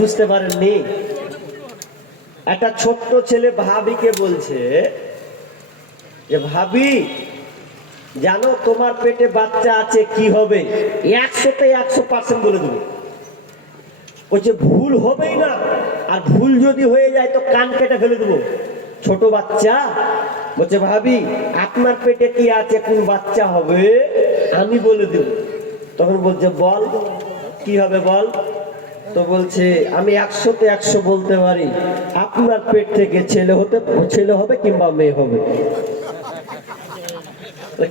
বুঝতে পারেননি? একটা ছোট্ট ছেলে ভাবিকে বলছে যে ভাবি জানো তোমার পেটে বাচ্চা আছে, কি হবে? 100তে 100% বলে দেবে। বলছে ভুল হবেই না, আর ভুল যদি হয়ে যায় তো কান কেটে ফেলে দেবো। ছোট বাচ্চা বলছে ভাবি আপনার পেটে কি আছে, কোন বাচ্চা হবে আমি বলে দেব। তখন বলছে বল কি হবে বল। তো বলছে আমি 100তে 100 বলতে পারি, আপনার পেট থেকে ছেলে হবে কিংবা মেয়ে হবে।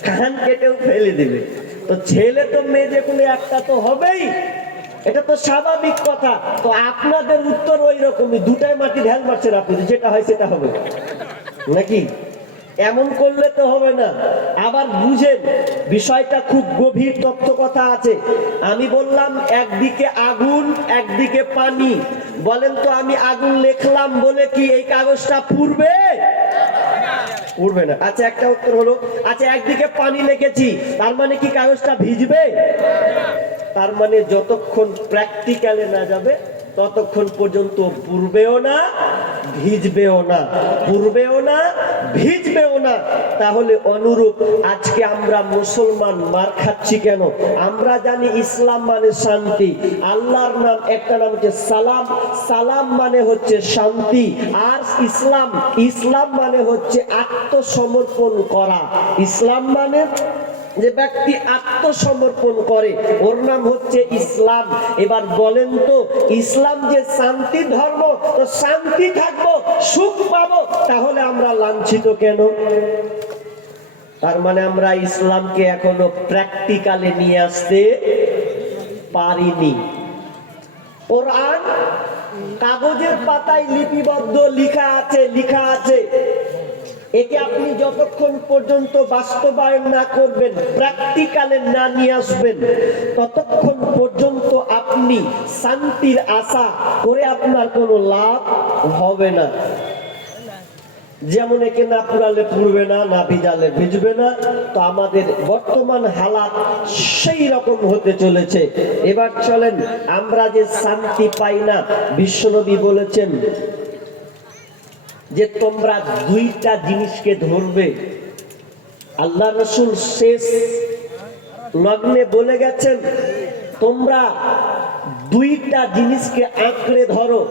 কান কেটেও ফেলে দিবে। তো ছেলে তো মেয়ে যে কোনো একটা তো হবেই, এটা তো স্বাভাবিক কথা। তো আপনাদের উত্তর ওই রকমই, দুটাই মাটি ঢেল মারছেন আপনি, যেটা হয় সেটা হবে নাকি? এমন করলে তো হবে না। আবার বুঝেন বিষয়টা খুব গভীর তথ্য কথা আছে। আমি বললাম একদিকে আগুন একদিকে পানি, বলেন তো আমি আগুন লিখলাম বলে কি এই কাগজটা পুড়বে? উঠবে না। আচ্ছা একটা উত্তর হলো, আচ্ছা একদিকে পানি লিখেছি তার মানে কি কাগজটা ভিজবে? তার মানে যতক্ষণ প্র্যাকটিক্যালে না যাবে ততক্ষণ পর্যন্ত পুড়বেও না ভিজবেও না, পুড়বেও না ভিজবেও না। তাহলে অনুরূপ আজকে আমরা মুসলমান মার খাচ্ছি কেন? আমরা জানি ইসলাম মানে শান্তি, আল্লাহর নাম একটা নাম হচ্ছে সালাম, সালাম মানে হচ্ছে শান্তি, আর ইসলাম মানে হচ্ছে আত্মসমর্পণ করা। ইসলাম মানে যে ব্যক্তি আত্মসমর্পণ করে ওর নাম হচ্ছে ইসলাম। এবার বলেন তো ইসলাম যে শান্তি ধর্ম, তো শান্তি থাকবো সুখ পাবো, তাহলে আমরা লাঞ্ছিত কেন? তার মানে আমরা ইসলামকে এখনো প্র্যাকটিক্যালে নিয়ে আসতে পারিনি। কোরআন কাগজের পাতায় লিপিবদ্ধ লেখা আছে, একে আপনি যতক্ষণ পর্যন্ত বাস্তবায়ন না করবেন, প্র্যাকটিক্যালে না নিয়ে আসবেন, ততক্ষণ পর্যন্ত আপনি শান্তির আশা করে আপনার কোনো লাভ হবে না। যেমন একে না পুড়ালে পুড়বে না, না ভিজালে ভিজবে না। তো আমাদের বর্তমান হালাত সেই রকম হতে চলেছে। এবার চলেন আমরা যে শান্তি পাই না, বিশ্বনবী বলেছেন যে তোমরা দুইটা জিনিসকে ধরবে। আল্লাহ রাসূল শেষ লগ্নে বলে গেছেন তোমরা দুইটা জিনিসকে আঁকড়ে ধরো,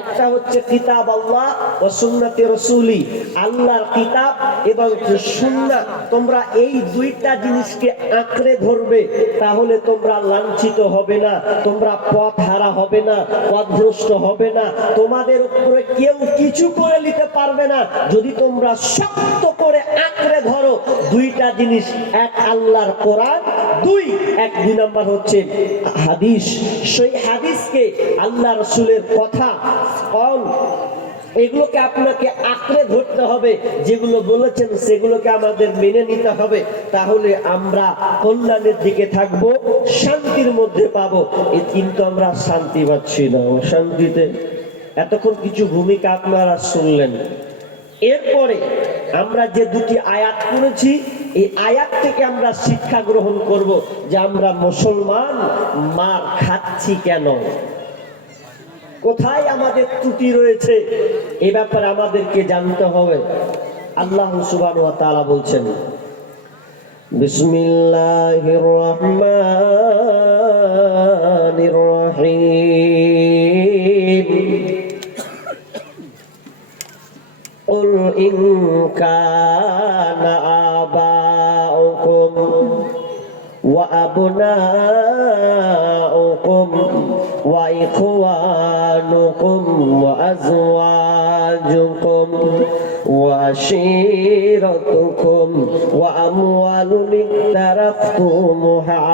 একটা হচ্ছে কিতাব আল্লাহ ও সুন্নতে রাসূলি, আল্লাহর কিতাব এবং সুন্নাহ। তোমরা এই দুইটা জিনিসকে আঁকড়ে ধরবে, তাহলে তোমরা লাঞ্ছিত হবে না, তোমরা পথ হারা হবে না, পথভ্রষ্ট হবে না, তোমাদের উপরে কেউ কিছু করে নিতে পারবে না যদি তোমরা শক্ত করে আঁকড়ে ধরো দুইটা জিনিস। এক আল্লাহর কোরআন, দুই নম্বর হচ্ছে হাদিস। সেই হাদিসকে আল্লাহ রাসূলের কথা কল, এগুলোকে আপনাকে আঁকড়ে ধরতে হবে, যেগুলো বলেছেন সেগুলোকে আমাদের মেনে নিতে হবে। তাহলে আমরা কল্যাণের দিকে থাকব, শান্তির মধ্যে পাবো। কিন্তু আমরা শান্তি পাচ্ছি না, শান্তিতে এতক্ষণ কিছু ভূমিকা আপনারা শুনলেন। এরপরে আমরা যে দুটি আয়াত পড়েছি, এই আয়াত থেকে আমরা শিক্ষা গ্রহণ করব যে আমরা মুসলমান মার খাচ্ছি কেন, কোথায় আমাদের ত্রুটি রয়েছে, এই ব্যাপারে আমাদেরকে জানতে হবে। আল্লাহ সুবহানাহু ওয়া তাআলা বলছেন বিসমিল্লাহির রহমানির রহিম قل إن كان آباؤكم وأبناؤكم وإخوانكم وأزواجكم وعشيرتكم وأموال اقترفتموها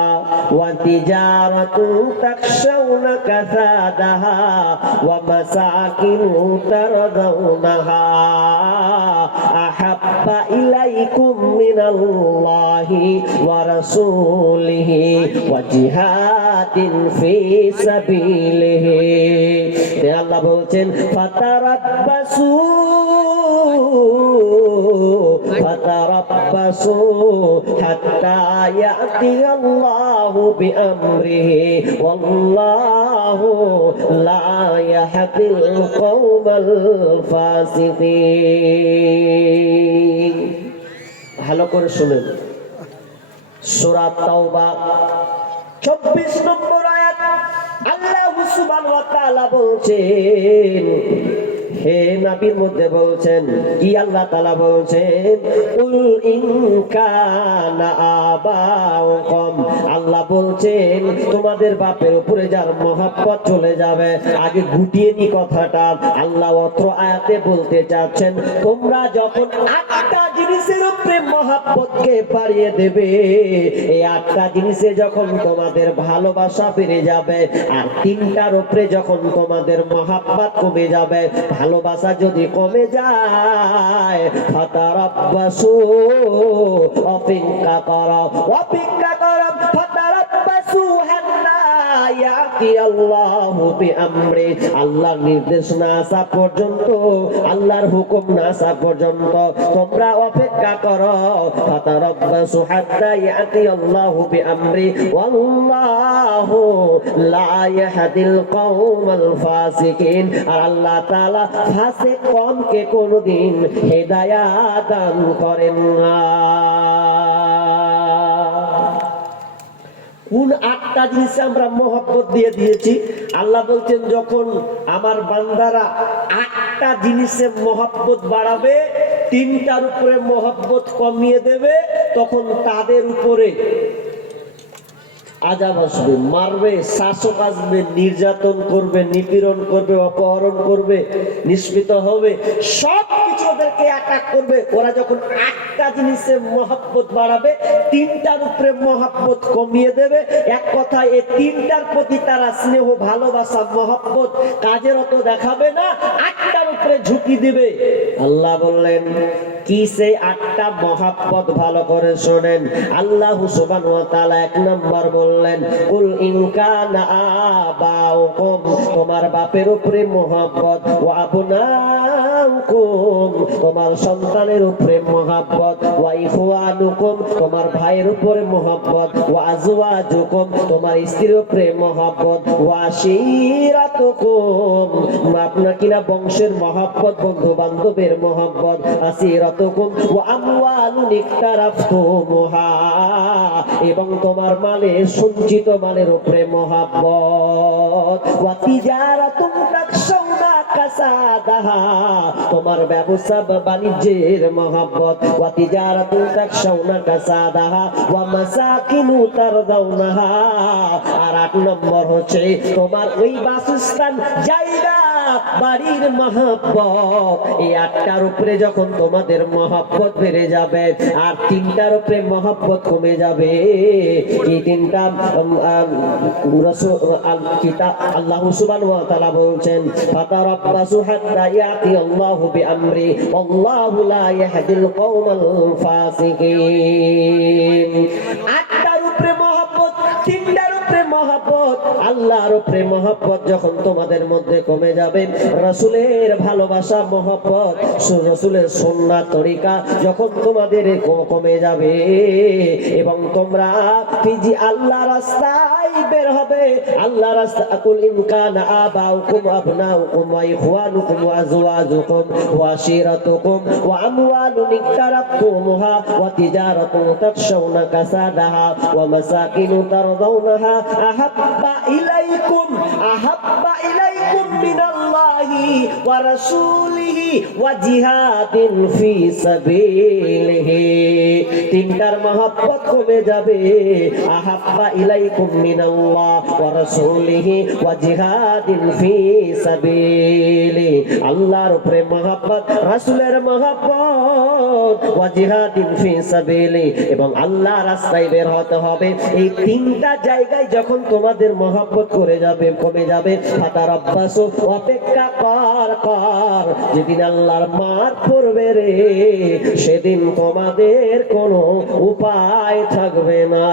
وتجارة تخشون كسادها ومساكن ترضونها أحب إليكم من الله ورسوله وجهاد في سبيله। আল্লাহ বলছেন ফাতারাব্বাসু فتربصوا حتى يأتي الله বিআমরিহি ওয়াল্লাহু লা ইয়াহদিল কওমাল ফাসিকিন। ভালো করে শুনেন, সূরা তাওবা 24 নম্বর আয়াত। আল্লাহ সুবহানাহু ওয়া তাআলা বলছেন, হে নবীর মধ্যে বলছেন কি, আল্লাহ তাআলা বলছেন কুল ইন কানা আবাউকুম, আল্লাহ বলছেন তোমাদের বাপের উপরে যার মহব্বত চলে যাবে। আগে গুটিয়ে নি কথাটা, আল্লাহ অত্র আয়াতে বলতে চাচ্ছেন তোমরা যখন 8টা জিনিসের উপরে মহব্বতকে বাড়িয়ে দেবে, এই 8টা জিনিসে যখন তোমাদের ভালোবাসা বেড়ে যাবে, আর 3টার উপরে যখন তোমাদের মহব্বত কমে যাবে, ভালোবাসা যদি কমে যায়, ফাতারাব্বাসু, অপেক্ষা করো, অপেক্ষা করো, ফাতারাব্বাসু হাত্তা ইয়াতি আল্লাহু বিআমরি, আল্লাহর নির্দেশ না আসা পর্যন্ত, আল্লাহর হুকুম না আসা পর্যন্ত তোমরা অপেক্ষা করো। ফাতারাব্বাসু হাত্তা ইয়াতি আল্লাহু বিআমরি ওয়াল্লাহু লা ইয়াহদিল কওমাল ফাসিকিন, আর আল্লাহ তাআলা ফাসিক কওমকে কোনদিন হিদায়াত দান করেন না। কোন 8টা জিনিসে আমরা মহব্বত দিয়ে দিয়েছি? আল্লাহ বলছেন যখন আমার বান্দারা 8টা জিনিসে মহব্বত বাড়াবে, 3টার উপরে মহব্বত কমিয়ে দেবে, তখন তাদের উপরে আযাব আসবে, মারবে, শাসক আসবে, নির্যাতন করবে, নিপীড়ন করবে, অপহরণ করবে, নিষ্পিত হবে, সব কিছু ওদেরকে অ্যাটাক করবে। ওরা যখন 8টা জিনিসে মহব্বত বাড়াবে, 3টার উপরে মহব্বত কমিয়ে দেবে। এক কথায় এই 3টার প্রতি তারা স্নেহ, ভালোবাসা, মহব্বত কাজের অত দেখাবে না, 8টার উপরে ঝুঁকি দিবে। আল্লাহ বললেন কি সেই 8টা মহব্বত? ভালো করে শোনেন। আল্লাহ সুবহানাহু ওয়া তাআলা 1 নম্বর বললেন কুল ইন কানা আবাউকুম, তোমার বাপের উপরে মহব্বত, ওয়া আবনাউকুম, তোমার সন্তানের উপরে মহব্বত, ওয়া ইখওয়ানুকুম, তোমার ভাইয়ের উপরে মহব্বত, ওয়া আজওয়াজুকুম, তোমার স্ত্রীর উপরে মহব্বত, ওয়া আশিরাতুকুম, আপনার কিনা বংশের মহব্বত, বন্ধু বান্ধবের মহব্বত, আসিরাতুকুম, ওয়া আমওয়ালুন ইকতারাফতুমুহা, এবং তোমার মালে সঞ্চিত মালের উপরে মহব্বত, ওয়া তিজারাতুন তাকশাউনা কাসাদাহা, তোমার ব্যবসা বাণিজ্যের মহব্বত, ওয়া তিজারাতুন তাকশাউনা কাসাদাহা, ওয়া মাসাকিনু তারদাউনাহা, আর 8 নম্বর হচ্ছে তোমার ওই বাসস্থান, জায়গা, বাড়ির মহব্বত। এই 8টার উপরে যখন তোমাদের মহব্বত বেড়ে যাবে, আর 3টার উপরে মহব্বত কমে যাবে, এই 3টা আল্লাহ সুবহানাহু ওয়া তাআলা বলছেন ফাতারাব্বাসু হাত্তা ইয়াতি আল্লাহু বিআমরি আল্লাহু লা ইয়াহদিল কওমাল ফাসিকিন। 8টার উপরে মহব্বত, 3টার উপরে মহব্বত, আল্লাহর উপরে মহব্বত যখন তোমাদের মধ্যে কমে যাবে, রাসূলের ভালোবাসা, মহব্বত, রাসূলের সুন্নাত তরিকা যখন তোমাদের কমে যাবে, এবং তোমরা ফিজি আল্লাহ রাস্তায় বের হবে, আল্লাহ রাস্তা, কুল ইন কানা আবাউকুম আবনাউকুম ওয়া ইখওয়ানুকুম ওয়া আজওয়াজুকুম ওয়া আশিরাতুকুম ওয়া আমওয়ালুন ইকতারাফতুমুহা ওয়া তিজারাতুন তাকশাউনা কাসাদাহা ওয়া মাসাকিনু তারদাউনাহা আহাব্বা ইলাইকুম মিনাল্লাহি ওয়া রাসূলিহি ওয়া জিহাদিন ফি সাবিলিহি। 3টার মহব্বত কমে যাবে, আহাব্বা ইলাইকুম মিনাল্লাহ ওয়া রাসূলিহি ওয়া জিহাদিন ফি সাবিলি, আল্লাহর উপরে মহব্বত, রাসূলের মহব্বত, ওয়া জিহাদিন ফি সাবিলি, এবং আল্লাহ রাস্তায় বের হতে হবে। এই 3টা জায়গায় যখন তোমাদের মহব্বত করে যাবে, কমে যাবে, ফাতারাব্বাসু, অপেক্ষা কর, যেদিন আল্লাহর মার পড়বে রে, সেদিন তোমাদের কোনো উপায় থাকবে না।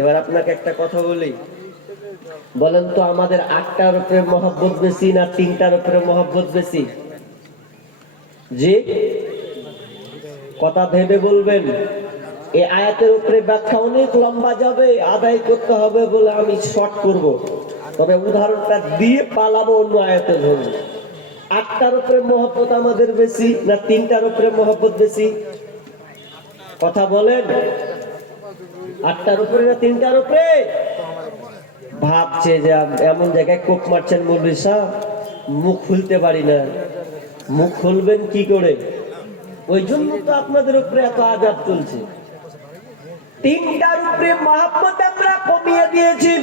এবার আপনাকে একটা কথা বলি, বলেন তো আমাদের 8টার উপরে মহব্বত বেশি না 3টার উপরে মহব্বত বেশি? জি, কথা ভেবে বলবেন। এই আয়াতের উপরে ব্যাখ্যা অনেক লম্বা যাবে, আদায় করতে হবে বলে আমি শর্ট করব। তবে উদাহরণটা দিয়ে পালাবো অন্য আয়াতে ধরুন। 8টার উপরে মহব্বত আমাদের বেশি না 3টার উপরে মহব্বত বেশি? কথা বলেন। 8টার উপরে না 3টার উপরে? ভাবছে যে এমন জায়গায় কোপ মারছেন মৌলভী সাহেব, মুখ খুলতে পারি না। মুখ খুলবেন কি করে? ওই জন্য তো আপনাদের উপরে এত আযাব চলছে। 3টার উপরে মহব্বত আমরা কমিয়ে দিয়েছি,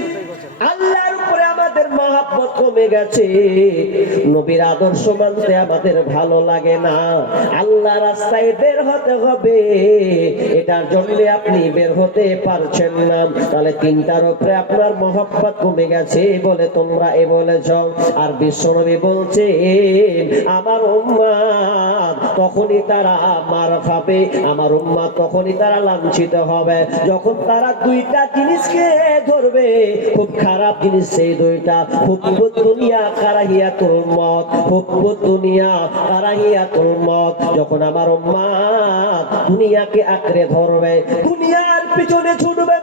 আল্লাহর উপরে আমাদের মহব্বত কমে গেছে। নবীর আদর্শ মানতে আমাদের ভালো লাগে না। আল্লাহ রাস্তায় বের হতে হবে, এটার জন্য আপনি বের হতে পারছেন না। তাহলে 3টার উপরে আপনার মহব্বত কমে গেছে বলে তোমরা এ বলেছ। আর বিশ্বনবী বলছে আমার উম্মাত তখনই তারা মার খাবে, আমার উম্মাত তখনই তারা লাঞ্ছিত হবে যখন তারা 2টা জিনিসকে ধরবে। খুব খারাপ জিনিস সেই 2টা, হুব্বুদ দুনিয়া কারাহিয়াতুল মউত। হুব্বুদ দুনিয়া কারাহিয়াতুল মউত। যখন আমার উম্মাত দুনিয়াকে আঁকড়ে ধরবে, দুনিয়ার পিছনে ছুটবে,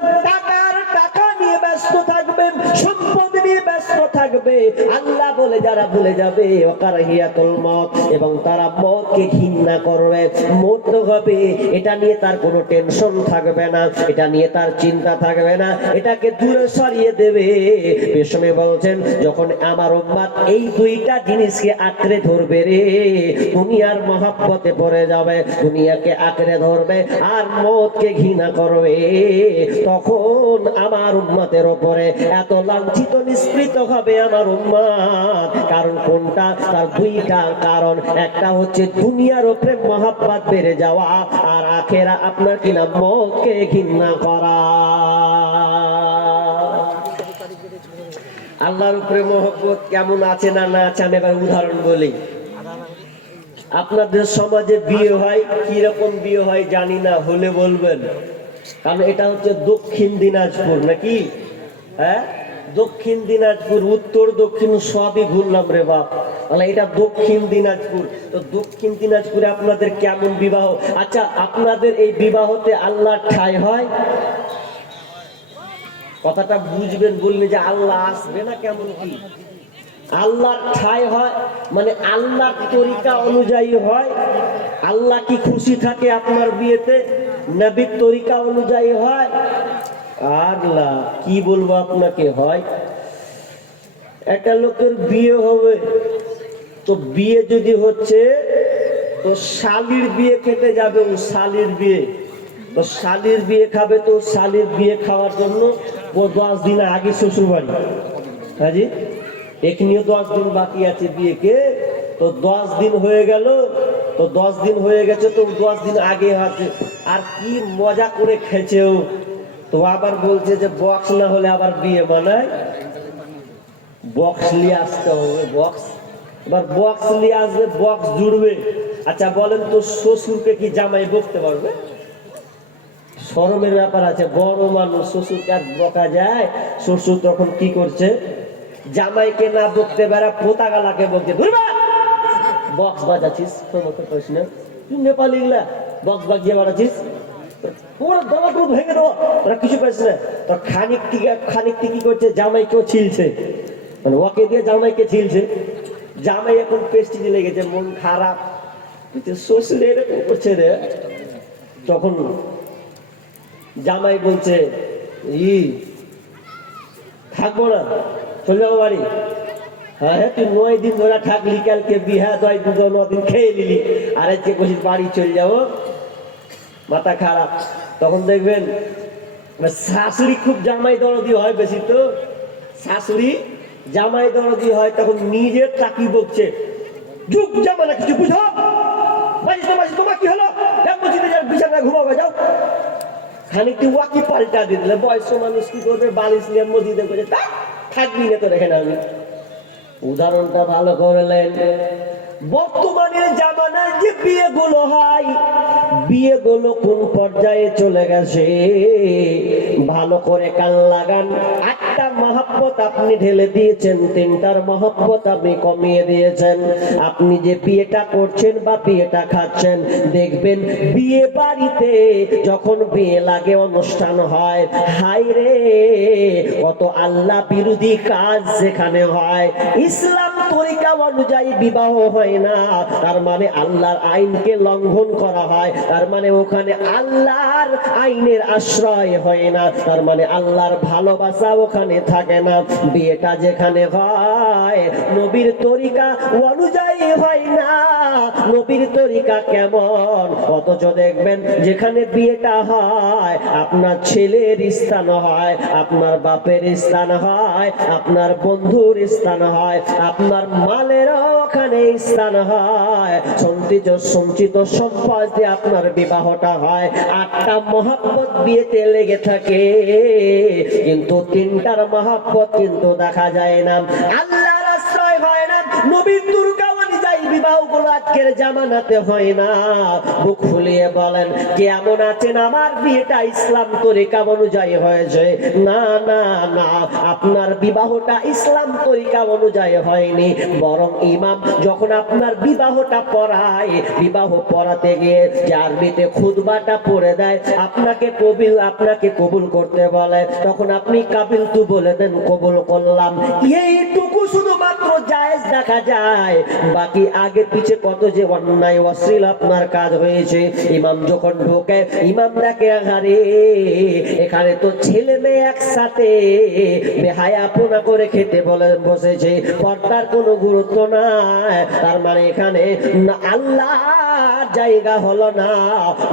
টাকা নিয়ে ব্যস্ত থাকবে, সম্পদ নিয়ে ব্যস্ত থাকবে, আল্লাহ বলে যারা ভুলে যাবে ওয়াকারাহিয়াতুল মউত, এবং তারা মওতকে ঘৃণা করবে। মরতে হবে এটা নিয়ে তার কোনো টেনশন থাকবে না, এটা নিয়ে তার চিন্তা থাকবে না, এটাকে দূরে সরিয়ে দেবে। বিশ্বনবী বলছেন যখন আমার উম্মত এই 2টা জিনিসকে আঁকড়ে ধরবে রে, দুনিয়ার মহব্বতে পড়ে যাবে, দুনিয়াকে আঁকড়ে ধরবে আর মওতকে ঘৃণা করবে, তখন আমার উম্মতের উপরে এত লাঞ্ছিত নিষ্কৃত হবে আমার উম্মত। কারণ কোনটা? তার 2টা কারণ। একটা হচ্ছে দুনিয়ার উপরে মহব্বত বেড়ে যাওয়া, আর আখেরা আপনার কিনা মওতকে ঘৃণা করা। আল্লাহর উপরে মহব্বত কেমন আছে না না আছে আমি এবার উদাহরণ বলি। আপনাদের সমাজে বিয়ে হয়, কি রকম বিয়ে হয় জানি না, হলে বলবেন। কারণ এটা হচ্ছে দক্ষিণ দিনাজপুর নাকি? হ্যাঁ, দক্ষিণ দিনাজপুর, উত্তর দক্ষিণ সবই ঘুরলাম রে বাপ। মানে এটা দক্ষিণ দিনাজপুর। তো দক্ষিণ দিনাজপুরে আপনাদের কেমন বিবাহ? আচ্ছা, আপনাদের এই বিবাহতে আল্লাহর ঠাঁই হয়? কথাটা বুঝবেন, বললে যে আল্লাহ আসবে না, কেমন কি? আল্লাহর ঠাঁই হয় মানে আল্লাহর তরিকা অনুযায়ী হয়। আল্লাহ কি খুশি থাকে আপনার বিয়েতে? নবীর তরিকা অনুযায়ী হয়। আল্লাহ কি বলবো আপনাকে, হয়। একটা লোকের বিয়ে হবে, তো বিয়ে যদি হচ্ছে তো শালির বিয়ে খেতে যাবে, ও শালির বিয়ে, তো শালির বিয়ে খাবে, তো শালির বিয়ে খাওয়ার জন্য ও 10 দিন আগে শ্বশুর বাড়ি। হ্যাঁ জি, এখনিও 10 দিন বাকি আছে বিয়েকে, তো 10 দিন হয়ে গেল, তো 10 দিন হয়ে গেছে, তো 10 দিন আগে আছে। আর কি মজা করে খেয়েছে ও, তো আবার বলছে যে বক্স না হলে আবার বিয়ে মানায়, বক্স নিয়ে আসতে হবে। বক্স, এবার বক্স নিয়ে আসবে, বক্স জুড়বে। আচ্ছা বলেন তো, শ্বশুরকে কি জামাই বকতে পারবে? শরমের ব্যাপার আছে, বড় মানুষ, শ্বশুরকে আর বকা যায়? শ্বশুর তখন কি করছে, জামাইকে না বকতে বেড়া পোতাগালাকে বকছে, বক্স বাজাচ্ছিস, তুই নেপালি গুলা বক্স বাজিয়ে বাড়াচ্ছিস, পুরো দলা পুরো ভেঙে দেবো, ওরা কিছু পাইছে না। তো খানিকটি কি করছে, জামাইকেও ছিলছে, মানে ওকে দিয়ে জামাইকে ছিলছে। জামাই এখন পেস্টিজে লেগেছে, মন খারাপ, শ্বশুর এরকম করছে রে। তখন জামাই বলছে থাকবো না, চলে যাবো বাড়ি। হ্যাঁ, তুই 9 দিন ধরে থাকলি, কালকে বিহা 9 দিন খেয়ে নিলি, আর আজকে বসিস বাড়ি চলে যাবো, মাথা খারাপ। তখন দেখবেন শাশুড়ি খুব জামাই দরদি হয় বেশি, তো শাশুড়ি জামাই দরদি হয়, তখন নিজের চাকি বকছে, যুগ জামানা কিছু বুঝো, তোমার কি হলো, বিছানা ঘুমাবে যাও। খানিকটি ওয়াকি পাল্টা দিয়ে দিলে, বয়স্ক মানুষ কি করবে, বালিশ নিয়ে মসজিদে করে থাকবি না, তো রেখে না। আমি উদাহরণটা ভালো করলেন। বর্তমানের জামানায় যে বিয়েগুলো হয়, বিয়েগুলো কোন পর্যায়ে চলে গেছে ভালো করে কান লাগান। 8টা মহব্বত আপনি ঢেলে দিয়েছেন, তিনটার মহব্বত আপনি কমিয়ে দিয়েছেন। আপনি যে বিয়েটা করছেন বা বিয়েটা খাচ্ছেন, দেখবেন বিয়ে বাড়িতে যখন বিয়ে লাগে, অনুষ্ঠান হয়, হায় রে কত আল্লাহ বিরোধী কাজ যেখানে হয়। ইসলাম তরিকা অনুযায়ী বিবাহ হয় না, তার মানে আল্লাহর আইনকে লঙ্ঘন করা হয়, তার মানে ওখানে আল্লাহর আইনের আশ্রয় হয় না, তার মানে আল্লাহর ভালোবাসা ওখানে থাকে না। বিয়েটা যেখানে হয় নবীর তরিকা অনুযায়ী হয় না। নবীর তরিকা কেমন? অথচ দেখবেন যেখানে বিয়েটা হয়, আপনার ছেলের স্থান হয়, আপনার বাপের স্থান হয়, আপনার বন্ধুর স্থান হয়, আপনার মালের ওখানে স্থান হয়, সঞ্চিত সম্পদ দিয়ে আপনার বিবাহটা হয়। 8টা মহব্বত বিয়েতে লেগে থাকে, কিন্তু 3টার মহব্বত কিন্তু দেখা যায় না, আল্লাহর আশ্রয় হয় না, নবীর তরিকা অনুযায়ী বিবাহগুলো আজকের জামানাতে হয় না। বুক ফুলিয়ে বলেন, কেমন আছেন? আমার বিয়েটা ইসলাম তরিকা অনুযায়ী হয়েছে। না না না, আপনার বিবাহটা ইসলাম তরিকা অনুযায়ী হয়নি, বরং ইমাম যখন আপনার বিবাহটা পড়ায়, বিবাহ পড়াতে গিয়ে যে আরবিতে খুতবাটা পড়ে দেয়, আপনাকে কবুল করতে বলে, তখন আপনি কাবিল তু বলে দেন, কবুল করলাম। এইটুকু শুধুমাত্র জায়েজ দেখা যায়, বাকি আগে পিছে কত যে অন্যায় অশ্লীল আপনার কাজ হয়েছে। ইমাম যখন ঢোকে, ইমাম দেখে আরে এখানে তো ছেলে মেয়ে একসাথে বেহায়াপনা করে খেতে বলে বসেছে, পর্দার কোনো গুরুত্ব নাই, তার মানে এখানে আল্লাহর জায়গা হলো না,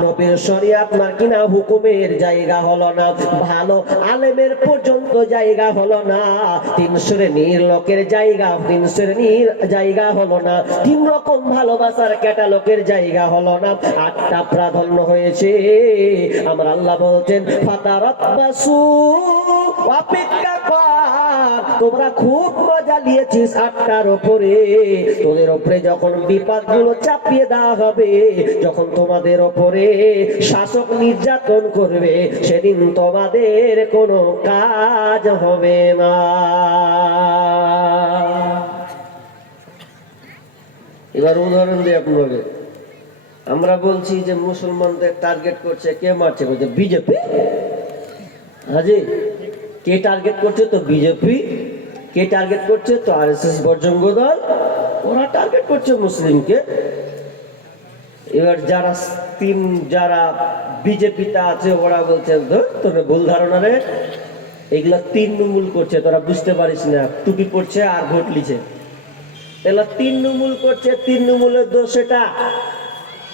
নবীর শরিয়াত আপনার কিনা হুকুমের জায়গা হলো না, ভালো আলেমের পর্যন্ত জায়গা হলো না, 3 শ্রেণীর লোকের জায়গা, 3 শ্রেণীর জায়গা হলো না, 3 রকম ভালোবাসার ক্যাটালগের জায়গা হলো না, 8টা প্রাধান্য হয়েছে। আমার আল্লাহ বলছেন, ফাতারাব্বাসু, অপেক্ষা কর, তোমরা খুব মজা নিয়েছিস 8টার উপরে, তোদের উপরে যখন বিপদগুলো চাপিয়ে দেওয়া হবে, যখন তোমাদের উপরে শাসক নির্যাতন করবে, সেদিন তোমাদের কোনো কাজ হবে না। এবার উদাহরণ দিই আপনাকে। আমরা বলছি যে মুসলমানদের টার্গেট করছে, কে মারছে? বলছে বিজেপি। হাজি, কে টার্গেট করছে? তো বিজেপি। কে টার্গেট করছে? তো আরএসএস বজরঙ্গ দল, ওরা টার্গেট করছে মুসলিমকে। এবার যারা বিজেপিতে আছে ওরা বলছে তোর ভুল ধারণা রে, এগুলা 3 নম্বর করছে, তোরা বুঝতে পারিস না, টুপি পড়ছে আর ভোট লিছে, এগুলা 3 নম্বর করছে, 3 নম্বরের দোষ এটা।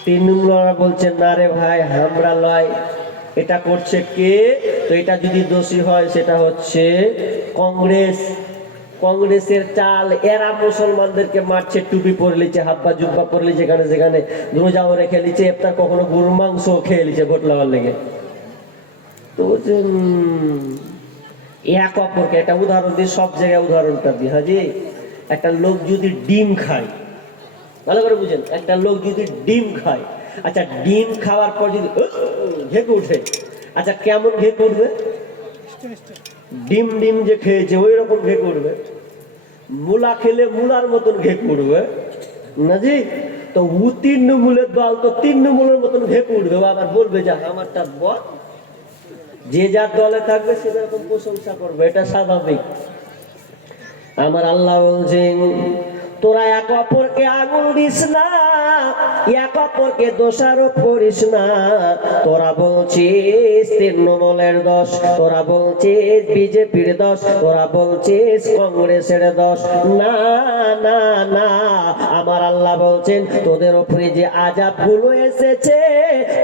3 নম্বর বলছে না রে ভাই, আমরা লয়, এটা করছে কে? তো এটা যদি দোষী হয় সেটা হচ্ছে কংগ্রেসের চাল, এরা মুসলমানদেরকে মারছে, টুপি পরে লিছে, হাব্বা জুব্বা পরে লিছে, যেখানে সেখানে রোজাও রেখে লিছে, ইফতার কখনো গরুর মাংস খেয়ে লিছে ভোট লাগার লেগে। তো এক অপরকে একটা উদাহরণ দিই, সব জায়গায় উদাহরণটা দিই। হাজি, একটা লোক যদি ডিম খায়, ভালো করে বুঝেন, একটা লোক যদি ডিম খায়, আচ্ছা ডিম খাওয়ার পর যদি ঘেঁকে উঠে, আচ্ছা কেমন ঘেঁকে উঠবে? ডিম যে খেয়েছে ওই রকম ঘেঁকে উঠবে। মূলা খেলে মূলার মতন ঘেঁকে উঠবে না জি। তো 3 নম্বরের দল তো 3 নম্বরের মতন ঘেঁকে উঠবে, আবার বলবে যে আমারটা বল। যে যার দলে থাকবে সে এরকম প্রশংসা করবে, এটা স্বাভাবিক। আমার আল্লাহ বলছেন, তোরা এক অপরকে আঙুল দিস না, এক অপরকে দোষারোপ করিস না। তোরা বলছিস তৃণমূলের দোষ, তোরা বলছিস বিজেপির দোষ, তোরা বলছিস কংগ্রেসের দোষ। না না না, আমার আল্লাহ বলছেন তোদের উপরে যে আযাব গুলো এসেছে,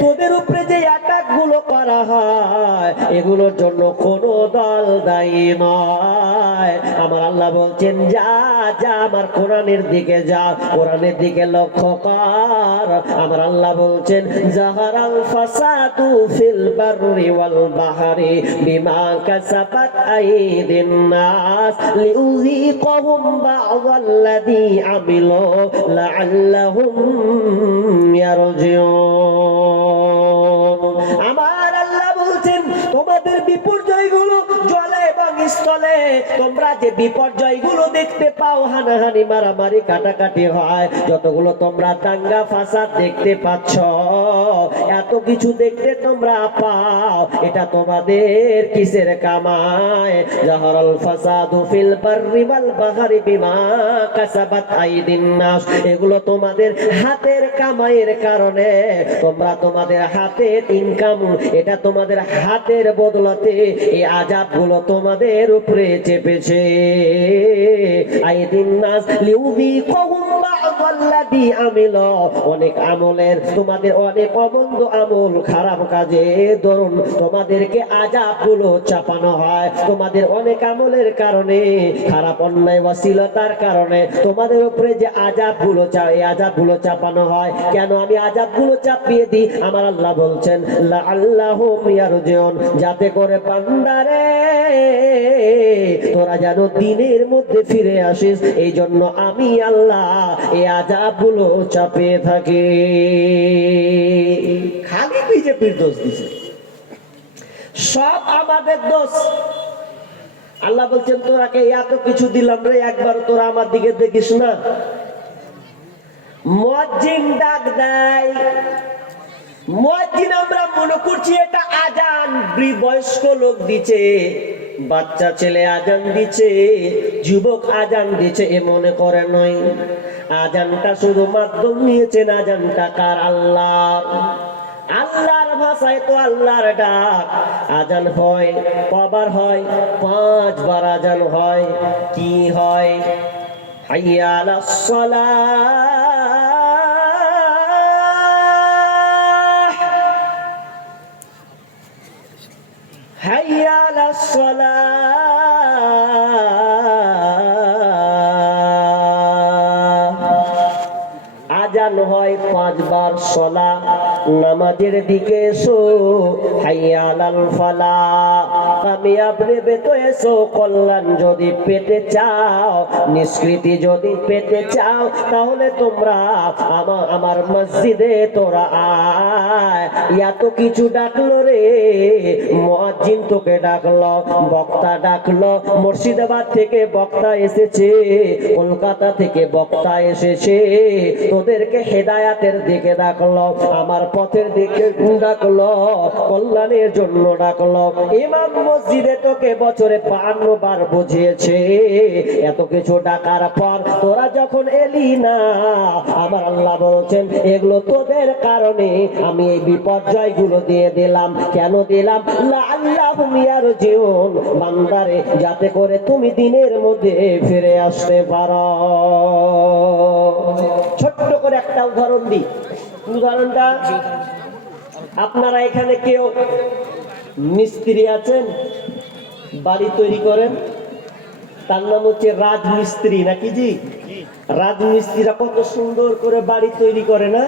তোদের উপরে যে অ্যাটাক গুলো করা হয়, এগুলোর জন্য কোনো দল দায়ী নয়। আমার আল্লাহ বলছেন, যা যা আমার কোরআনের দিকে যা, কোরআনের দিকে লক্ষ্য কর। আমার আল্লাহ বলছেন, জাহারাল ফাসাদু ফিল বাররি ওয়াল বাহরি বিমা কাসাবাত আইদিন নাস লিউযীকাহুম বা'যাল্লাযী আমিলু লাআল্লাহুম ইয়ারজিউন। আমার আল্লাহ বলছেন, তোমাদের বিপর্যয়গুলো জলে এবং স্থলে তোমরা যে বিপর্যয়গুলো দেখতে পাও, হানাহানি মারামারি কাটাকাটি হয়, যতগুলো তোমরা দাঙ্গা ফাসাদ দেখতে পাচ্ছ, এত কিছু দেখতে তোমরা পাও, এটা তোমাদের কিসের কামায়? জাহারাল ফাসাদু ফিল বাররি ওয়াল বাহরি বিমা কাসাবাত আইদিন নাস, এগুলো তোমাদের হাতের কামাইয়ের কারণে, তোমরা তোমাদের হাতের ইনকাম, এটা তোমাদের হাতের বদলাতে এই আযাবগুলো তোমাদের উপরে চেপেছে। আইদিন নাস লিউযিকুহুম বা'দাল্লাযী আমিলু, অনেক আমলের, তোমাদের অনেক অমন্দ আমল, খারাপ কাজে দরুন তোমাদেরকে আযাবগুলো চাপানো হয়। তোমাদের অনেক আমলের কারণে, খারাপ অন্যায় ওয়াসিলতার কারণে তোমাদের উপরে যে আযাবগুলো এই আযাবগুলো চাপানো হয়। কেন আমি আযাবগুলো চাপিয়ে দিই? আমার আল্লাহ বলছেন লাআল্লাহুম ইয়ারজিউন, যাতে করে বান্দারে তোরা যেন দিনের মধ্যে ফিরে আসিস, এই জন্য আমি আল্লাহ এই আযাবগুলো চাপিয়ে থাকি। খালি বিজেপির দোষ দিছে, সব আমাদের দোষ। আল্লাহ বলছেন তোরাকে এত কিছু দিলাম রে, একবার তোরা আমার দিকে দেখিস না। মুয়াজ্জিন ডাক দেয়, মুয়াজ্জিন আমরা মনে করছি এটা আজান, বয়স্ক লোক দিচ্ছে, বাচ্চা ছেলে আজান দিচ্ছে, যুবক আজান দিচ্ছে, এ মনে করে নয়। আজানটা শুধু মাধ্যম নিয়েছেন, আজানটা কার? আল্লাহ। আল্লাহর ভাষায় তো আল্লাহর ডাক। আজান হয় কবার হয়? 5 বার আজান হয়। কি হয়? হাইয়া আলাস সালাহ, হাইয়া আলাস সালাহ। আজান হয় 5 বার, সলা নামাজের দিকে এসো, হাইয়া আলাল ফালাহ, কামিয়াব নেবে তো এসো। কল্যাণ যদি পেতে চাও, নিষ্কৃতি যদি পেতে চাও, তাহলে তোমরা আমার মসজিদে তোরা আয়। এত কিছু ডাকলো রে, মুয়াজ্জিন তোকে ডাকলো, বক্তা ডাকলো, মুর্শিদাবাদ থেকে বক্তা এসেছে, কলকাতা থেকে বক্তা এসেছে, তোদেরকে হেদায়াতের দিকে ডাকলো, আমার পথের দিকে ডাকলো, কল্যাণের জন্য ডাকলো। ইমাম মসজিদে তোকে বছরে 52 বার বুঝিয়েছে। এত কিছু ডাকার পর তোরা যখন এলি না, আমার আল্লাহ বলছেন এগুলো তোদের কারণে আমি এই বিপর্যয় গুলো দিয়ে দিলাম। কেন দিলাম? লাআল্লাহুম ইয়ারজিউন, বান্দারে যাতে করে তুমি দিনের মধ্যে ফিরে আসতে পারো। ছোট্ট করে একটা উদাহরণ দিই। উদাহরণটা, আপনারা এখানে কেউ মিস্ত্রি আছেন, বাড়ি তৈরি করেন, তার নাম হচ্ছে রাজমিস্ত্রি, নাকি জি? রাজমিস্ত্রিরা কত সুন্দর করে বাড়ি তৈরি করে না?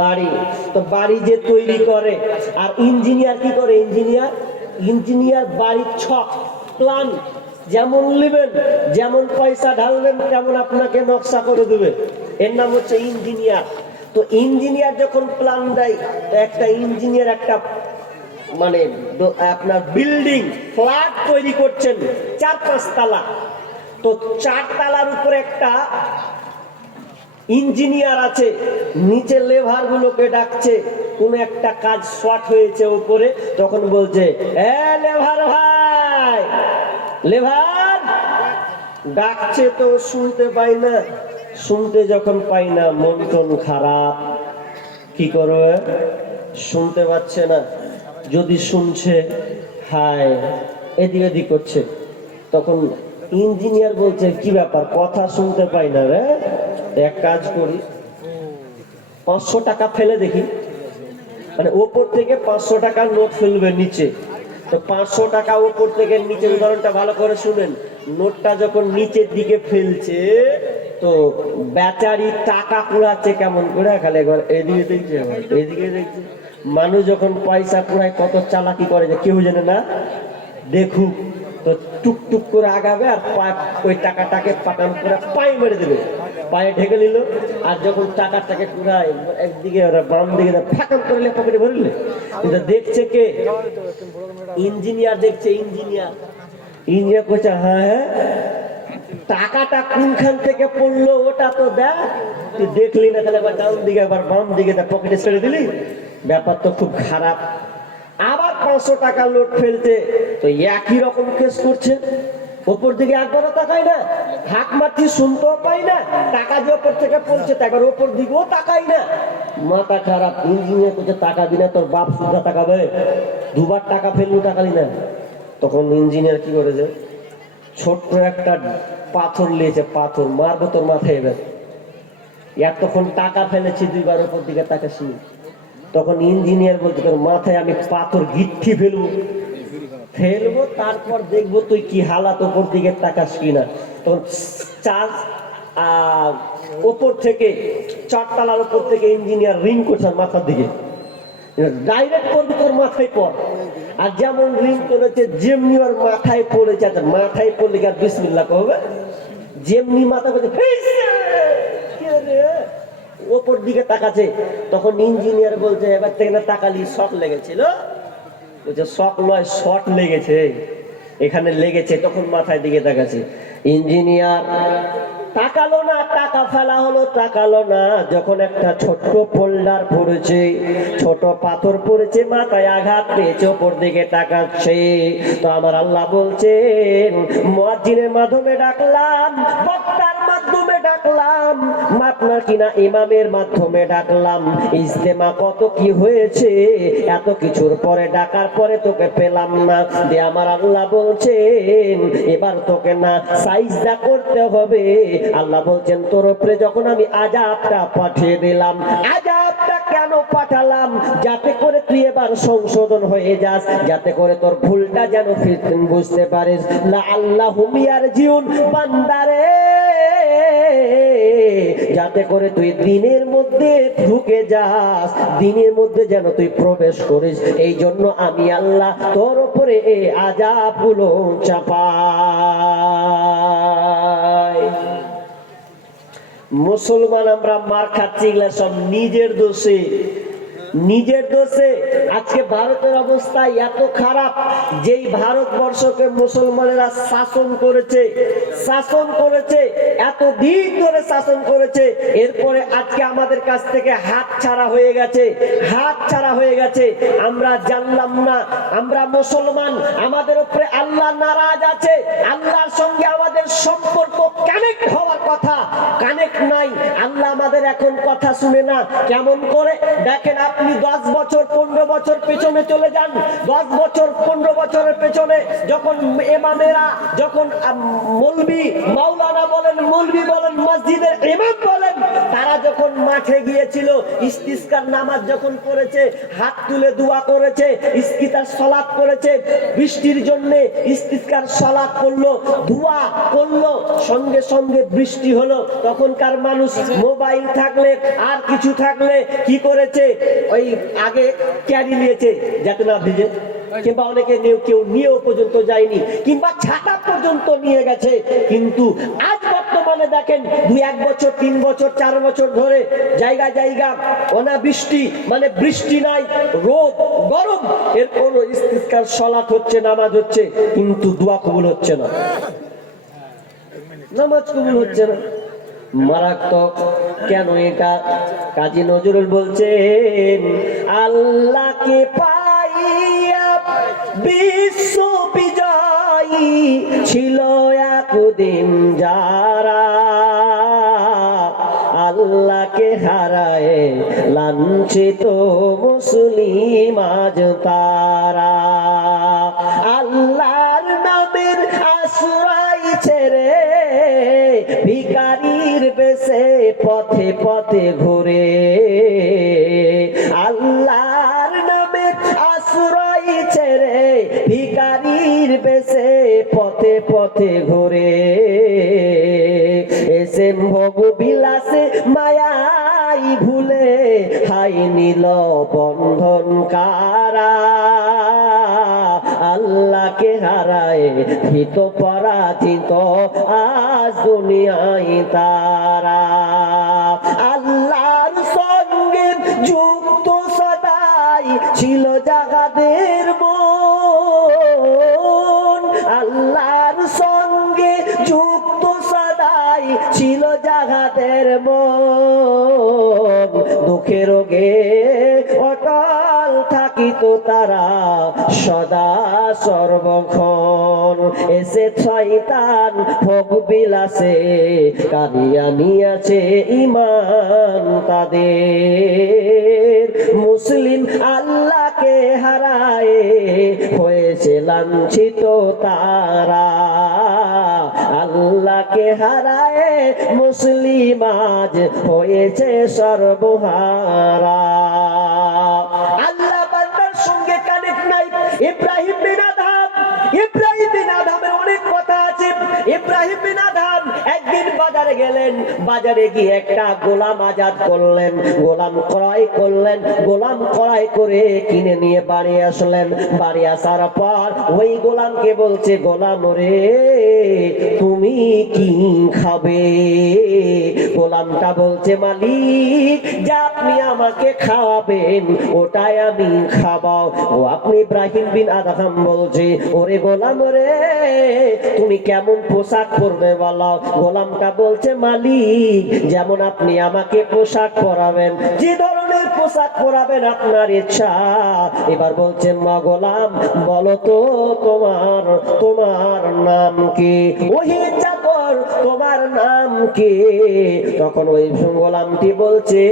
বাড়ি তো বাড়ি যে তৈরি করে, আর ইঞ্জিনিয়ার কি করে? ইঞ্জিনিয়ার বাড়ির ছক প্ল্যান যেমন নেবেন, যেমন পয়সা ঢালবেন, তেমন আপনাকে নকশা করে দেবে। এর নাম হচ্ছে ইঞ্জিনিয়ার। তো ইঞ্জিনিয়ার যখন প্ল্যান দেয়, তো একটা ইঞ্জিনিয়ার একটা মানে আপনার বিল্ডিং ফ্ল্যাট তৈরি করছেন 4-5 তলা, তো 4 তলার উপরে একটা ইঞ্জিনিয়ার আছে, নিচে লেভার গুলোকে ডাকছে, কোন একটা কাজ শর্ট হয়েছে উপরে, তখন বলছে এ লেভার ভাই, লেভার ডাকছে, তো শুনতে পাই না। শুনতে যখন পাই না, মন টন খারাপ, কি করবে? শুনতে পাচ্ছে না। যদি শুনছে, হায় এদিক ওদিক করছে, তখন ইঞ্জিনিয়ার বলছে কি ব্যাপার, কথা শুনতে পাই না রে, এক কাজ করি, 500 টাকা ফেলে দেখি। মানে ওপর থেকে 500 টাকার নোট ফেলবে নিচে, তো 500 টাকা ওপর থেকে নিচে, উদাহরণটা ভালো করে শুনেন। নোটটা যখন নিচের দিকে ফেলছে, তো বেচারি টাকা কুড়াচ্ছে কেমন করে, খালি একবার এদিকে দেখছে, এদিকে দেখছে। মানুষ যখন পয়সা কুড়ায় কত চালাকি করে যে কেউ জানে না, দেখুক, তো টুকটুক করে আগাবে, আর ওই টাকাটাকে পাটান করে পায়ে মেরে দেবে, পায়ে ঢেকে নিল। আর যখন টাকাটাকে কুড়ায় একদিকে বাম দিকে ফাঁকান করলে পকেটে ভরলে, কিন্তু দেখছে কে? ইঞ্জিনিয়ার দেখছে। ইঞ্জিনিয়ার ইঞ্জিনিয়ার কইছে হ্যাঁ হ্যাঁ, টাকাটা কোনখান থেকে পড়লো ওটা তো দেখ, তুই দেখলি না, তাহলে একবার ডান দিকে একবার বাম দিকে পকেটে ছেড়ে দিলি, ব্যাপার তো খুব খারাপ। আবার 500 টাকা লোট ফেলতে, তো একই রকম কেস করছে। ওপর দিকে একবারও তাকাই না, হাঁক মারছি শুনতেও পাই না, টাকা যে ওপর থেকে পড়ছে একবার ওপর দিকেও তাকাই না, মাথা খারাপ। ইঞ্জিনিয়ার করছে টাকা দিনা তোর বাপ সুদ্ধা তাকাবে, দুবার টাকা ফেললু টাকালি না। তখন ইঞ্জিনিয়ার কি করেছে, ছোট্ট একটা পাথর নিয়েছে, পাথর মারবো তোর মাথায় এবার, এতক্ষণ টাকা ফেলেছি দুইবার ওপর দিকে তাকাসি। তখন ইঞ্জিনিয়ার বলছে তোর মাথায় আমি পাথর গিট্টি ফেলবো, তারপর দেখবো তুই কি হালাত, ওপর দিকে তাকাস কিনা। তখন চার্জ ওপর থেকে 4 তলার উপর থেকে ইঞ্জিনিয়ার রিং করছে মাথার দিকে, ডাইরেক্ট করবি তোর মাথায় পর। আর যেমন রিং করেছে যেমনি ওর মাথায় পড়েছে, আচ্ছা মাথায় পড়লে কি আর বিসমিল্লাহ হবে? যেমনি মাথা করছে ওপর দিকে তাকাচ্ছে। তখন ইঞ্জিনিয়ার বলছে এবার থেকে না তাকালি শক লেগেছিল, বলছে শক নয় শট লেগেছে, এখানে লেগেছে। তখন মাথায় দিকে তাকাচ্ছে। ইঞ্জিনিয়ার তাকালো না, টাকা ফেলা হলো, তাকালো না। যখন একটা ছোট্ট পোল্ডার পড়েছে, ছোট পাথর পড়েছে, মাথায় আঘাত পেয়েছে, ওপর দিকে তাকাচ্ছে। তো আমার আল্লাহ বলছেন মুয়াজ্জিনের মাধ্যমে ডাকলাম, বক্তার মাধ্যমে ডাকলাম, আপনার কিনা ইমামের মাধ্যমে ডাকলাম, ইজতেমা কত কি হয়েছে, এত কিছুর পরে ডাকার পরে তোকে পেলাম না। যে আমার আল্লাহ বলছেন এবার তোকে না সাজদা করতে হবে। আল্লাহ বলছেন তোর উপরে যখন আমি আযাবটা পাঠিয়ে দিলাম, আযাবটা কেন পাঠালাম? যাতে করে তুই এবার সংশোধন হয়ে যাস, যাতে করে তোর ভুলটা যেন বুঝতে পারিস। লা আল্লাহুম ইয়ারজিউন, বান্দারে যাতে করে তুই দিনের মধ্যে ঢুকে যাস, দিনের মধ্যে যেন তুই প্রবেশ করিস। এই জন্য আমি আল্লাহ তোর উপরে এই আযাবগুলো চাপাই। মুসলমান আমরা মার খাচ্ছি, এগুলা সব নিজের দোষে, নিজের দোষে। আজকে ভারতের অবস্থা এত খারাপ, যেই ভারতবর্ষকে মুসলমানেরা শাসন করেছে, এত দিন ধরে শাসন করেছে, এরপরে আজকে আমাদের কাছ থেকে হাত ছাড়া হয়ে গেছে। আমরা জানলাম না আমরা মুসলমান, আমাদের উপরে আল্লাহ নারাজ আছে, আল্লাহর সঙ্গে আমাদের সম্পর্ক কানেক্ট হওয়ার কথা, কানেক্ট নাই। আল্লাহ আমাদের এখন কথা শুনে না। কেমন করে দেখেন, আপনি 10 বছর 15 বছর পেছনে চলে যান, 10 বছর 15 বছরের পেছনে যখন ইমামেরা, যখন মৌলবি মাওলানা বলেন, মৌলবি বলেন, মসজিদের ইমাম বলেন, তারা যখন মাঠে গিয়েছিল, ইস্তিসকার নামাজ যখন করেছে, হাত তুলে দোয়া করেছে, ইস্তিসকার সালাত করেছে, বৃষ্টির জন্য ইস্তিসকার সালাত করলো, দোয়া করলো, সঙ্গে সঙ্গে বৃষ্টি হলো। তখনকার মানুষ মোবাইল থাকলে আর কিছু থাকলে কি করেছে, ওই আগে ক্যারি নিয়েছে যাতে না ভিজে, কিংবা অনেকে কেউ নিয়েও পর্যন্ত যায়নি, কিংবা ছাতা পর্যন্ত নিয়ে গেছে। কিন্তু আজ বর্তমানে দেখেন 2-1 বছর 3 বছর 4 বছর ধরে জায়গা জায়গা অনাবৃষ্টি, মানে বৃষ্টি নাই, রোদ গরম, এর কোনো ইস্তিসকার সালাত হচ্ছে, নামাজ হচ্ছে, কিন্তু দোয়া কবুল হচ্ছে না, নামাজ কবুল হচ্ছে না। মারাত্মক। কেন এটা? কাজী নজরুল বলছেন আল্লাহকে পাইয়া বিশ্ব বিজয়ী ছিল একদিন যারা, আল্লাহকে হারায় লাঞ্ছিত মুসলিম আজ তারা। আল্লাহর নামের আশ্রয় ছেড়ে ভিখারির বেশে পথে পথে ঘুরে, আল্লাহর নামের আশ্রয় ছেড়ে ভিখারির বেশে পথে পথে ঘুরে, এসে ভোগ বিলাসে মায়াই ভুলে হাই নীল বন্ধন কারা, আল্লাহকে হারায় হিত পরাজিত আজ দুনিয়ায় তারা। আল্লাহর সঙ্গে যুক্ত সদাই ছিল জাগাদের মন, আল্লাহ সুখে রোগে অটল থাকিত তারা সদা সর্বক্ষণ। এসে শয়তান ভোগ বিলাসে কারিয়া নিয়েছে ঈমান তাদের। মুসলিম আল্লাহকে হারায়ে হয়েছে লাঞ্ছিত তারা, আল্লাহকে হারায়ে মুসলিম আজ হয়েছে সর্বহারা। আল্লাহ বান্দার সঙ্গে কানেক্ট নাই। ইব্রাহিম বিন আদহাম, ইব্রাহিম বিন আদহামের অনেক কথা আছে। ইব্রাহিম বিন আদহাম একদিন বাজারে গেলেন, বাজারে গিয়ে একটা গোলাম আজাদ করলেন, গোলাম ক্রয় করলেন। গোলাম ক্রয় করে কিনে নিয়ে বাড়ি আসলেন। বাড়ি আসার পর ওই গোলামকে বলছে, গোলাম রে তুমি কি খাবে? গোলামটা বলছে, মালিক যা আপনি আমাকে খাওয়াবেন ওটাই আমি খাওয়াও। ও আপনি ইব্রাহিম বিন আদহাম বলছে, ওরে গোলাম রে তুমি কেমন পোশাক পরবে বলো? গোলামটা বলছে, মালিক যেমন আপনি আমাকে পোশাক পরাবেন, যে ধরনের পোশাক পরাবেন আপনার ইচ্ছা। এবার বলছে, মা গোলাম বলো তো তোমার নাম কি? ওহে চাকর তোমার নাম কি? তখন ওই গোলামটি বলছে,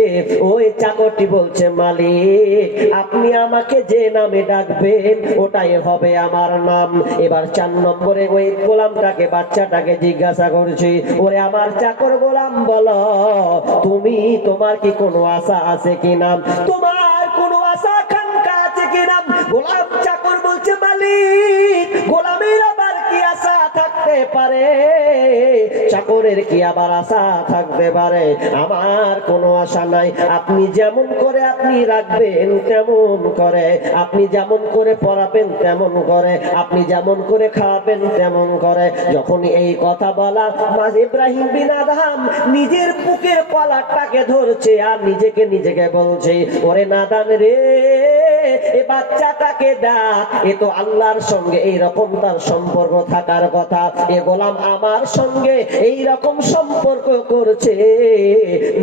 ওই চাকরটি বলছে, মালিক আপনি আমাকে যে নামে ডাকবেন ওটাই হবে আমার নাম। এবার 4 নম্বরে ওই গোলামটাকে বাচ্চাটাকে জিজ্ঞাসা করছে, ওরে আমার চাকর গোলাম বলো তোমার কি কোনো আশা আছে কিনা? তোমার কোনো আশা আকাঙ্ক্ষা আছে কিনা? গোলাম চাকর বলছে, মালিক গোলামের আবার কি আশা থাকতে পারে? চাকরের কি আবার আশা থাকতে পারে? আমার কোনো আশা নাই। আপনি যেমন করে আপনি রাখবেন তেমন করে, আপনি যেমন করে পড়াবেন তেমন করে, আপনি যেমন করে খাওয়াবেন তেমন করে। যখন এই কথা বলা, ইব্রাহিম বিন আদহাম নিজের বুকের কলারটাকে ধরছে আর নিজেকে বলছে, ওরে নাদান রে এ বাচ্চাটাকে ডাক, এ তো আল্লাহর সঙ্গে এইরকম তার সম্পর্ক থাকার কথা। এ গোলাম আমার সঙ্গে এইরকম সম্পর্ক করছে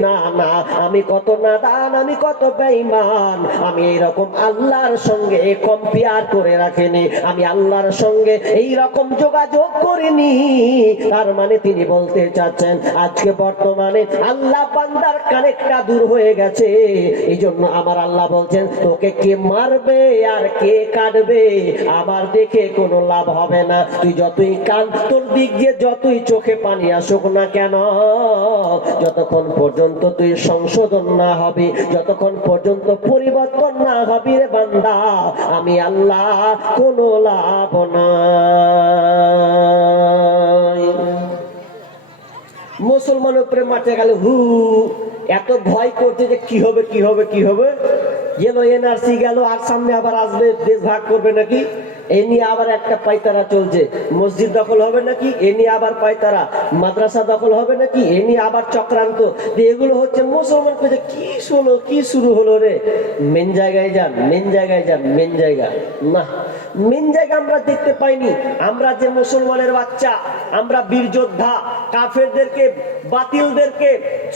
না, না আমি কত নাদান, আমি কত বেঈমান, আমি এইরকম আল্লাহর সঙ্গে কম্পেয়ার করে রাখিনি, আমি আল্লাহর সঙ্গে এইরকম যোগাযোগ করিনি। তার মানে তিনি বলতে চাচ্ছেন আজকে বর্তমানে আল্লাহ বান্দার কানেক্টটা দূর হয়ে গেছে। এই জন্য আমার আল্লাহ বলছেন, তোকে কে মারবে আর কে কাটবে আমার দেখে কোনো লাভ হবে না। তুই যতই কান, তোর দিক দিয়ে যতই চোখে পানি আসুক না কেন, যতক্ষণ পর্যন্ত তুই সংশোধন না হবে, যতক্ষণ পর্যন্ত পরিবর্তন না হবে রে বান্দা, আমি আল্লাহ কোনো লাভ নাই। মুসলমানের উপরে মাঠে গেল হু, এত ভয় করছে যে কি হবে কি হবে কি হবে। গেলো এনআরসি গেল, আর সামনে আবার আসবে দেশ ভাগ করবে নাকি, এ নিয়ে আবার একটা পায়তারা চলছে। মসজিদ দখল হবে নাকি, এ নিয়ে আবার পায়তারা। মাদ্রাসা দখল হবে নাকি, এ নিয়ে আবার চক্রান্ত। এগুলো হচ্ছে মুসলমান করছে, কি শুরু হলো রে? মেন জায়গায় যান, মেন জায়গায় যান, মেন জায়গা না, মেন জায়গা আমরা দেখতে পাইনি। আমরা যে মুসলমানের বাচ্চা, আমরা বীর যোদ্ধা, কাফেরদেরকে বাতিলদেরকে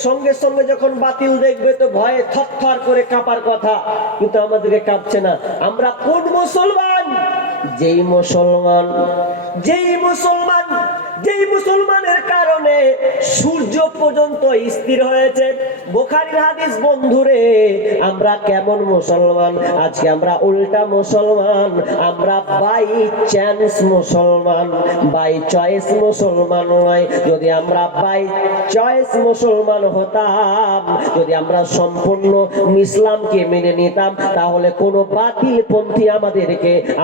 সঙ্গে সঙ্গে যখন বাতিল দেখবে তো ভয়ে থরথর করে কাঁপার কথা, কিন্তু আমাদেরকে কাঁপছে না। আমরা কোন মুসলমান? যেই মুসলমানের কারণে সূর্য পর্যন্ত স্থির হয়েছে। বুখারীর হাদিস বন্ধুরে, আমরা কেমন মুসলমান? আজকে আমরা উল্টা মুসলমান, আমরা বাই চান্স মুসলমান, বাই চয়েস মুসলমান নয়। যদি আমরা বাই চয়েস মুসলমান হতাম, যদি আমরা সম্পূর্ণ ইসলামকে মেনে নিতাম, তাহলে কোনো বাতিল পন্থী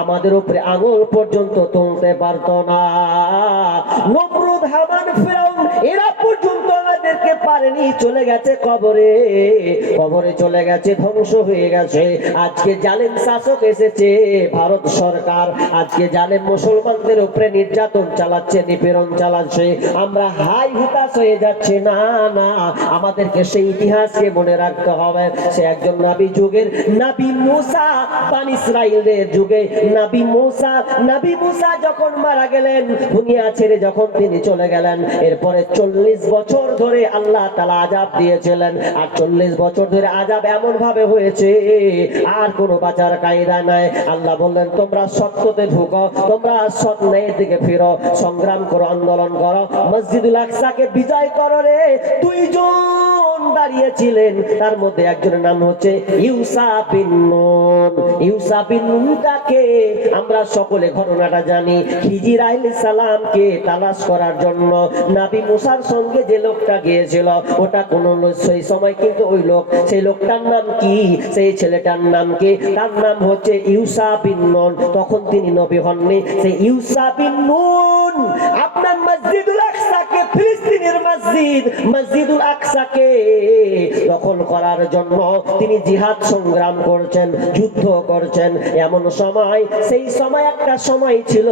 আমাদের উপরে আঙুল পর্যন্ত তুলতে পারতো না। নমরুদ, হামান, ফিরাউন এরা পর্যন্ত আমাদেরকে পারেনি, চলে গেছে কবরে চলে গেছে, ধ্বংস হয়ে গেছে। আজকে জালেম শাসক এসেছে ভারত সরকার, আজকে জালেম মুসলমানদের উপরে নির্যাতন চালাচ্ছে, নিপীড়ন চালাচ্ছে। আমরা হাই হুতাশ হয়ে যাচ্ছে। না, আমাদেরকে সেই ইতিহাসকে মনে রাখতে হবে। সে একজন নবী যুগের নবী মুসা, বনি ইসরাইলের যুগে নবী মুসা যখন মারা গেলেন, দুনিয়া ছেড়ে যখন তিনি চলে গেলেন, এরপরে 40 বছর ধরে আল্লাহ তাআলা আযাব দিয়েছিলেন। 48 বছর ধরে আযাব এমন ভাবে হয়েছে আর কোনো বাঁচার কায়দা নাই। আল্লাহ বললেন তোমরা সত্যতে ঢুকো, তোমরা সৎ ন্যায়ের দিকে ফিরো, সংগ্রাম করো, আন্দোলন করো, মসজিদুল আকসাকে বিজয় করো রে। দুইজন দাঁড়িয়েছিলেন, তার মধ্যে একজনের নাম হচ্ছে ইউসা বিন নুন। ইউসা বিন নুনটাকে আমরা সকলে ঘটনাটা জানি। খিজির আলাইহিস সালামকে তালাশ করার জন্য নবী মুসার সঙ্গে যে লোকটা গিয়েছিল ওটা কোন সেই সময় কিন্তু ওই লোক, সেই লোকটার নাম কি, সেই ছেলেটার নাম কি, তার নাম হচ্ছে ইউসা বিন নুন। তখন তিনি নবী হননি। সেই ইউসা বিন নুন আপনার মসজিদুল আকসাকে, ফিলিস্তিনের মসজিদ মসজিদুল আকসাকে দখল করার জন্য তিনি জিহাদ সংগ্রাম করছেন, যুদ্ধ করছেন। এমন সময়, সেই সময় একটা সময় ছিল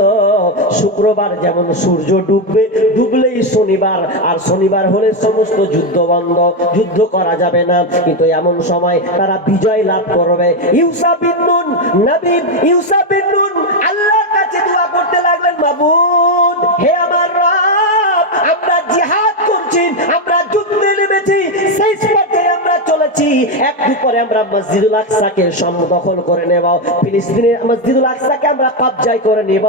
শুক্রবার যেমন সূর্য ডুববে, ডুবলেই শনিবার, আর শনিবার হলে সমস্ত যুদ্ধ বন্ধ, যুদ্ধ করা যাবে না। কিন্তু এমন সময় তারা বিজয় লাভ করবে। ইউসা বিন নুন, নবী ইউসা বিন নুন আল্লাহর কাছে দোয়া করতে লাগলেন, মাবুদ হে আমার রব, আমরা জিহাদ করছি, আমরা যুদ্ধে নেমেছি, সেই পথে আমরা চলেছি, একটু পরে আমরা মসজিদুল আকসাকে দখল করে নেব, ফিলিস্তিনের মসজিদুল আকসাকে আমরা কবজায় করে নেব।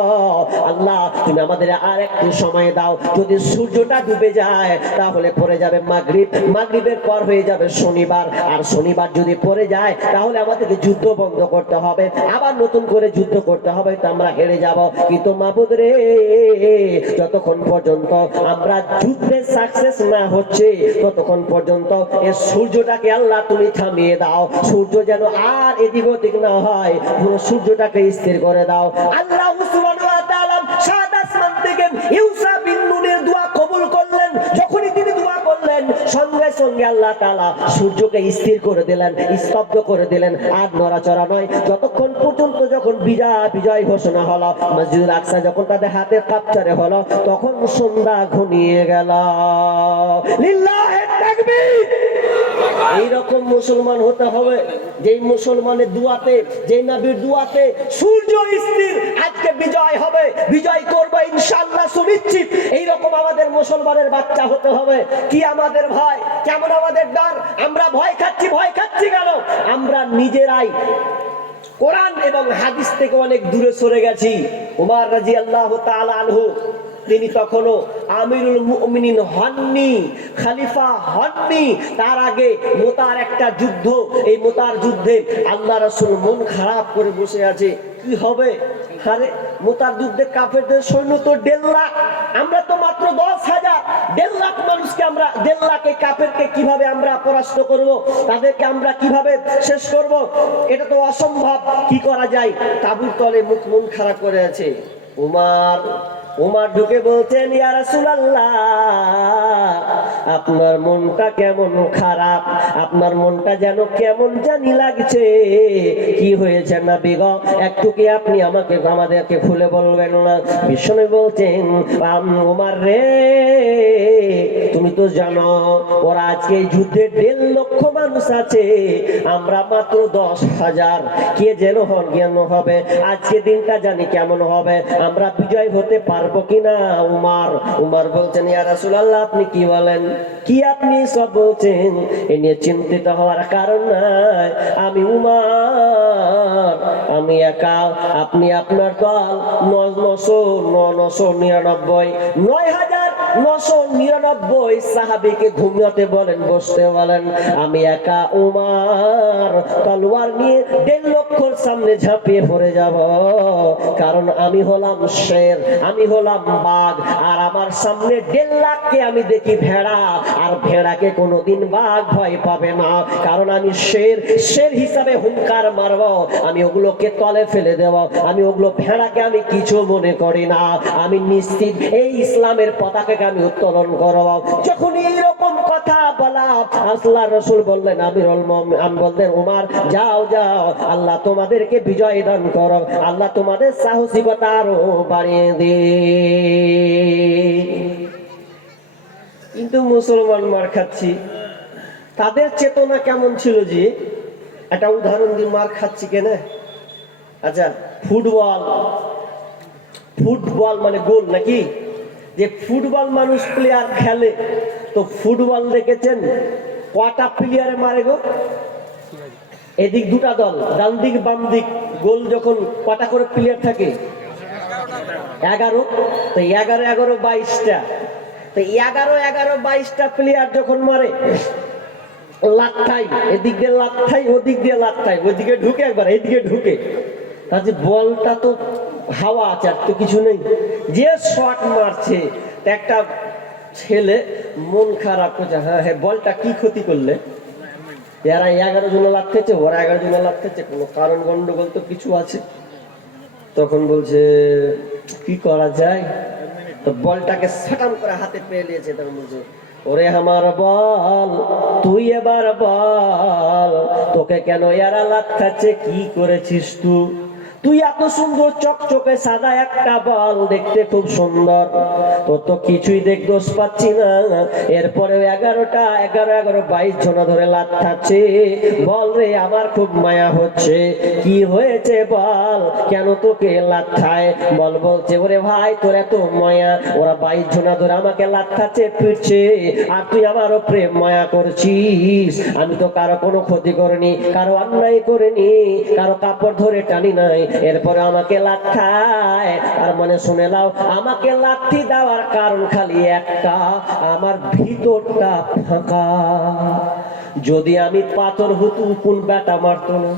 আল্লাহ তুমি আমাদের আর একটু সময় দাও। যদি সূর্যটা ডুবে যায় তাহলে পড়ে যাবে মাগরিব, মাগরিবের পর হয়ে যাবে শনিবার, আর শনিবার যদি পড়ে যায় তাহলে আমাদেরকে যুদ্ধ বন্ধ করতে হবে, আবার নতুন করে যুদ্ধ করতে হবে, তো আমরা হেরে যাব। কিন্তু মাবুদ রে, যতক্ষণ পর্যন্ত আমরা যুদ্ধে সাকসেস না হচ্ছে ততক্ষণ পর্যন্ত এই সূর্যটাকে আল্লাহ তুমি থামিয়ে দাও, সূর্য যেন আর এদিক ওদিক না হয়, পুরো সূর্যটাকে স্থির করে দাও। আল্লাহ সুবহানাহু ওয়া তাআলা সাত আসমান থেকে ইউসা বিন নুনের দোয়া কবুল করলেন। যখনই তিনি দোয়া করলেন সঙ্গে সঙ্গে আল্লাহ তাআলা সূর্যকে স্থির করে দিলেন, স্তব্ধ করে দিলেন, আর নড়াচড়া নয়। যতক্ষণ পর্যন্ত যখন বিজয় ঘোষণা হলো, মসজিদুল আকসা যখন তাদের হাতে কাপচারে হলো, তখন সন্ধ্যা ঘনিয়ে গেল। লিল্লাহি তাকবীর। এইরকম মুসলমান হতে হবে, যেই মুসলমানের দুয়াতে, যেই নবীর দুয়াতে সূর্য স্থির, আজকে বিজয় হবে, বিজয় করবে ইনশাআল্লাহ সুনিশ্চিত। এইরকম আমাদের মুসলমানের বাচ্চা হতে হবে। কি আমাদের ভয়, কেমন আমাদের ডর, আমরা ভয় খাচ্ছি। ভয় খাচ্ছি কেন? আমরা নিজেরাই কোরআন এবং হাদিস থেকে অনেক দূরে সরে গেছি। উমর রাদিয়াল্লাহু তাআলা আনহু তিনি তখনও আমিরুল মুমিনিন হননি, খলিফা হননি। তার আগে মুতার একটা যুদ্ধ, এই মুতার যুদ্ধে আল্লাহ রাসূল মন খারাপ করে বসে আছে, কি হবে? আরে মুতার যুদ্ধে কাফেরদের সৈন্য তো 1.5 লাখ, আমরা তো মাত্র 10,000। 1.5 লাখ মানুষকে আমরা, 1.5 লাখ কাফেরকে কিভাবে আমরা পরাস্ত করব, তাদেরকে আমরা কিভাবে শেষ করব? এটা তো অসম্ভব। কি করা যায়? তাঁবুর তলে মন খারাপ করে আছে। উমর ঢুকে বলছেন, ইয়া রাসূলুল্লাহ, আপনার মনটা কেমন খারাপ, আপনার মনটা যেন কেমন জানি লাগছে, কি হয়েছে নবী গো? একটু কি আপনি আমাদেরকে খুলে বলবেন না? বিষ্ণু বলছেন, উমর রে, তুমি তো জানো ওরা আজকে যুদ্ধে 1.5 লক্ষ মানুষ আছে, আমরা মাত্র 10,000। কে যেন জ্ঞান হবে, আজকে দিনটা জানি কেমন হবে, আমরা বিজয় হতে পারবো কিনা? উমর বলছেন, ইয়া রাসূলুল্লাহ, আপনি কি বলেন, কি আপনি সব বলছেন? এ নিয়ে চিন্তিত হওয়ার কারণ নাই। আমি উমর, আমি একা, আপনি আপনার দল 9,999 সাহাবীকে ঘুমাতে বলেন, বসতে বলেন। আমি একা উমর তলোয়ার নিয়ে 1.5 লক্ষর সামনে ঝাঁপিয়ে পড়ে যাব, কারণ আমি হলাম শের, আমি হলাম বাঘ, আর আমার সামনে 1.5 লাখকে আমি দেখি ভেড়া, আর ভেড়াকে কোনোদিন বাঘ ভয় পাবে না, কারণ আমি শের হিসাবে হুঙ্কার মারব, আমি ওগুলোকে তলে ফেলে দেব, আমি ওগুলো ভেড়াকে আমি কিছু মনে করি না, আমি নিশ্চিত এই ইসলামের পতাকাকে আমি উত্তোলন করব। যখন এইরকম কথা বলা, আল্লাহর রাসূল বললেন, আমি বললেন, উমর যাও যাও, আল্লাহ তোমাদেরকে বিজয় দান করো, আল্লাহ তোমাদের সাহসিকতা আরো বাড়িয়ে দিন। কিন্তু মুসলমান মার খাচ্ছি, তাদের চেতনা কেমন ছিল? যে একটা উদাহরণ দিয়ে মার খাচ্ছি কেন? আচ্ছা, ফুটবল মানে গোল নাকি? যে ফুটবল মানুষ প্লেয়ার খেলে, তো ফুটবল দেখেছেন কটা প্লেয়ারে মারে গো? এদিক দুটা দল, ডান দিক বাম দিক, গোল যখন কটা করে প্লেয়ার থাকে? 11। তো 11 11 22টা। তো 11 11 22টা প্লেয়ার যখন মারে, লাত্থাই এদিক দিয়ে লাত্থাই, ওদিক দিয়ে লাত্থাই, ওদিকে ঢুকে একবার এদিকে ঢুকে, তাহলে বলটা তো হাওয়া আছে, আর তো কিছু নেই, যে শট মারছে। একটা ছেলে মন খারাপ করছে, হ্যাঁ হ্যাঁ বলটা কি ক্ষতি করলে? এরা 11 জন লাত্তেছে, ওরা 11 জন লাত্তেছে, কোনো কারণ গন্ডগোল তো কিছু আছে। তখন বলছে কি করা যায়, তো বলটাকে সাটাম করে হাতে পেয়ে নিয়েছে। তখন বলছে, ওরে আমার বল, তুই এবার বল, তোকে কেন এরা লাত্তাচ্ছে, কি করেছিস তুই এত সুন্দর চকচকে সাদা একটা বল, দেখতে খুব সুন্দর, তোর তো কিছুই দেখ দোষ পাচ্ছি না। এরপরে 11টা 11 11 22 জন ধরে লাত্তাচ্ছে। বল রে, আমার খুব মায়া হচ্ছে, কি হয়েছে বল, কেন তোকে লাত্তায়? বল বলছে, ওরে ভাই তোর এত মায়া, ওরা 22 জন ধরে আমাকে লাত্তাচ্ছে, পিটছে, আর তুই আমারও প্রেম মায়া করছিস। আমি তো কারো কোনো ক্ষতি করিনি, কারো অন্যায় করিনি, কারো কাপড় ধরে টানি নাই, এরপরে আমাকে লাত্থায়। আর মানে শুনে নাও, আমাকে লাথি দেওয়ার কারণ খালি একটা, আমার ভিতরটা ফাঁকা। যদি আমি পাথর হতু, কোন ব্যাটা মারতো না?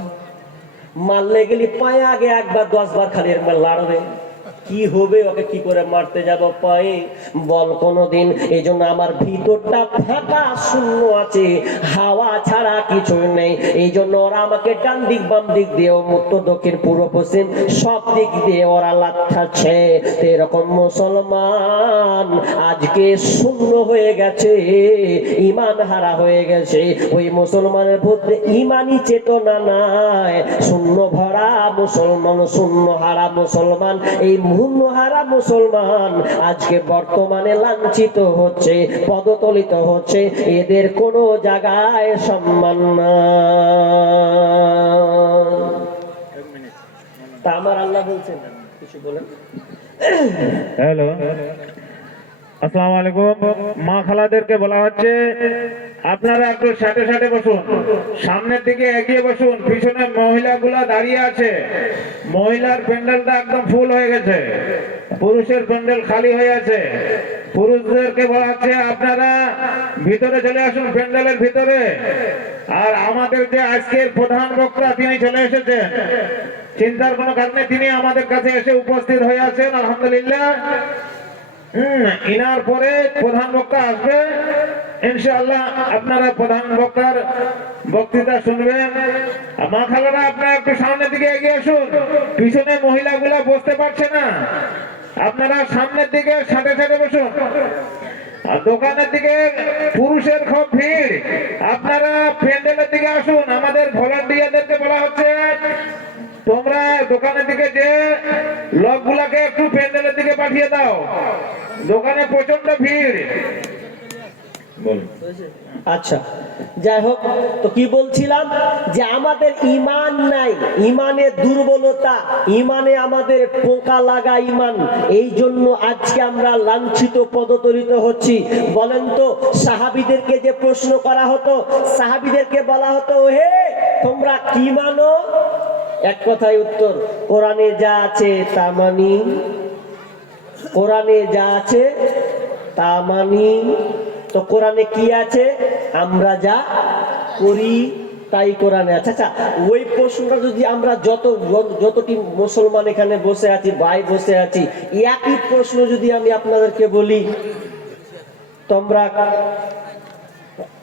মারলে গেলি পায়ে আগে একবার 10 বার খালি একবার লাড়বে, কি হবে, ওকে কি করে মারতে যাব পায়ে? বল কোনদিন। এই জন্য আমার ভিতরটা ফাঁকা শূন্য আছে, হাওয়া ছাড়া কিছু নেই। এই জন্য ওরা আমাকে ডান দিক বাম দিক দিয়ে, উত্তর দক্ষিণ পূর্ব পশ্চিম সব দিক দিয়ে ওরা লাত্থাচ্ছে। এরকম মুসলমান আজকে শূন্য হয়ে গেছে, ইমান হারা হয়ে গেছে। ওই মুসলমানের মধ্যে ইমানি চেতনা নাই, শূন্য ভরা মুসলমান, শূন্য হারা মুসলমান। এই হারা মুসলমান আজকে বর্তমানে লাঞ্ছিত হচ্ছে, পদতলিত হচ্ছে, এদের কোনো জায়গায় সম্মান নাই। তা আমার আল্লাহ বলছেন, কিছু বলেন। হ্যালো, আসসালামু আলাইকুম। মা খালাদেরকে বলা হচ্ছে, আপনারা একটু সাথে সাথে বসুন, সামনের দিকে এগিয়ে বসুন। পিছনে মহিলাগুলা দাঁড়িয়ে আছে, মহিলার প্যান্ডেলটা একদম ফুল হয়ে গেছে, পুরুষের প্যান্ডেল খালি হয়ে আছে। পুরুষদেরকে বলা হচ্ছে, আপনারা ভিতরে চলে আসুন, প্যান্ডেলের ভিতরে। আর আমাদের যে আজকের প্রধান বক্তা, তিনি চলে এসেছেন, চিন্তার কোনো কারণে তিনি আমাদের কাছে এসে উপস্থিত হয়ে আছেন, আলহামদুলিল্লাহ। ইনার পরে প্রধান বক্তা আসবে, ইনশাআল্লাহ আপনারা প্রধান বক্তার বক্তৃতা শুনবেন। মা খালারা, আপনারা একটু সামনের দিকে এগিয়ে আসুন, পিছনে মহিলাগুলা বসতে পারছে না, আপনারা সামনের দিকে সাথে সাথে বসুন। আর দোকানের দিকে পুরুষের খুব ভিড়, আপনারা প্যান্ডেলের দিকে আসুন। আমাদের ভলান্টিয়ারদেরকে বলা হচ্ছে, তোমরা দোকানের দিকে যে লোকগুলাকে একটু প্যান্ডেলের দিকে পাঠিয়ে দাও, দোকানে প্রচন্ড ভিড়। আচ্ছা, যাই হোক, তো কি বলছিলাম, যে আমাদের ইমান নাই, ইমানের দুর্বলতা, ইমানে আমাদের পোকা লাগা ইমান। এই জন্য আজকে আমরা লাঞ্ছিত, পদতলিত হচ্ছি। বলেন তো, সাহাবীদেরকে যে প্রশ্ন করা হতো, সাহাবীদেরকে বলা হতো, হে তোমরা কি মানো? এক কথায় উত্তর, কোরআনে যা আছে তা মানি, কোরআনে যা আছে তা মানি। তো কোরআনে কি আছে? আমরা যা করি তাই কোরআনে আছে। আচ্ছা, ওই প্রশ্নটা যদি আমরা যতটি মুসলমান এখানে বসে আছি, ভাই বসে আছি, একই প্রশ্ন যদি আমি আপনাদেরকে বলি, তোমরা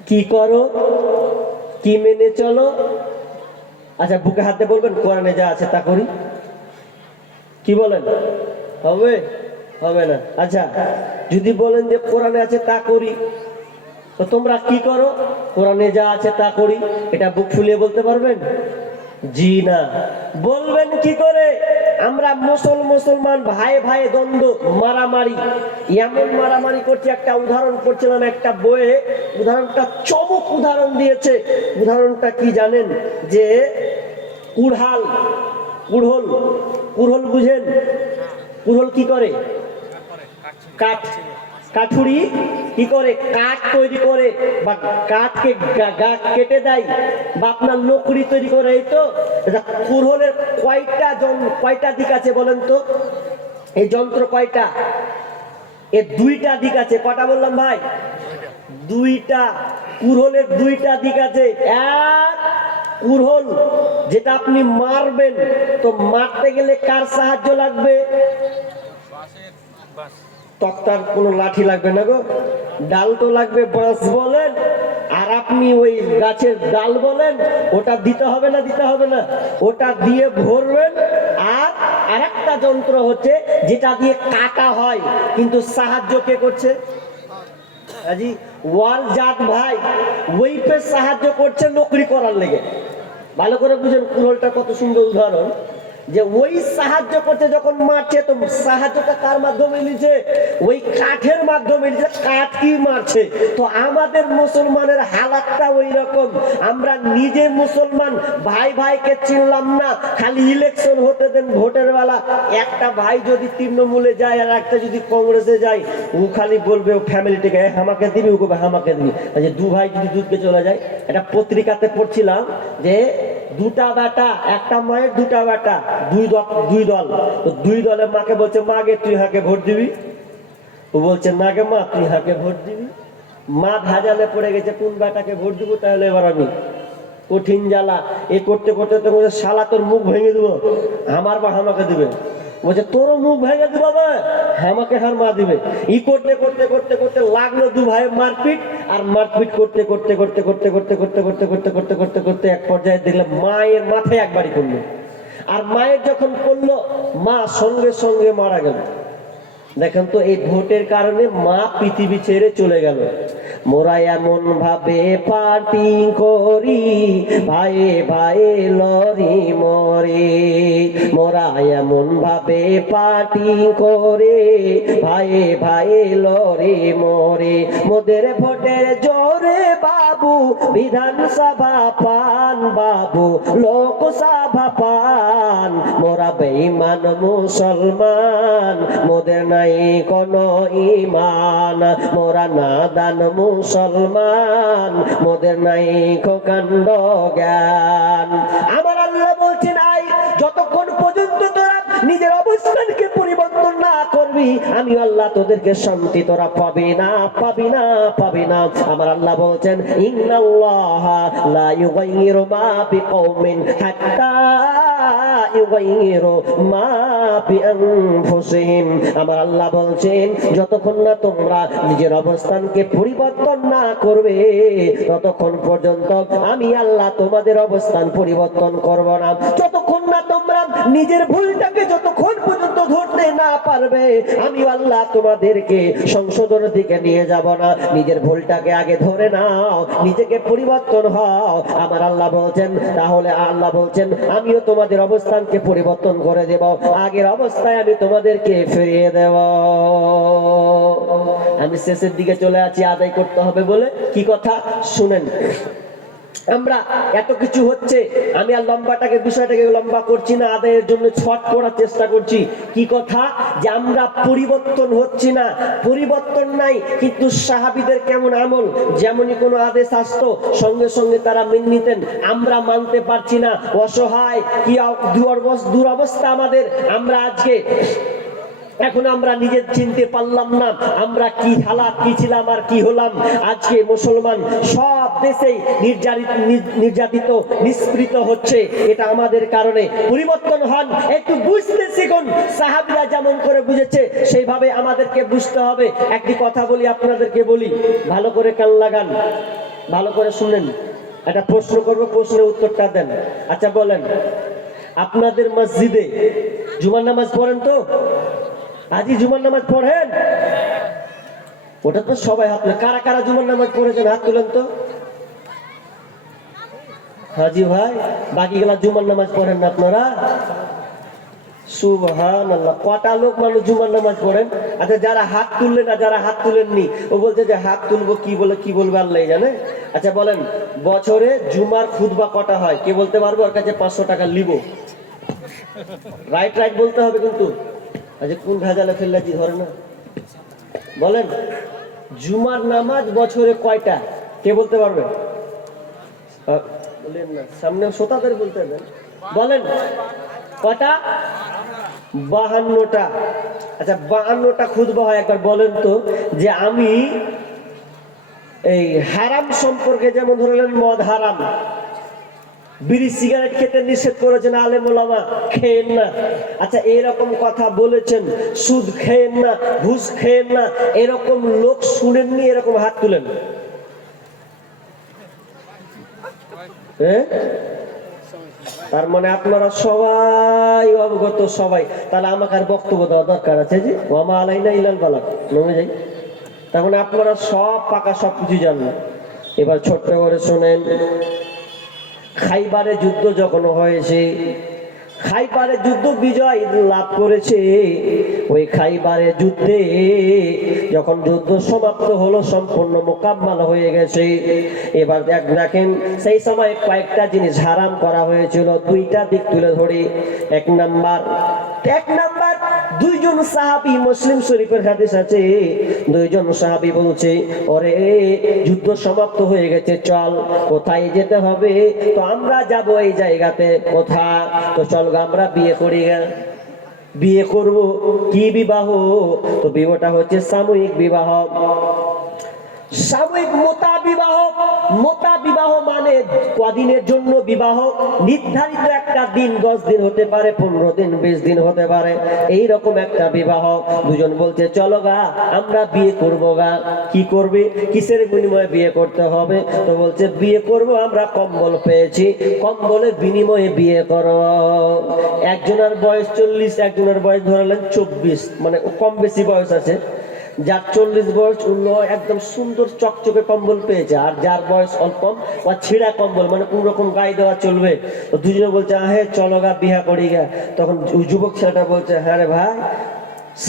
কি করো, কি মেনে চলো? আচ্ছা, বুকে হাতে বলবেন কোরআনে যা আছে তা করি। কি বলেন, হবে? হবে না। আচ্ছা, যদি বলেন যে কোরআনে আছে তা করি, তো তোমরা কি করো? কোরআনে যা আছে তা করি। এটা বুক ফুলিয়ে বলতে পারবেন? জি না। বলবেন কি করে? আমরা মুসলমান ভাই ভাই দ্বন্দ্ব, মারামারি, এমন মারামারি করছে। একটা উদাহরণ করছিলাম একটা বইয়ে, উদাহরণটা চমক উদাহরণ দিয়েছে। উদাহরণটা কি জানেন? যে কুড়হল বুঝেন? কুড়হল কি করে? কাঠ কাঠুরি কি করে, কাঠ তৈরি করে বা কাঠকে কেটে দেয় বা আপনার লকড়ি তৈরি করে। এই তো এটা কুরহলের কয়টা দিক আছে বলেন তো? এই যন্ত্র কয়টা? এর দুইটা দিক আছে। কটা বললাম ভাই? দুইটা। কুরহলের দুইটা দিক আছে। এক কুরহল যেটা আপনি মারবেন, তো মারতে গেলে কার সাহায্য লাগবে? তক্তার কোনো লাঠি লাগবে না গো, ডাল তো লাগবে, বাঁশ বলেন আর আপনি ওই গাছের ডাল বলেন, ওটা দিতে হবে না? দিতে হবে না? ওটা দিয়ে ভরবেন। আর আরেকটা যন্ত্র হচ্ছে যেটা দিয়ে কাটা হয়, কিন্তু সাহায্য কে করছে? আজি ওয়াল জাত ভাই ওইপে সাহায্য করছে নকরি করার লেগে। ভালো করে বুঝেন, কুরহলটা কত সুন্দর উদাহরণ যে ওই সাহায্য করতে যখন মারছে, তো সাহায্যটা কার মাধ্যমে নিচ্ছে? ওই কাঠের মাধ্যমে নিচ্ছে। কাঠ কি মারছে? তো আমাদের মুসলমানের হালাতটা ওই রকম। আমরা নিজে মুসলমান, ভাই ভাইকে চিনলাম না। খালি ইলেকশন হতে দেন, ভোটের বেলা একটা ভাই যদি তৃণমূলে যায় আর একটা যদি কংগ্রেসে যায়, ও খালি বলবে ও ফ্যামিলিটিকে আমাকে দিবি, ও কবে আমাকে দিবি। দু ভাই যদি দুধকে চলে যায়, একটা পত্রিকাতে পড়ছিলাম যে দুটা বেটা, একটা মায়ের দুটা বেটা, দুই দল। তো দুই দলের মাকে বলছে, মা গে তুই হাকে ভোট দিবি? ও বলছে না গে মা তুই হাকে ভোট দিবি। মা ভেজালে পড়ে গেছে, কোন বেটাকে ভোট দিব তাহলে এবার আমি? কঠিন জ্বালা। এ করতে করতে তো বলছে, শালা তোর মুখ ভেঙে দেবো, আমার বা আমাকে দিবে। বলছে তোরও মুখ ভেঙে দিব, আমাকে হার মা দিবে। ই করতে করতে করতে করতে লাগলো দু ভাই মারপিট। আর মারপিট করতে করতে করতে করতে করতে করতে করতে করতে করতে করতে করতে এক পর্যায়ে দেখলাম মায়ের মাথায় একবারই করলো। আর মায়ের যখন করলো, মা সঙ্গে সঙ্গে মারা গেল। দেখেন তো, এই ভোটের কারণে মা পৃথিবী ছেড়ে চলে গেল। মোরা এমন ভাবে পার্টি করি, ভাইয়ে ভাইয়ে লরি মরে। মোরা এমন ভাবে পার্টি করে, ভাইয়ে ভাইয়ে লরি মরে। মোদের ভোটের জোরে বাবু বিধানসভা পান, বাবু লোকসভা পান। মোরা বেঈমান মুসলমান, মোদের নাই কোনো ঈমান। মোরা নাদান মুসলমান, মোদের নাই কাণ্ড জ্ঞান। আমার আল্লাহ বলছেন, আই যতক্ষণ পর্যন্ত তোরা নিজের অবস্থানকে পরিবর্তন না করবি, আমি আল্লাহ তোদেরকে শান্তি তোরা পাবি না, পাবি না, পাবি না। আমার আল্লাহ বলছেন, ইন্নাল্লাহা লা ইউগাইয়িরু মা বিকওমিন হাত্তা ইউগাইয়িরু মা বিআনফুসিহিম। আমার আল্লাহ বলছেন, যতক্ষণ না তোমরা নিজের অবস্থানকে পরিবর্তন না করবে, ততক্ষণ পর্যন্ত আমি আল্লাহ তোমাদের অবস্থান পরিবর্তন করব না। যতক্ষণ না তোমরা নিজের ভুলটাকে যতক্ষণ পর্যন্ত ধরতে না পারবে, আমি আল্লাহ তোমাদেরকে সংশোধনের দিকে নিয়ে যাব না। নিজের ভুলটাকে আগে ধরে নাও, নিজেকে পরিবর্তন হও। আমার আল্লাহ বলছেন, তাহলে আল্লাহ বলছেন আমিও তোমাদের অবস্থানকে পরিবর্তন করে দেব, আগের অবস্থায় আমি তোমাদেরকে ফিরিয়ে দেব। আমি শেষের দিকে চলে আছি, আদায় করতে হবে বলে। কি কথা শুনেন, আমরা এত কিছু হচ্ছে, আমি আর বিষয়টাকে লম্বা করছি না, আদায়ের জন্য ছট করার চেষ্টা করছি। কি কথা, যে আমরা পরিবর্তন হচ্ছি না, পরিবর্তন নাই। কিন্তু সাহাবীদের কেমন আমল, যেমনই কোনো আদেশ আসতো সঙ্গে সঙ্গে তারা মেনে নিতেন। আমরা মানতে পারছি না, অসহায়, কি দুরবস্থা আমাদের। আমরা আজকে এখন আমরা নিজের চিনতে পারলাম না আমরা কি হালাত, কি ছিলাম আর কি হলাম। আজকে মুসলমান সব দেশেই নির্যাতিত, নিষ্পৃত হচ্ছে। এটা আমাদের কারণে। পরিবর্তন হন, একটু বুঝতে শিখুন। সাহাবীরা যেমন করে বুঝেছে সেইভাবে আমাদেরকে বুঝতে হবে। একটি কথা বলি, আপনাদেরকে বলি, ভালো করে কান লাগান, ভালো করে শুনেন। একটা প্রশ্ন করবো, প্রশ্নের উত্তরটা দেন। আচ্ছা বলেন, আপনাদের মসজিদে জুমার নামাজ পড়েন তো? আজই জুমার নামাজ পড়েন? ওটা তো সবাই হাত, কারা কারা জুমার নামাজ পড়েছেন হাত তুলেন তো। হাজি ভাই, বাকিগুলা জুমার নামাজ পড়েন না আপনারা? সুবহানাল্লাহ। কটা লোক মানুষ জুমার নামাজ পড়েন? আচ্ছা, যারা হাত তুললেন না, যারা হাত তুলেননি, ও বলছে যে হাত তুলবো, কি বলবে আল্লাহ জানে। আচ্ছা বলেন, বছরে জুমার খুতবা কটা হয়? কে বলতে পারবো? ওর কাছে 500 টাকা লিব। রাইট বলতে হবে কিন্তু। আচ্ছা, কোন ভেজালে ফেললে কি ধরে না? বলেন, জুমার নামাজ বছরে কয়টা? কে বলতে পারবে? বলেন না, সামনে শ্রোতাদের বলতে হবে। বলেন কয়টা? 52টা। আচ্ছা, 52টা খুতবা হয়। একবার বলেন তো যে আমি এই হারাম সম্পর্কে, যেমন ধরলেন মদ হারাম, বিড়ি সিগারেট খেতে নিষেধ করেছেন আলেম ওলামা, খেয়েন না। আচ্ছা, এরকম কথা বলেছেন সুদ খেয়েন না, ঘুষ খেয়েন না, এরকম লোক শুনেননি? এরকম হাত তুলেন। তার মানে আপনারা সবাই অবগত, সবাই। তাহলে আমাকে আর বক্তব্য দেওয়া দরকার আছে? জি, ওয়ামা আলাইনা ইলাল বালাগ, নেমে যাই। তার মানে আপনারা সব পাকা, সব কিছু জানেন। এবার ছোট্ট করে শোনেন, খাইবারে যুদ্ধ যখন হয়েছে, খাইবারে যুদ্ধ বিজয় লাভ করেছে, ওই খাইবারে যুদ্ধে যখন যুদ্ধ সমাপ্ত হলো, সম্পূর্ণ মোকাম্মাল হয়ে গেছে, এবার দেখেন সেই সময় কয়েকটা জিনিস হারাম করা হয়েছিল। দুইটা দিক তুলে ধরি। এক নাম্বার, দুইজন সাহাবী, মুসলিম শরীফের হাদিস আছে, দুইজন সাহাবী বলছে, ওরে যুদ্ধ সমাপ্ত হয়ে গেছে, চল কোথায় যেতে হবে? তো আমরা যাব এই জায়গাতে। কোথা? তো চল আমরা বিয়ে করি। বিয়ে করব। কি বিবাহ? তো বিবাহটা হচ্ছে সামূহিক বিবাহ, সাময়িক মোতা বিবাহ। মোতা বিবাহ মানে কদিনের জন্য বিবাহ? নির্ধারিত একটা দিন, 10 দিন হতে পারে, 15 দিন, 20 দিন হতে পারে, এই রকম একটা বিবাহ। দুজন বলছে চলো গা আমরা বিয়ে করবো গা। কি করবে? কিসের বিনিময়ে বিয়ে করতে হবে? তো বলছে বিয়ে করব আমরা, কম্বল পেয়েছি, কম্বলের বিনিময়ে বিয়ে করো। একজনের বয়স 40, একজনের বয়স ধরলেন 24, মানে কম বেশি বয়স আছে। যার 40 বয়স উঠলো, একদম সুন্দর চকচকে কম্বল পেয়েছে, আর যার বয়স অল্প, ও ছিঁড়া কম্বল, মানে কোন রকম গায়ে দেওয়া চলবে। তো দুজনে বলছে হে চলো গা বিহা করি গা। তখন যুবক ছেলেটা বলছে হ্যাঁ রে ভাই,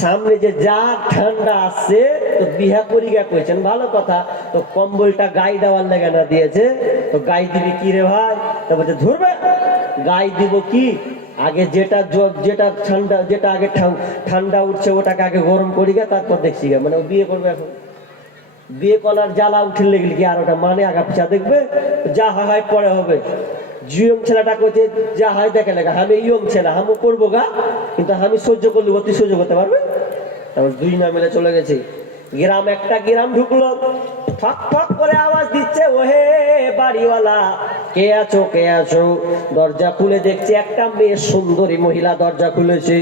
সামনে যে যা ঠান্ডা আসছে, তো বিহা করি গা কইছেন, ভালো কথা। তো কম্বলটা গায়ে দেওয়ার লেগে না দিয়েছে, তো গায়ে দিবি কি রে ভাই? তো বলছে ধরবে, গায়ে দিব কি? আগে যেটা ঠান্ডা, যেটা আগে ঠান্ডা উঠছে ওটাকে আগে গরম করি গা, তারপর দেখছি গা। মানে ও বিয়ে করবে এখন। বিয়ে করার জ্বালা উঠলে গেলে কি আর ওটা মানে আগা পিছা দেখবে? যা হয় পরে হবে। জিয়ং ছেলেটা করছে যা হয় দেখে লেখা, আমি ইয়ং ছেলে, আমি করবো গা, কিন্তু আমি সহ্য করলি, তুই সহ্য করতে পারবে? তারপর দুই না মিলে চলে গেছে। গ্রাম, একটা গ্রাম ঢুকলো, ঠক ঠক করে আওয়াজ দিচ্ছে, ওহে বাড়িওয়ালা, কে আছো কে আছো? দরজা খুলে দেখছি একটা মেয়ে, সুন্দরী মহিলা দরজা খুলেছে।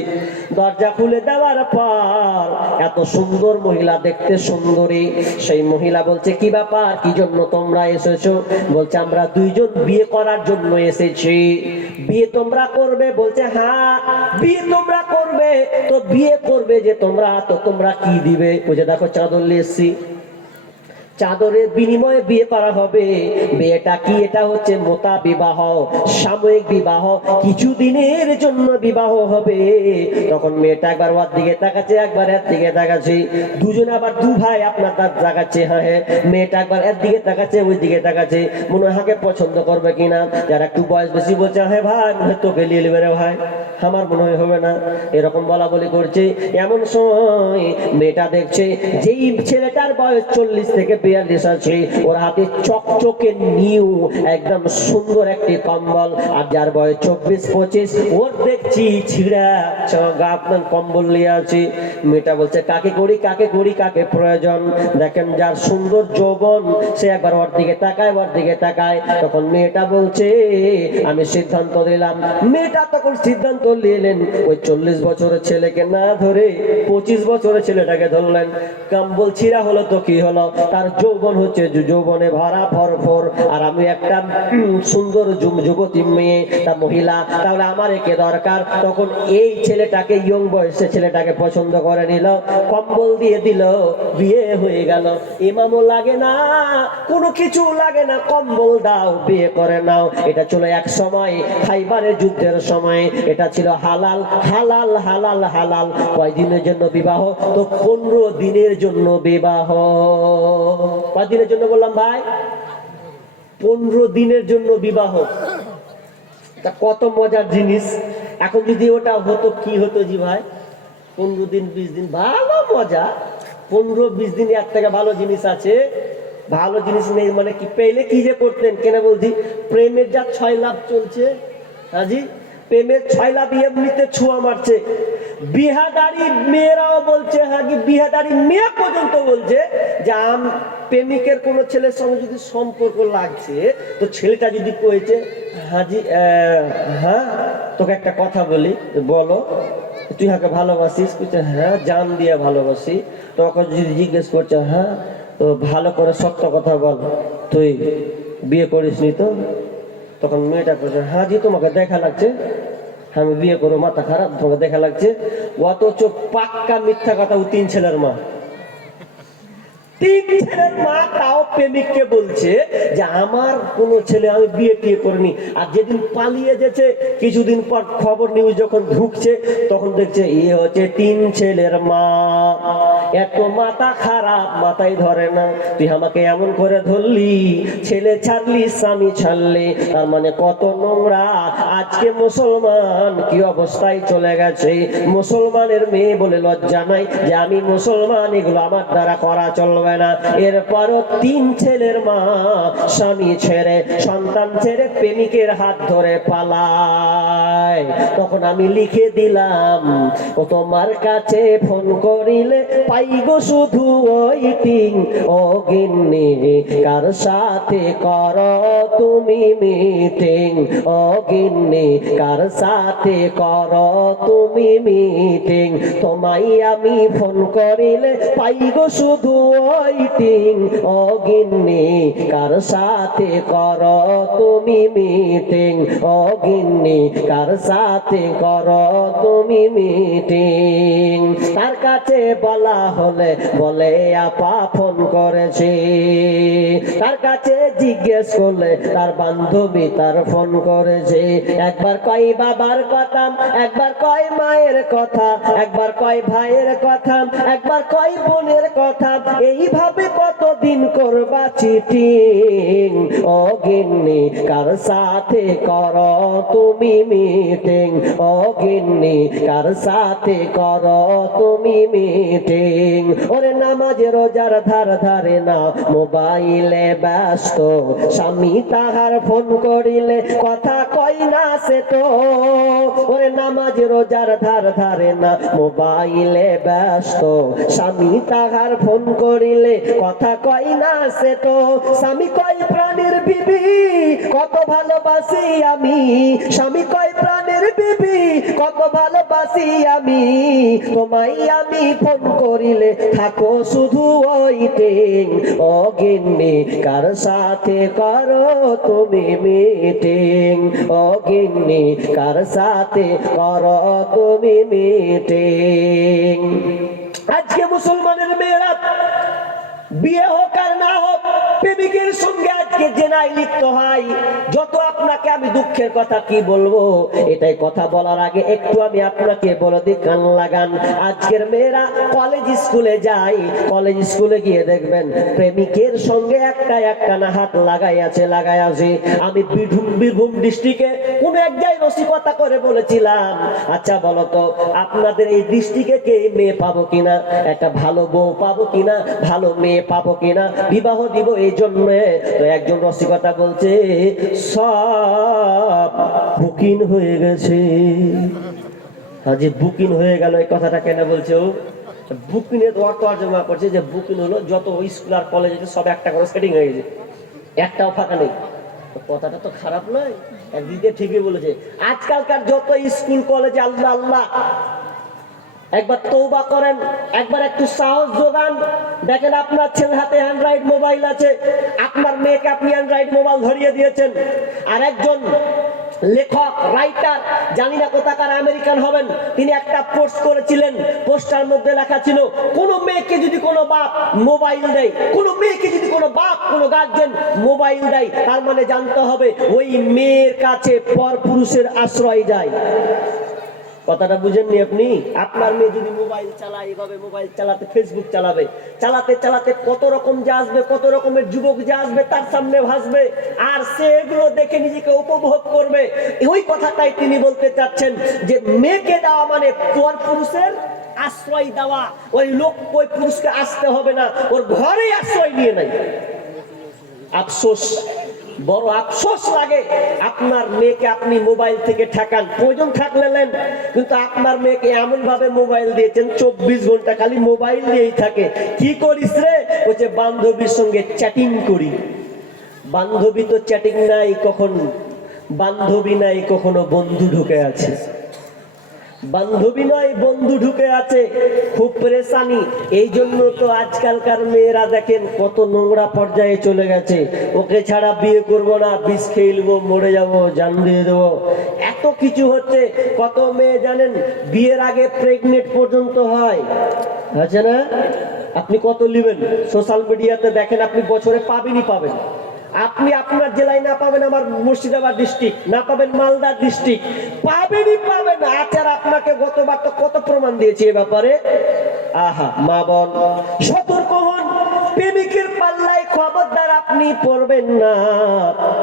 দরজা খুলে দেওয়ার পর এত সুন্দর মহিলা, দেখতে সুন্দরী, সেই মহিলা বলছে কি ব্যাপার, কি জন্য তোমরা এসেছো? বলছে আমরা দুইজন বিয়ে করার জন্য এসেছি। বিয়ে তোমরা করবে? বলছে হ্যাঁ বিয়ে তোমরা করবে। তো বিয়ে করবে যে তোমরা, তো তোমরা কি দিবে? বুঝে দেখো চাদর নিয়ে এসছি, চাদরের বিনিময়ে বিয়ে করা হবে। বিয়েটা কি? এটা হচ্ছে মোতা বিবাহ, সাময়িক বিবাহ, কিছুদিনের জন্য বিবাহ হবে। তখন মেয়েটা একবার ওর দিকে তাকাচ্ছে, একবার এর দিকে তাকাচ্ছে, দুজনে আবার দু ভাই আপনার তার তাকাচ্ছে। হ্যাঁ হ্যাঁ, মেয়েটা একবার এর দিকে তাকাচ্ছে, ওই দিকে তাকাচ্ছে, মনে হয় হাকে পছন্দ করবে কিনা। যারা একটু বয়স বেশি বলছে হ্যাঁ ভাই মনে হয় তোকে নিয়ে নেবে রে ভাই, আমার মনে হয় হবে না, এরকম বলা বলি করছে। এমন সময় মেয়েটা দেখছে যেই ছেলেটার বয়স 40 থেকে 42 আছে, ওর হাতে চকচকে নিউ একদম সুন্দর একটি কম্বল, আর যার বয়স 24-25, ওর দেখছি ছিঁড়া আপনার কম্বল নিয়ে আছে। মেয়েটা বলছে কাকে করি, কাকে করি, কাকে প্রয়োজন? দেখেন যার সুন্দর যৌবন, সে একবার ওর দিকে তাকায়, ওর দিকে তাকায়। তখন মেয়েটা বলছে আমি সিদ্ধান্ত দিলাম। মেয়েটা তখন সিদ্ধান্ত নিলেন, ওই 40 বছরের ছেলেকে না ধরে 25 বছরের ছেলেটাকে ধরলেন। কম্বল ছিঁড়া হলো তো কি হলো, তার যৌবন হচ্ছে যৌবনে ভরা ভরপুর, আর আমি একটা সুন্দর যুবতী মেয়ে, তা মহিলা, তাহলে আমার একে দরকার। তখন এই ছেলেটাকে, ইয়ং বয়সে ছেলেটাকে পছন্দ করে নিল, কম্বল দিয়ে দিল, বিয়ে হয়ে গেল। ইমামও লাগে না, কোনো কিছু লাগে না, কম্বল দাও বিয়ে করে নাও। এটা ছিল এক সময় খাইবারের যুদ্ধের সময়, এটা ছিল হালাল হালাল হালাল হালাল। কয়দিনের জন্য বিবাহ? তো 15 দিনের জন্য বিবাহ। কয়দিনের জন্য বললাম ভাই? 15 দিনের জন্য বিবাহ। তা কত মজার জিনিস। এখন যদি ওটা হতো কি হতো জি ভাই? 15 দিন 20 দিন, ভালো মজা। 15-20 দিনে এক থেকে ভালো জিনিস আছে, ভালো জিনিস নেই মানে কি? পেলে কি যে করতেন কেন বলছি, প্রেমের যা 6 লাভ চলছে, হাজি প্রেমের 6 লাভ এমনিতে ছোঁয়া মারছে। বিহাদারি মেয়েরাও বলছে, হাজি বিহাদারি মেয়ে পর্যন্ত বলছে যে প্রেমিকের কোনো ছেলের সঙ্গে যদি সম্পর্ক লাগছে, তো ছেলেটা যদি কয়েছে, হাজি হ্যাঁ তোকে একটা কথা বলি, বলো তুই হাকে ভালোবাসিস? বলছে হ্যাঁ জান দিয়ে ভালোবাসি। তখন যদি জিজ্ঞেস করছে হ্যাঁ তো ভালো করে সত্য কথা বল, তুই বিয়ে করিসনি তো? তখন মেয়েটা বলছে হ্যাঁ জি তোমাকে দেখা লাগছে, আমি বিয়ে করবো, মাথা খারাপ, তোমাকে দেখা লাগছে। অথচ পাক্কা মিথ্যা কথা, ও 3 ছেলের মা। 3 ছেলের মা তাও প্রেমিককে বলছে যে আমার কোনো ছেলে আমি বিয়ে টিয়ে করিনি। আর যেদিন পালিয়ে যেছে, কিছুদিন পর খবর নিউজ যখন ঢুকছে, তখন দেখছে এ হচ্ছে 3 ছেলের মা। এত মাথা খারাপ, মাথায় ধরে না। তুই আমাকে এমন করে ধরলি, ছেলে ছাড়লি স্বামী ছাড়লি, তার মানে কত নোংরা। আজকে মুসলমান কি অবস্থায় চলে গেছে। মুসলমানের মেয়ে বলে লজ্জা নাই যে আমি মুসলমান, এগুলো আমার দ্বারা করা চলবে না। এরপরও 3 ছেলের মা স্বামী ছেড়ে সন্তান ছেড়ে প্রেমিকের হাত ধরে পালায়। তখন আমি লিখে দিলাম, ও তোমার কাছে ফোন করিলে পাই গো শুধু ওয়েটিং। ও গিন্নি কার সাথে করো তুমি মিটিং? ও গিন্নি কার সাথে করো তুমি মিটিং? তোমায় আমি ফোন করিলে পাই গো শুধু ওয়েটিং। ও গিন্নি কার সাথে করো তুমি মিটিং? ও গিন্নি কার সাথে করো তুমি মিটিং? তার কাছে বলা হলে বলে আপা ফোন করেছে, তার কাছে জিজ্ঞেস করলে তার বান্ধবী তার ফোন করেছে। একবার কয় বাবার কথা, একবার কয় মায়ের কথা, একবার কয় ভাইয়ের কথা, একবার কয় বোনের কথা। এইভাবে কতদিন করবা চিটিং? ও গিন্নি কার সাথে করো তুমি মিটিং? ও গিন্নি কার সাথে করো তুমি মিটিং? ওরে নামাজে রোজার ধার ধারে না, মোবাইলে ব্যস্ত, স্বামী তাহার ফোন করিলে কথা কয় না সে তো। ওরে নামাজ রোজার ধার ধারে না, মোবাইলে ব্যস্ত, স্বামী তাহার ফোন করিলে কথা কয় না সে তো। স্বামী কয় প্রাণের বিবি কত ভালোবাসি আমি, স্বামী কয় প্রাণের বিবি কত ভালোবাসি আমি, তোমায় আমি ফোন করিলে থাকো শুধু ওয়েটিং। ও গিন্নি কার সাথে করো তুমি মিটিং? ও গিন্নি কার সাথে করো তুমি মিটিং? আজকে মুসলমানের মেয়েরা বিয়ে হোক আর না হোক, প্রেমিকের সঙ্গে আজকে জেনায় লিপ্ত হয়। যত আপনাকে আমি দুঃখের কথা কি বলবো, এটাই কথা বলার আগে একটু আমি আপনাকে বলে দিই, কান লাগান। আজকের মেয়েরা কলেজ স্কুলে যায়, কলেজ স্কুলে গিয়ে দেখবেন প্রেমিকের সঙ্গে একটা না হাত লাগাই আছে। আমি বীরভূম ডিস্ট্রিক্টে কোন এক জায়গায় রসিকতা করে বলেছিলাম, আচ্ছা বলো তো আপনাদের এই ডিস্ট্রিক্টে কে মেয়ে পাবো কিনা, একটা ভালো বউ পাবো কিনা, ভালো মেয়ে পাবো কিনা, বিবাহ দিব এই জন্য। তো একজন রসিকতা বলছে সব বুকিং হয়ে গেছে। যে বুকিং হয়ে গেল, এই কথাটা কেন বলছে ও? বুকিং এর অর্থ তর্জমা করছে যে বুকিং হলো যত স্কুল আর কলেজ আছে সব একটা করে সেটিং হয়ে গেছে, একটাও ফাঁকা নেই। কথাটা তো খারাপ নয়, একদিকে ঠিকই বলেছে। আজকালকার যত স্কুল কলেজে আল্লাহ আল্লাহ, একবার তওবা করেন, একবার একটু সাহস যোগান। দেখেন আপনার ছেলের হাতে অ্যান্ড্রয়েড মোবাইল আছে, আপনার মেয়েকে আপনি অ্যান্ড্রয়েড মোবাইল ধরিয়ে দিয়েছেন। আর একজন লেখক রাইটার, জানি না কোথাকার আমেরিকান হবেন, তিনি একটা পোস্ট করেছিলেন। পোস্টার মধ্যে লেখা ছিল, কোন মেয়েকে যদি কোনো বাপ মোবাইল দেয়, কোন মেয়েকে যদি কোনো বাপ কোনো গার্জেন মোবাইল দেয়, তার মানে জানতে হবে ওই মেয়ের কাছে পরপুরুষের আশ্রয় যায়। কথাটা বুঝেননি আপনি? আপনার মেয়ে যদি মোবাইল চালায়, এইভাবে মোবাইল চালাতে, ফেসবুক চালাবে, চালাতে চালাতে কত রকম যা আসবে, কত রকমের যুবক যা আসবে তার সামনে ভাসবে, আর সে এগুলো দেখে নিজেকে উপভোগ করবে। ওই কথাটাই তিনি বলতে চাচ্ছেন যে মেয়েকে দেওয়া মানে পরপুরুষের আশ্রয় দেওয়া, ওই লোক ওই পুরুষকে আসতে হবে না, ওর ঘরেই আশ্রয় নিয়ে নাই। আফসোস, বড় আফসোস লাগে। আপনার মেয়েকে আপনি মোবাইল থেকে ঠেকান, প্রয়োজন থাকলে নেন, কিন্তু আপনার মেয়েকে এমন ভাবে মোবাইল দিয়েছেন 24 ঘন্টা খালি মোবাইল নিয়েই থাকে। কি করিস রে? বলছে বান্ধবীর সঙ্গে চ্যাটিং করি। বান্ধবী তো চ্যাটিং নাই কখন, বান্ধবী নাই কখনো, বন্ধু ঢুকে আছে। বান্ধবী নয় বন্ধু ঢুকে আছে, খুব পরেশানি। এই জন্য তো আজকালকার মেয়েরা দেখেন কত নোংরা পর্যায়ে চলে গেছে। ওকে ছাড়া বিয়ে করব না, বিষ খেয়ে নেবো, মরে যাবো, জান দিয়ে দেবো, এত কিছু হচ্ছে। কত মেয়ে জানেন বিয়ের আগে প্রেগনেন্ট পর্যন্ত হয়, আছে না? আপনি কত নেবেন? সোশ্যাল মিডিয়াতে দেখেন, আপনি বছরে পাবেনই পাবেন। আপনি আপনার জেলায় না পাবেন আমার মুর্শিদাবাদ ডিস্ট্রিক্ট, না পাবেন মালদা ডিস্ট্রিক্ট, পাবেনই পাবেন। আচার আপনাকে গতবার তো কত প্রমাণ দিয়েছি এ ব্যাপারে। আহা মা বোন, সতর্ক হন, প্রেমিকের পাল্লায় খবরদার আপনি পড়বেন না,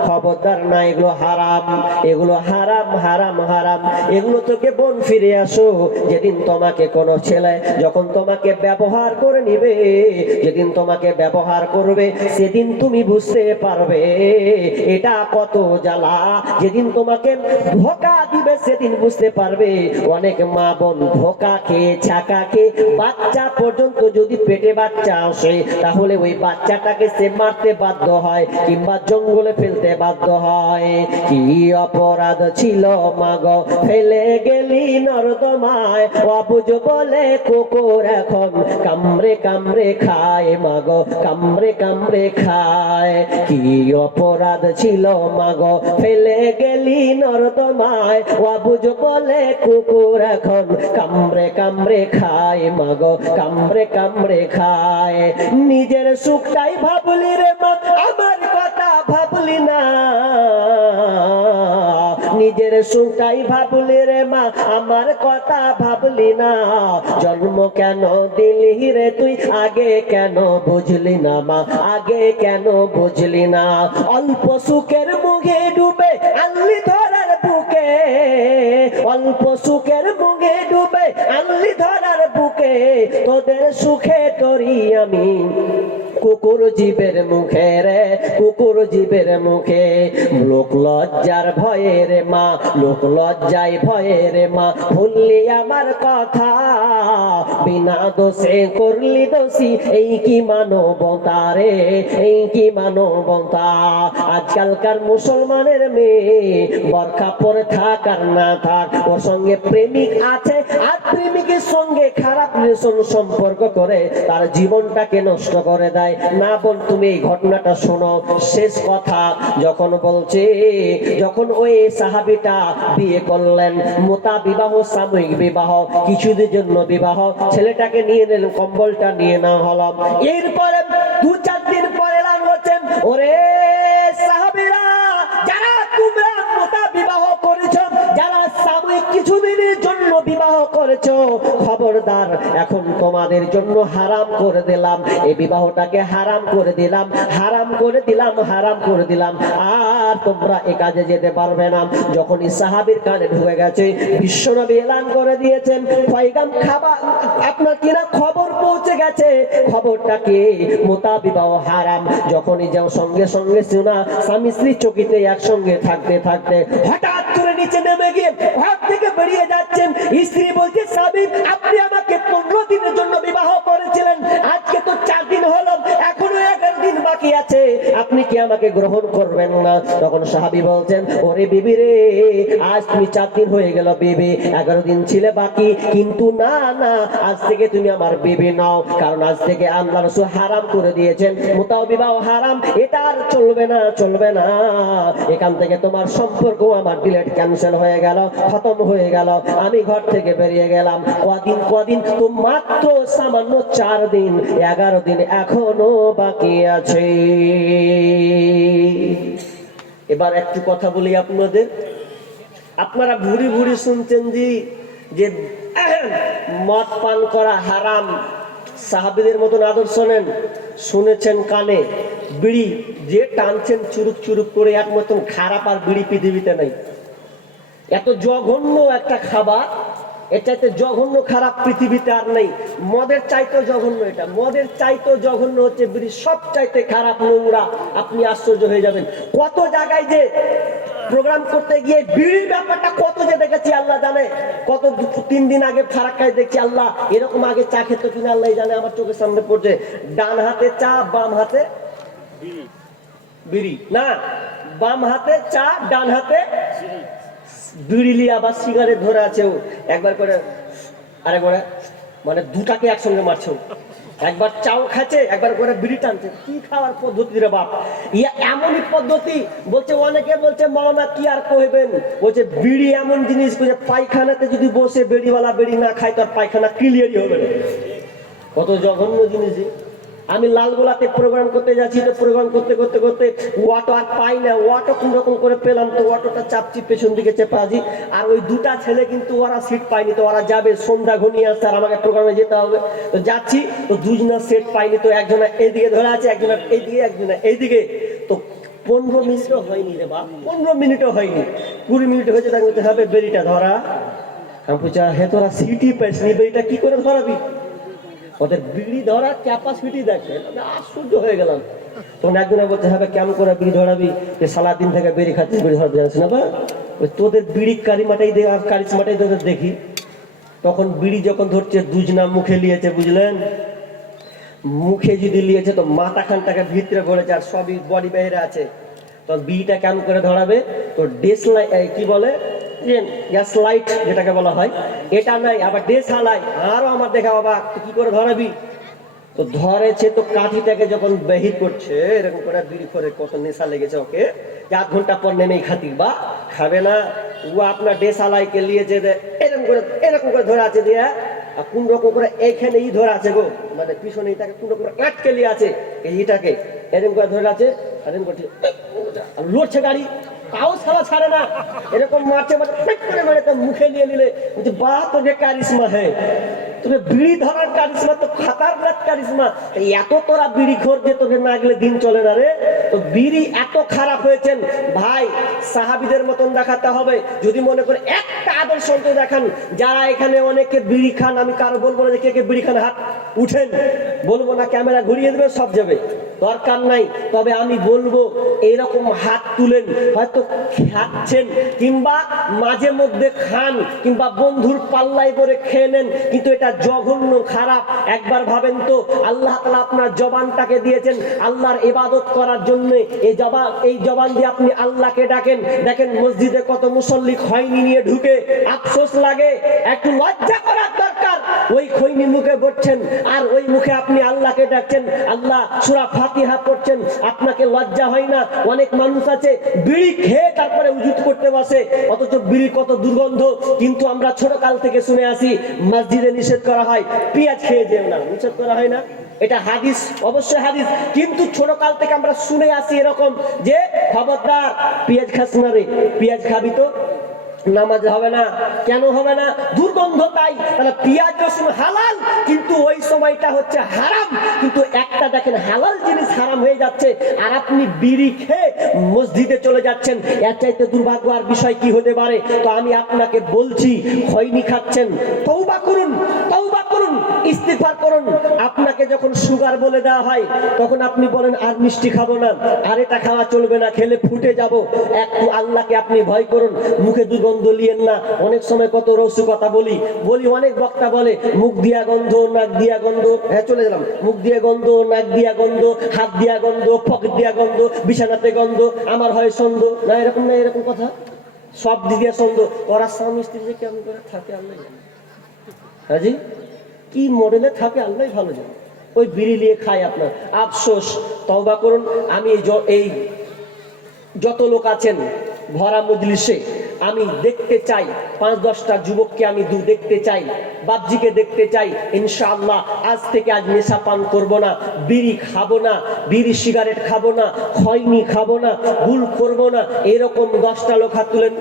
খবরদার না। এগুলো হারাম, এগুলো হারাম, হারাম, হারাম। এগুলো থেকে বোন ফিরে আসো। যেদিন তোমাকে কোনো ছেলে যখন তোমাকে ব্যবহার করে নিবে, যেদিন তোমাকে ব্যবহার করবে, সেদিন তুমি বুঝতে পারবে এটা কত জ্বালা। যেদিন তোমাকে ধোঁকা দিবে সেদিন বুঝতে পারবে। অনেক মা বোন ধোঁকা খেয়ে, ছাকা খেয়ে, বাচ্চা পর্যন্ত যদি পেটে বাচ্চা আসে, তাহলে ওই বাচ্চাটাকে সে মারতে বাধ্য হয় কিংবা জঙ্গলে ফেলতে বাধ্য হয়। কি অপরাধ ছিল মাগো, ফেলে গেলি নর্দমায়, অবুঝ বলে কুকুর এখন কামড়ে কামড়ে খায় মাগো, কামড়ে কামড়ে খায়। কি অপরাধ ছিল মাগো, ফেলে গেলি নর্দমায়, অবুঝ বলে কুকুর এখন কামড়ে কামড়ে খায় মাগো, কামড়ে কামড়ে খায়। নিজের সুখটাই ভাবলি রে মা, আমার কথা ভাবলি না। নিজের সুখটাই ভাবলি রে মা, আমার কথা ভাবলি না। জন্ম কেন দিলি রে তুই, আগে কেন বুঝলি না মা, আগে কেন বুঝলি না। অল্প সুখের মুখে ডুবে আনলি ধরার বুকে, অল্প সুখের মুখে ডুবে আনলি ধরার বুকে। তোদের সুখে তোরি আমি কুকুর জীবের মুখে রে, কুকুর জীবের মুখে। লোক লজ্জার ভয়ে রে মা, লোক লজ্জায় ভয়ে রে মা, ভুললি আমার কথা, বিনা দোষে করলি দোষী। এই কি মানবতা রে, এই কি মানবতা। আজকালকার মুসলমানের মেয়ে বরখা পরে থাক আর না থাক, ওর সঙ্গে প্রেমিক আছে, আর প্রেমিকের সঙ্গে খারাপ রিলেশন সম্পর্ক করে তার জীবনটাকে নষ্ট করে দেয়। না বোন, তুমি এই ঘটনাটা শোনো। শেষ কথা যখন বলছে, যখন ওই সাহাবীটা বিয়ে করলেন, মোতা বিবাহ, সাময়িক বিবাহ, কিছুদিনের জন্য বিবাহ, ছেলেটাকে নিয়ে নিলেন, কম্বলটা নিয়ে না হলো। এরপরে 2-4 দিন পরে এলান হচ্ছেন, ওরে সাহাবীরা, যারা তোমরা মোতা বিবাহ করেছো, যারা সাময়িক কিছুদিনের জন্য বিবাহ করেছো, খবরদার, এখন তোমাদের জন্য হারাম করে দিলাম, এই বিবাহটাকে হারাম করে দিলাম, হারাম করে দিলাম, হারাম করে দিলাম। আর তোমরা এ কাজে যেতে পারবে না। যখনই সাহাবীর কানে ঢুকে গেছে, বিশ্বনবী এলান করে দিয়েছেন, পয়গাম খাবার আপনার কিনা খবর পৌঁছে গেছে, খবরটাকে মোতা বিবাহ হারাম। যখনই যাও সঙ্গে সঙ্গে শোনা, স্বামী স্ত্রী চকিতে একসঙ্গে থাকতে থাকতে হঠাৎ করে নিচে নেমে গিয়ে ঘর থেকে বেরিয়ে যাচ্ছেন। স্ত্রী বলছে, স্বামী আপনি আমাকে 15 দিনের জন্য বিবাহ করেছিলেন, আজকে তো 4 দিন হলো, এখনো 11 দিন বাকি আছে, আপনি কি আমাকে গ্রহণ করবেন না? তখন সাহাবী বলছেন, ওরে বিবি রে, আজ তুমি 4 দিন হয়ে গেল বিবি, 11 দিন ছিলে বাকি, কিন্তু না না, আজ থেকে তুমি আমার বিবি নাও, কারণ আজ থেকে আল্লাহ রাসূল হারাম করে দিয়েছেন, মোতাও বিবাহ হারাম, এটা আর চলবে না, চলবে না। এখান থেকে তোমার সম্পর্ক আমার ডিলেট ক্যান্সেল হয়ে গেল, খতম হয়ে গেল, আমি ঘর থেকে বেরিয়ে গেলাম। কদিন তো মাত্র সামান্য 4 দিন, 11 দিন এখনো বাকি আছে। এবার একটু কথা বলি আপনাদের। আপনারা ভুরি ভুরি শুনছেন যে মদ পান করা হারাম, সাহাবীদের মতন আদর্শ নেন, শুনেছেন কানে। বিড়ি যে টানছেন চুরুক চুরুক করে, এক মতন খারাপ আর বিড়ি পৃথিবীতে নাই। এত জঘন্য একটা খাবার, এর চাইতে জঘন্য খারাপ পৃথিবীতে আর নেই। মদের চাইতেও জঘন্য এটা, মদের চাইতেও জঘন্য হচ্ছে বিড়ি, সব চাইতে খারাপ, নোংরা। আপনি আশ্চর্য হয়ে যাবেন, কত জায়গায় যে প্রোগ্রাম করতে গিয়ে বিড়ির ব্যাপারটা কত যে দেখেছি আল্লাহ জানে। কত 3 দিন আগে ফারাক্কায় দেখছি, আল্লাহ এরকম আগে চা খেতে কিনা আল্লাহ জানে, আমার চোখের সামনে পড়ছে ডান হাতে চা বাম হাতে বিড়ি, না বাম হাতে চা ডান হাতে বিড়ি লিয়া বা সিগারেট ধরে আছে ও, একবার করে আরেকবার, মানে দুটাকে একসঙ্গে মারছে ও। একবার চাও খাচ্ছে, একবার করে বিড়ি টানছে। কি খাওয়ার পদ্ধতি রে বাপ, ইয়া এমনই পদ্ধতি। বলছে অনেকে বলছে মাওলানা কি আর কইবেন, বলছে বিড়ি এমন জিনিস যে পায়খানাতে যদি বসে বিড়িওয়ালা বিড়ি না খায় তার পায়খানা ক্লিয়ারই হবে না। কত জঘন্য জিনিস। আমি লালগোলাতে প্রোগ্রাম করতে যাচ্ছি, তো প্রোগ্রাম করতে করতে করতে অটো আর পাই না, অটো কোন রকম করে পেলাম, তো অটোটা চাপছি পেছন দিকে চেপে আছি। আর ওই দুটা ছেলে কিন্তু ওরা সিট পায়নি, তো ওরা যাবে, সন্ধ্যা ঘনিয়ে আসছে আর আমাকে প্রোগ্রামে যেতে হবে। তো যাচ্ছি, তো দুজনের সেট পাইনি, তো একজনা এইদিকে ধরে আছে, একজনের এইদিকে, একজনের এইদিকে। তো 15 মিনিটও হয়নি রে বাপ, 15 মিনিটও হয়নি, 20 মিনিট হয়েছে। তাকে বলতে হবে বেরিটা ধরা। আমি বলছি হে তোরা সিটি পাইসনি, বেরিটা কি করে ধরাবি? ওদের বিড়ি ধরার ক্যাপাসিটি দেখে, আশ্চর্য হয়ে গেলাম। তখন একজনে বলতে হবে কেমন করে বিড়ি ধরাবি, যে সালা দিন থেকে বিড়ি খাচ্ছিস, বিড়ি ধরাতে জানিস না? বা তোদের বিড়ি কারিমাটাই কারিশমাটাই তোদের দেখি। তখন বিড়ি যখন ধরছে, দুজনা মুখে লিয়েছে, বুঝলেন? মুখে যদি লিয়েছে তো মাথা খানটাকে ভিতরে ভরেছে আর সবই বডি বাইরে আছে। তো বিড়িটা কেমন করে ধরাবে? তো ডেস লাইট, কি বলে, গ্যাস লাইট যেটাকে বলা হয়, এটা নাই, আবার ডেস হালাই। আরো আমার দেখা বাবা, কি করে ধরাবি? তো ধরেছে, তো কাঠিটাকে যখন বাহির করছে, এরকম করে বিড়ি করে কত নেশা লেগেছে ওকে, 1 ঘন্টা পর নেমেই খাতি বা খাবে না। ও আপনার ডেস হালাইকে লিয়েছে, এরকম করে ধরে আছে দিয়ে, আর কোন রকম করে এইখানেই ধরে আছে গো, মানে পিছনে এটাকে কোন রকম আটকে লিয়ে আছে, এইটাকে এরকম করে ধরে আছে, এরকম করছে, আর লড়ছে গাড়ি, তাও সারা ছাড়ে না, এরকম মারছে, মানে পেট করে মারে। তো মুখে নিয়ে নিলে বলছে বাহ, তো যে কারিশমা হে, তোকে বিড়ি ধরার কারিশমা তো খাতারনাক কারিশমা। এত তোরা বিড়ি খোর যে তোকে না গেলে দিন চলে না রে। তো বিড়ি এত খারাপ হয়েছেন ভাই, সাহাবীদের মতন দেখাতে হবে। যদি মনে করে একটা আদর্শ দেখান, যারা এখানে অনেকে বিড়ি খান, আমি কারো বলবো না যে কে কে বিড়ি খান হাত উঠেন, বলবো না, ক্যামেরা ঘুরিয়ে দেবে, সব যাবে, দরকার নাই। তবে আমি বলবো এইরকম হাত তুলেন, হয়তো খাচ্ছেন কিংবা মাঝে মধ্যে খান, কিংবা বন্ধুর পাল্লায় করে খেয়ে নেন, কিন্তু এটা জঘন্য খারাপ। একবার ভাবেন তো, আল্লাহ তাআলা আপনার জবানটাকে দিয়েছেন আল্লাহর ইবাদত করার জন্য। এই জবান দিয়ে আপনি আল্লাহকে ডাকেন। দেখেন মসজিদে কত মুসল্লি খৈনি নিয়ে ঢুকে, আফসোস লাগে, একটু লজ্জা করার দরকার। ওই খৈনি মুখে বসছেন আর ওই মুখে আপনি আল্লাহকে ডাকছেন, আল্লাহ সূরা ফাতিহা পড়ছেন, আপনাকে লজ্জা হয় না? অনেক মানুষ আছে বিড়ি খেয়ে তারপরে উজুত করতে বসে, অথচ বিড়ি কত দুর্গন্ধ। কিন্তু আমরা ছোট কাল থেকে শুনে আসি মসজিদে নিষেধ করা হয় পেঁয়াজ খেয়ে যেও না, নিষেধ করা হয় না? এটা হাদিস, অবশ্যই হাদিস। কিন্তু ছোট কাল থেকে আমরা শুনে আসি এরকম যে খবরদার পেঁয়াজ খাস না রে, পেঁয়াজ খাবি তো নামাজ হবে না। কেন হবে না? দুর্গন্ধ। তাই তাহলে পেঁয়াজ রসুন হালাল, কিন্তু ওই সময়টা হচ্ছে হারাম। কিন্তু একটা দেখেন হালাল জিনিস হারাম হয়ে যাচ্ছে, আর আপনি বিড়ি খেয়ে মসজিদে চলে যাচ্ছেন। এর চাইতে দুর্ভাগ্য আর বিষয় কি হতে পারে? তো আমি আপনাকে বলছি, খৈনি খাচ্ছেন, তওবা করুন, তওবা করুন, ইস্তিগফার করুন। আপনাকে যখন সুগার বলে দেওয়া হয়, তখন আপনি বলেন আর মিষ্টি খাবো না, আর এটা খাওয়া চলবে না, খেলে ফুটে যাব। একটু আল্লাহকে আপনি ভয় করুন, মুখে দুর্গন্ধ লিয়েন না। অনেক সময় কত রসিকতা বলি, অনেক বক্তা বলে মুখ দিয়া গন্ধ, নাক দিয়া গন্ধ, হ্যাঁ চলে গেলাম, মুখ দিয়ে গন্ধ, নাক দিয়া গন্ধ, হাত দিয়া গন্ধ, পকেট দিয়া গন্ধ, বিছানাতে গন্ধ, আমার হয় সন্দেহ না, এরকম না, এরকম কথা সব দিক দিয়ে সন্দেহ। ওরা স্বামী স্ত্রী যে কেমন করে থাকে আল্লাহ জানে, হাজি কি মডেলে থাকে আল্লাহ ভালো জানে। ওই বিড়ি নিয়ে খায় আপনার, আফসোস। তওবা করুন। আমি এই যত লোক আছেন ভরা মজলিসে, আমি দেখতে চাই 5-10টা যুবককে আমি দেখতে চাই, বাপজিকে দেখতে চাই। ইনশাআল্লাহ আজ থেকে আজ নেশা পান করবো না, বিড়ি খাবো না, বিড়ি সিগারেট খাবো না, খৈনি খাবো না, ভুল করবো না। এরকম 10টা লোক হাত তুলেন।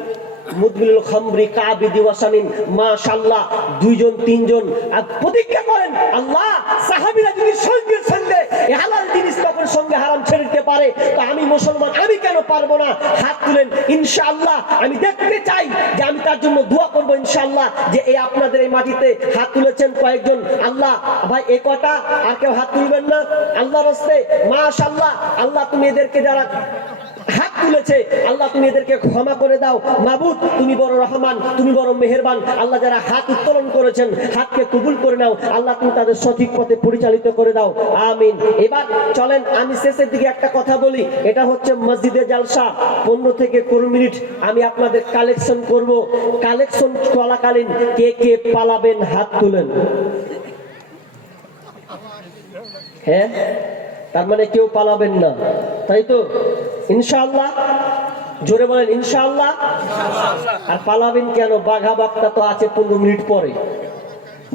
মুদবিল খামরি কাবিদি ওয়াসানিন, মাশাআল্লাহ 2-3 আর প্রতিজ্ঞা করেন, আল্লাহ সাহাবীরা যদি সঙ্গে সঙ্গে হালাল জিনিস তখন সঙ্গে হারাম ছেড়ে দিতে পারে, তো আমি মুসলমান, আমি কেন পারবো না? হাত তুলেন। ইনশাআল্লাহ আমি দেখতে চাই যে আমি তার জন্য দোয়া করবো। ইনশাআল্লাহ যে এই আপনাদের এই মাটিতে হাত তুলেছেন কয়েকজন, আল্লাহ ভাই এ কটা আর কেউ হাত তুলবেন না আল্লাহর রাস্তায়। মাশাআল্লাহ, আল্লাহ তুমি এদেরকে যারা হাত তুলেছে আল্লাহ তুমি এদেরকে ক্ষমা করে দাও। মাবুদ তুমি বড় রহমান, তুমি বড় মেহেরবান। আল্লাহ যারা হাত উত্তোলন করেছেন হাতকে কবুল করে নাও, আল্লাহ তুমি তাদের সঠিক পথে পরিচালিত করে দাও, আমিন। এবার চলেন আমি শেষের দিকে একটা কথা বলি, এটা হচ্ছে মসজিদে জালসা। 15 থেকে 20 মিনিট আমি আপনাদের কালেকশন করব। কালেকশন চলাকালীন কে কে পালাবেন হাত তুলেন। হ্যাঁ, তার মানে কেউ পালাবেন না, তাই তো? ইনশাআল্লাহ, জোরে বলেন ইনশাআল্লাহ। আর পালাবেন কেন? বাঘা বাক্তা তো আছে 15 মিনিট পরে,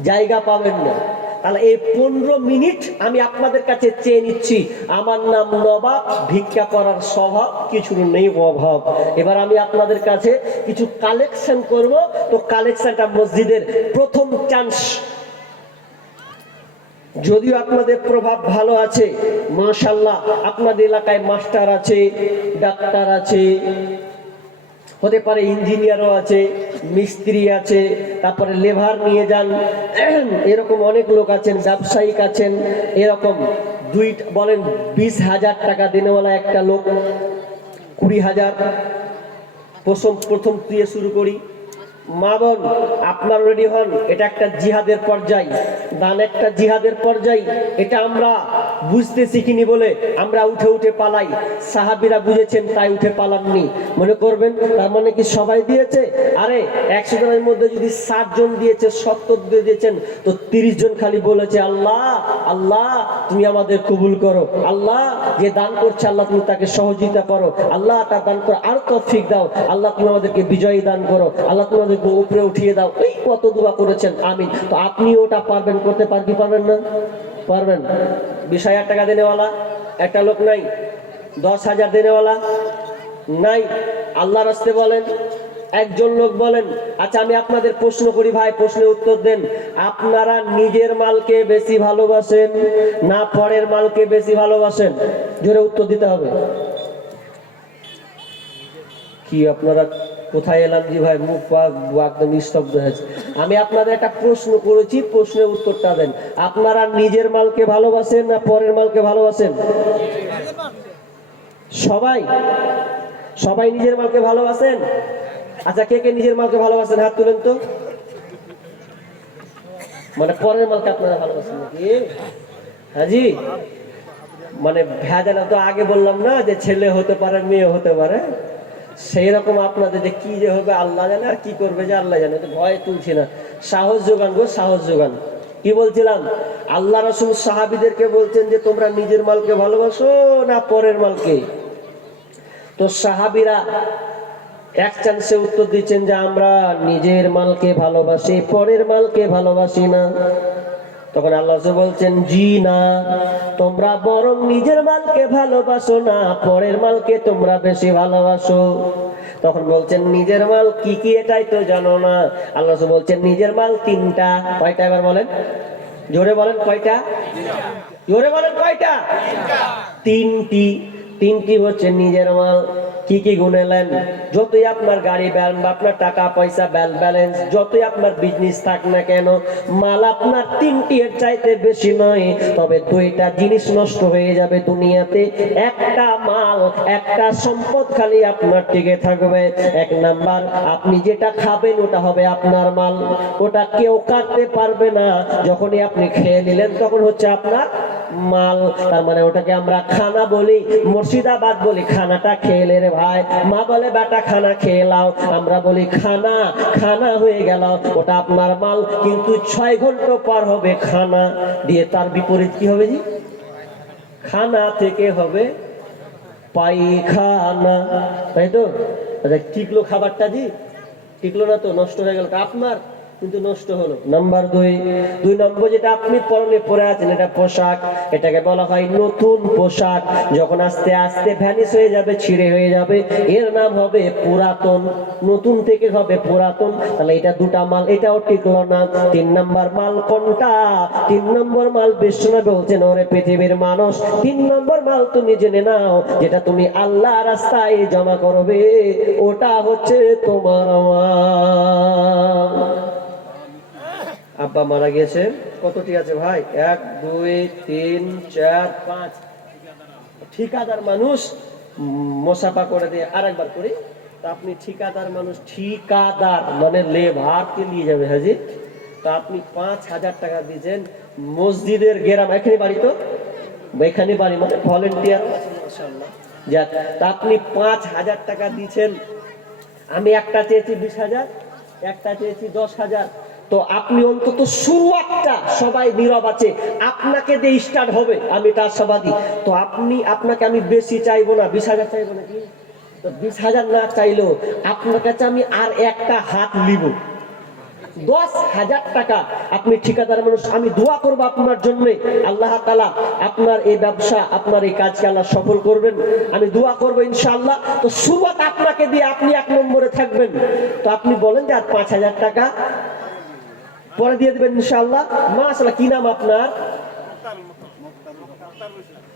জায়গা পাবেন না। তাহলে এই 15 মিনিট আমি আপনাদের কাছে চেয়ে নিচ্ছি। আমার নাম নবাব, ভিক্ষা করার স্বভাব, কিছু নেই অভাব। এবার আমি আপনাদের কাছে কিছু কালেকশন করব। তো কালেকশনটা মসজিদের প্রথম চান্স, যদিও আপনাদের প্রভাব ভালো আছে মাশাআল্লাহ, আপনাদের এলাকায় মাস্টার আছে, ডাক্তার আছে, হতে পারে ইঞ্জিনিয়ারও আছে, মিস্ত্রি আছে, তারপরে লেবার নিয়ে যান, এরকম অনেক লোক আছেন, ব্যবসায়িক আছেন, এরকম বলেন 20,000 টাকা দিনেওয়ালা একটা লোক, 20,000 প্রথম দিয়ে শুরু করি। মা বোন আপনার রেডি হন, এটা একটা জিহাদের পর্যায়, দান একটা জিহাদের পর্যায়। এটা আমরা বুঝতে শিখিনি বলে আমরা উঠে উঠে পালাই। সাহাবীরা বুঝেছেন তাই উঠে পালাননি। মনে করবেন তার মানে কি সবাই দিয়েছে? আরে 100 জনের মধ্যে যদি 60 জন দিয়েছে, 70 দিয়েছেন, তো 30 জন খালি বলেছে আল্লাহ আল্লাহ তুমি আমাদের কবুল করো, আল্লাহ যে দান করছে আল্লাহ তুমি তাকে সহযোগিতা করো, আল্লাহ তার দান করো আরো তৌফিক দাও, আল্লাহ তুমি আমাদেরকে বিজয়ী দান করো, আল্লাহ তুমি আমাদেরকে উপরে উঠিয়ে দাও। এই কত দোয়া করেছেন, আমিন। তো আপনি ওটা পারবেন, করতে পারবেন না? পারবেন। 20,000 টাকা দেনেওয়ালা একটা লোক নাই, 10,000 দেনেওয়ালা নাই, আল্লাহ রাস্তে বলেন একজন লোক বলেন। আচ্ছা আমি আপনাদের প্রশ্ন করি ভাই, প্রশ্নের উত্তর দেন। আপনারা নিজের মালকে বেশি ভালোবাসেন না পরের মালকে বেশি ভালোবাসেন? জোরে উত্তর দিতে হবে। কি আপনারা কোথায় এলাম জি ভাই, মুখ একদম নিস্তব্ধ হয়েছে। আমি আপনাদের একটা প্রশ্ন করেছি, প্রশ্নের উত্তরটা দেন। আপনারা নিজের মালকে ভালোবাসেন না পরের মালকে ভালোবাসেন? সবাই সবাই নিজের মালকে ভালোবাসেন? আচ্ছা কে কে নিজের মালকে ভালোবাসেন হাত তুলেন তো। মানে পরের মালকে আপনারা ভালোবাসেন নাকি? হ্যাঁ জি, মানে ভেজাল তো আগে বললাম না যে ছেলে হতে পারে মেয়ে হতে পারে, সেই রকম আপনাদের যে কি যে হবে আল্লাহ জানে, আর কি করবে যে আল্লাহ জানে। তো ভয় তুলছি না, সাহস যোগান গো, সাহস যোগান। কি বলছিলাম? আল্লাহ রাসূল সাহাবীদেরকে বলছেন যে তোমরা নিজের মালকে ভালোবাসো না পরের মালকে? তো সাহাবীরা এক চান্সে উত্তর দিচ্ছেন যে আমরা নিজের মালকে ভালোবাসি, পরের মালকে ভালোবাসি না। তখন আল্লাহ বলছেন জি না, তোমরা বরং নিজের মালকে ভালোবাসো না, পরের মালকে তোমরা বেশি ভালোবাসো। তখন বলছেন নিজের মাল কি কি এটাই তো জানো না। আল্লাহ বলছেন নিজের মাল 3টা। কয়টা এবার বলেন, জোরে বলেন কয়টা? জোরে বলেন কয়টা? 3টি হচ্ছে নিজের মাল। কি কি গুনেলেন? যতই আপনার গাড়ি আপনার টাকা পয়সা ব্যালেন্স, যতই আপনার বিজনেস থাক না কেন, মাল আপনার 3টি এর চাইতে বেশি নয়। তবে 2টা জিনিস নষ্ট হয়ে যাবে দুনিয়াতে, একটা মাল একটা সম্পদ খালি আপনার টিকে থাকবে। 1 নাম্বার, আপনি যেটা খাবেন ওটা হবে আপনার মাল, ওটা কেউ কাটতে পারবে না। যখনই আপনি খেয়ে নিলেন তখন হচ্ছে আপনার মাল। তার মানে ওটাকে আমরা খানা বলি, মুর্শিদাবাদ বলি খানাটা খেয়ে রে ভাই, মা বলে বেটা খানা খেয়ে লাও, আমরা বলি খানা, খানা হয়ে গেল, ওটা আপনার মাল। কিন্তু 6 ঘন্টা পার হবে খানা দিয়ে, তার বিপরীত কি হবে জি? খানা থেকে হবে পায়খানা, তাই তো? আচ্ছা টিকলো খাবারটা জি, টিকলো না তো, নষ্ট হয়ে গেল আপনার, কিন্তু নষ্ট হলো। নাম্বার দুই নম্বর যেটা আপনি পরনে পরে আছেন এটা পোশাক, এটাকে বলা হয় নতুন পোশাক। যখন আস্তে আস্তে ভ্যানিশ হয়ে যাবে, ছিঁড়ে হয়ে যাবে, এর নাম হবে পুরাতন। নতুন থেকে হবে পুরাতন। তাহলে এটা দুটা মাল, এটাও টিকলো না। 3 নম্বর মাল কোনটা? 3 নম্বর মাল বিশ্বনবী বলছেন, ওরে পৃথিবীর মানুষ, 3 নম্বর মাল তুমি জেনে নাও, যেটা তুমি আল্লাহ রাস্তায় জমা করবে ওটা হচ্ছে তোমার মাল। আব্বা মারা গিয়েছে, কতটি আছে ভাই? 1 2 3 4 5। ঠিকাদার মানুষ মোসাফা করে দিয়ে আরেকবার করি। তা আপনি ঠিকাদার মানুষ, ঠিকাদার মানে লেবারকে নিয়ে যাবে হাজি। তা আপনি 5,000 টাকা দিয়েছেন মসজিদের গেরাম, এখানে বাড়ি তো, এখানে বাড়ি মানে ভলেন্টিয়ার আছে মাশাআল্লাহ। যাক, তা আপনি 5,000 টাকা দিয়েছেন। আমি একটা চেয়েছি 20,000, একটা চেয়েছি 10,000। তো আপনি অন্তত শুরুয়াতটা, সবাই নীরব আছে, আপনাকে দিয়ে স্টার্ট হবে, আমি তার সবাদী। তো আপনাকে আমি বেশি চাইবো না, 20,000 চাইবো নাকি? তো 20,000 না চাইলেও আপনার কাছে আমি আর একটা হাত নিব, 10,000 টাকা। আপনি ঠিকাদার মানুষ, আমি দোয়া করবো আপনার জন্য, আল্লাহ তাআলা আপনার এই ব্যবসা, আপনার এই কাজকে আল্লাহ সফল করবেন, আমি দোয়া করবো ইনশাআল্লাহ। তো শুরুয়াত আপনাকে দিয়ে আপনি 1 নম্বরে থাকবেন। তো আপনি বলেন যে আর 5,000 টাকা পরে দিয়ে দেবেন ইনশাআল্লাহ। মাশাআল্লাহ, কি নাম আপনার?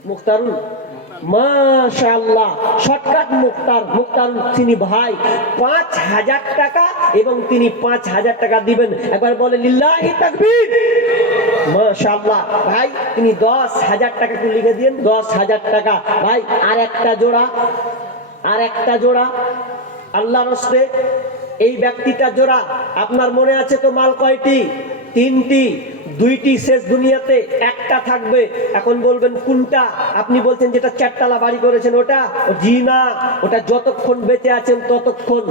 মুক্তারুল, মাশাআল্লাহ, শর্টকাট মুক্তার। মুক্তারুল তিনি ভাই 5,000 টাকা এবং তিনি 5,000 টাকা দিবেন। একবার বলে লিল্লাহি তাকবীর। মাশাআল্লাহ ভাই, তিনি 10,000 টাকা একটু লিখে দিন, 10,000 টাকা ভাই। আর একটা জোড়া আল্লাহর রাস্তে এই ব্যক্তিটা জোড়া। আপনার মনে আছে তো মাল কয়টি? 3টি, 2টি শেষ দুনিয়াতে, একটা থাকবে। এখন বলবেন কোনটা? আপনি বলছেন যেটা 4 তলা বাড়ি করেছেন ওটা? জি না, ওটা যতক্ষণ বেঁচে আছেন ততক্ষণ,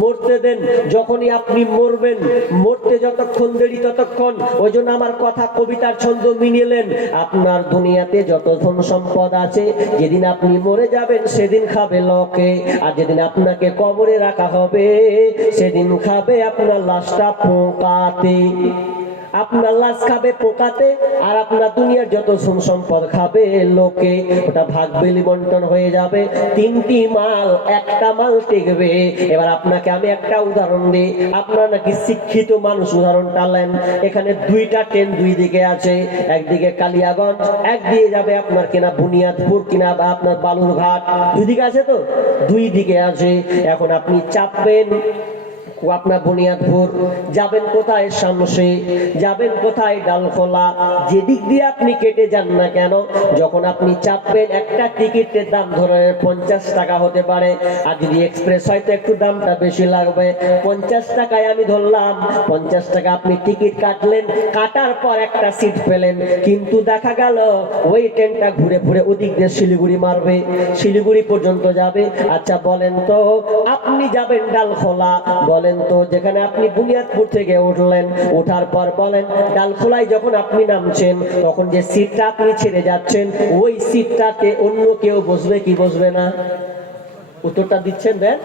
মরতে দেন। যখনই আপনি মরবেন, মরতে যতক্ষণ দেরি ততক্ষণ। ওই জন্য আমার কথা কবিতার ছন্দ মিনিলেন, আপনার দুনিয়াতে যত ধন সম্পদ আছে, যেদিন আপনি মরে যাবেন সেদিন খাবে লোকে, আর যেদিন আপনাকে কবরে রাখা হবে সেদিন খাবে আপনার লাশটা পোকাতে। আপনার লাশ খাবে পোকাতে, আর আপনার দুনিয়ার যত ধন সম্পদ খাবে লোকে। ওটা ভাগ বিলি বন্টন হয়ে যাবে। 3টি মাল, একটা মাল টিকবে। এবার আপনাকে আমি একটা উদাহরণ দিই। আপনারা নাকি শিক্ষিত মানুষ, উদাহরণটা নেন। এখানে 2টা ট্রেন 2 দিকে আছে, একদিকে কালিয়াগঞ্জ, একদিকে যাবে আপনার কিনা বুনিয়াদপুর, কিনা বা আপনার বালুরঘাট। 2 দিকে আছে তো, 2 দিকে আছে। এখন আপনি চাপবেন আপনার বুনিয়াদপুর, যাবেন কোথায়? শামসি, যাবেন কোথায়? ডালখোলা। যেদিক দিয়ে আপনি কেটে যান না কেন, যখন আপনি চাপবেন, একটা টিকিটের দাম ধরে 50 টাকা হতে পারে। আর যদি এক্সপ্রেস হয় তো একটু দামটা বেশি লাগবে। 50 টাকায় আমি ধরলাম, 50 টাকা আপনি টিকিট কাটলেন, কাটার পর একটা সিট পেলেন। কিন্তু দেখা গেল ওই ট্রেনটা ঘুরে ঘুরে ওদিক দিয়ে শিলিগুড়ি মারবে, শিলিগুড়ি পর্যন্ত যাবে। আচ্ছা বলেন তো, আপনি যাবেন ডালখোলা, বলেন তো যেখানে আপনি বুনিয়াদপুর থেকে উঠলেন, ওঠার পর বলেন ডালখোলায় যখন আপনি নামছেন, তখন যে সিটটা আপনি ছেড়ে যাচ্ছেন, ওই সিটটাতে অন্য কেউ বসবে কি বসবে না? উত্তরটা দিচ্ছেন, দেন।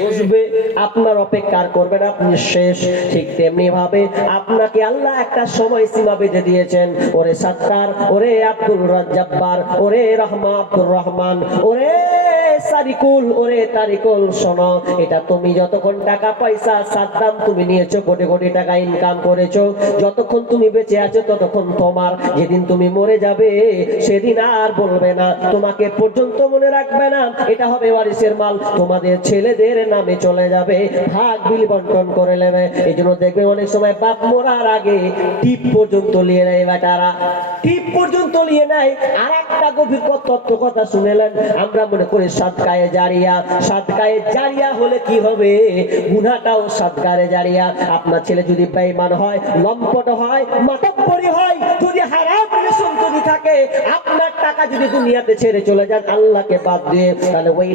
বসবে, আপনার অপেক্ষা করবেন, আপনি শেষ। ঠিক তেমনি ভাবে আপনাকে আল্লাহ একটা সময় সীমা বেঁধে দিয়েছেন। ওরে সাত্তার, ওরে আব্দুল রাজ্জাব্বার, ওরে রহমা আব্দুর রহমান, ওরে সারিকুল, ওরে তারিকুল, শোনো, এটা তুমি যতক্ষণ টাকা পয়সা সাদ্দাম তুমি নিয়েছো, কোটি কোটি টাকা ইনকাম করেছো, যতক্ষণ তুমি বেঁচে আছো ততক্ষণ তোমার। যেদিন তুমি মরে যাবে সেদিন আর বলবে না, তোমাকে পর্যন্ত মনে রাখবে না, এটা হবে ওয়ারিসের মাল, তোমাদের ছেলেদের নামে চলে যাবে, ভাগ বিল বন্টন করে নেবে। এই জন্য দেখবে অনেক সময় বাপ মরার আগে টিপ পর্যন্ত নিয়ে নেয়, বেটারা টিপ পর্যন্ত নিয়ে নেয়। আর একটা গভীর তত্ত্ব কথা শুনেলেন, আমরা মনে করি সাদকায়ে জারিয়া, সাদকায়ে জারিয়া হলে কি হবে? গুনাহটাও সাদকায়ে জারিয়া। আপনার ছেলে যদি বেঈমান হয়, লম্পট হয়, মাতব্বরি হয়, যদি হারাম রিলেশন যদি থাকে, আপনার টাকা যদি দুনিয়াতে ছেড়ে চলে যান আল্লাহকে বাদ দিয়ে, তাহলে ওই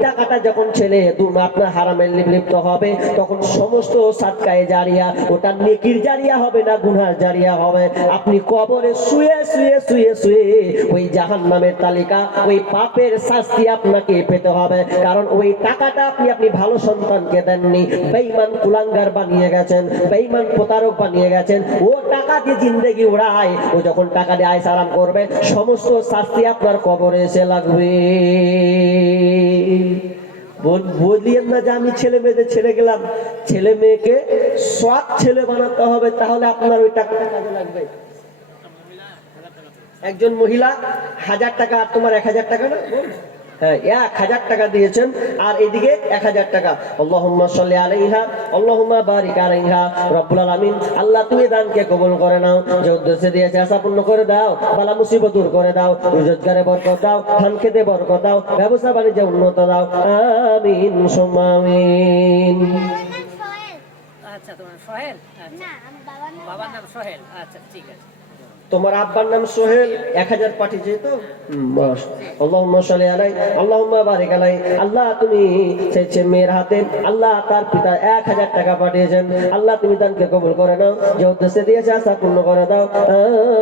টাকাটা যখন ছেলে আপনার হারামে লিপ্ত হবে, তখন সমস্ত সাদকায়ে জারিয়া, ওটা নেকির জারিয়া হবে না গুনার জারিয়া হবে। আপনি কবরে শুয়ে শুয়ে শুয়ে শুয়ে ওই জাহান্নামের তালিকা, ওই পাপের শাস্তি আপনাকে পেতে হবে, কারণ ওই টাকাটা আপনি ভালো সন্তানকে দেননি, বেঈমান কুলাঙ্গার বানিয়ে গেছেন, বেঈমান প্রতারক বানিয়ে গেছেন। ও টাকা দিয়ে জিন্দেগি উড়ায়, ও যখন টাকা দিয়ে আয়স আরাম করবে সমস্ত শাস্তি আপনার কবরে এসে লাগবে। বলিয়েন না যে আমি ছেলে মেয়েদের ছেড়ে গেলাম, ছেলে মেয়েকে সৎ ছেলে বানাতে হবে, তাহলে আপনার ওই টাকাটা কাজে লাগবে। একজন মহিলা 1000 টাকা আর তোমার 1000 টাকা না, হ্যাঁ 1000 টাকা দিয়েছেন আর এদিকে 1000 টাকা। আল্লাহুম্মা সাল্লি আলাইহা আল্লাহুম্মা বারিক আলাইহা রব্বুল আলামিন, আল্লাহ তুমি দানকে কবুল করে নাও, যে উদ্দেশ্যে দিয়েছে আশা পূর্ণ করে দাও, বালা মুসিবত দূর করে দাও, রোজগারে বরকত দাও, ধান খেতে বরকত দাও, ব্যবসা বাণিজ্যে উন্নত দাও, আমিন সুম্মা আমিন। আচ্ছা, তোমার সোহেল? না, আমার বাবার নাম সোহেল। আচ্ছা, ঠিক আছে। তোমার আব্বার নাম সোহেল, 1000 পাঠিয়েছে তো। আল্লাহুম্মা সাল্লি আলাই আল্লাহুম্মা বারিক আলাই, আল্লাহ তুমি সেই মেয়ের হাতে আল্লাহ তার পিতা 1000 টাকা পাঠিয়েছেন, আল্লাহ তুমি দানকে কবুল করে নাও, যে উদ্দেশ্যে দিয়েছে আশা পূর্ণ করে দাও,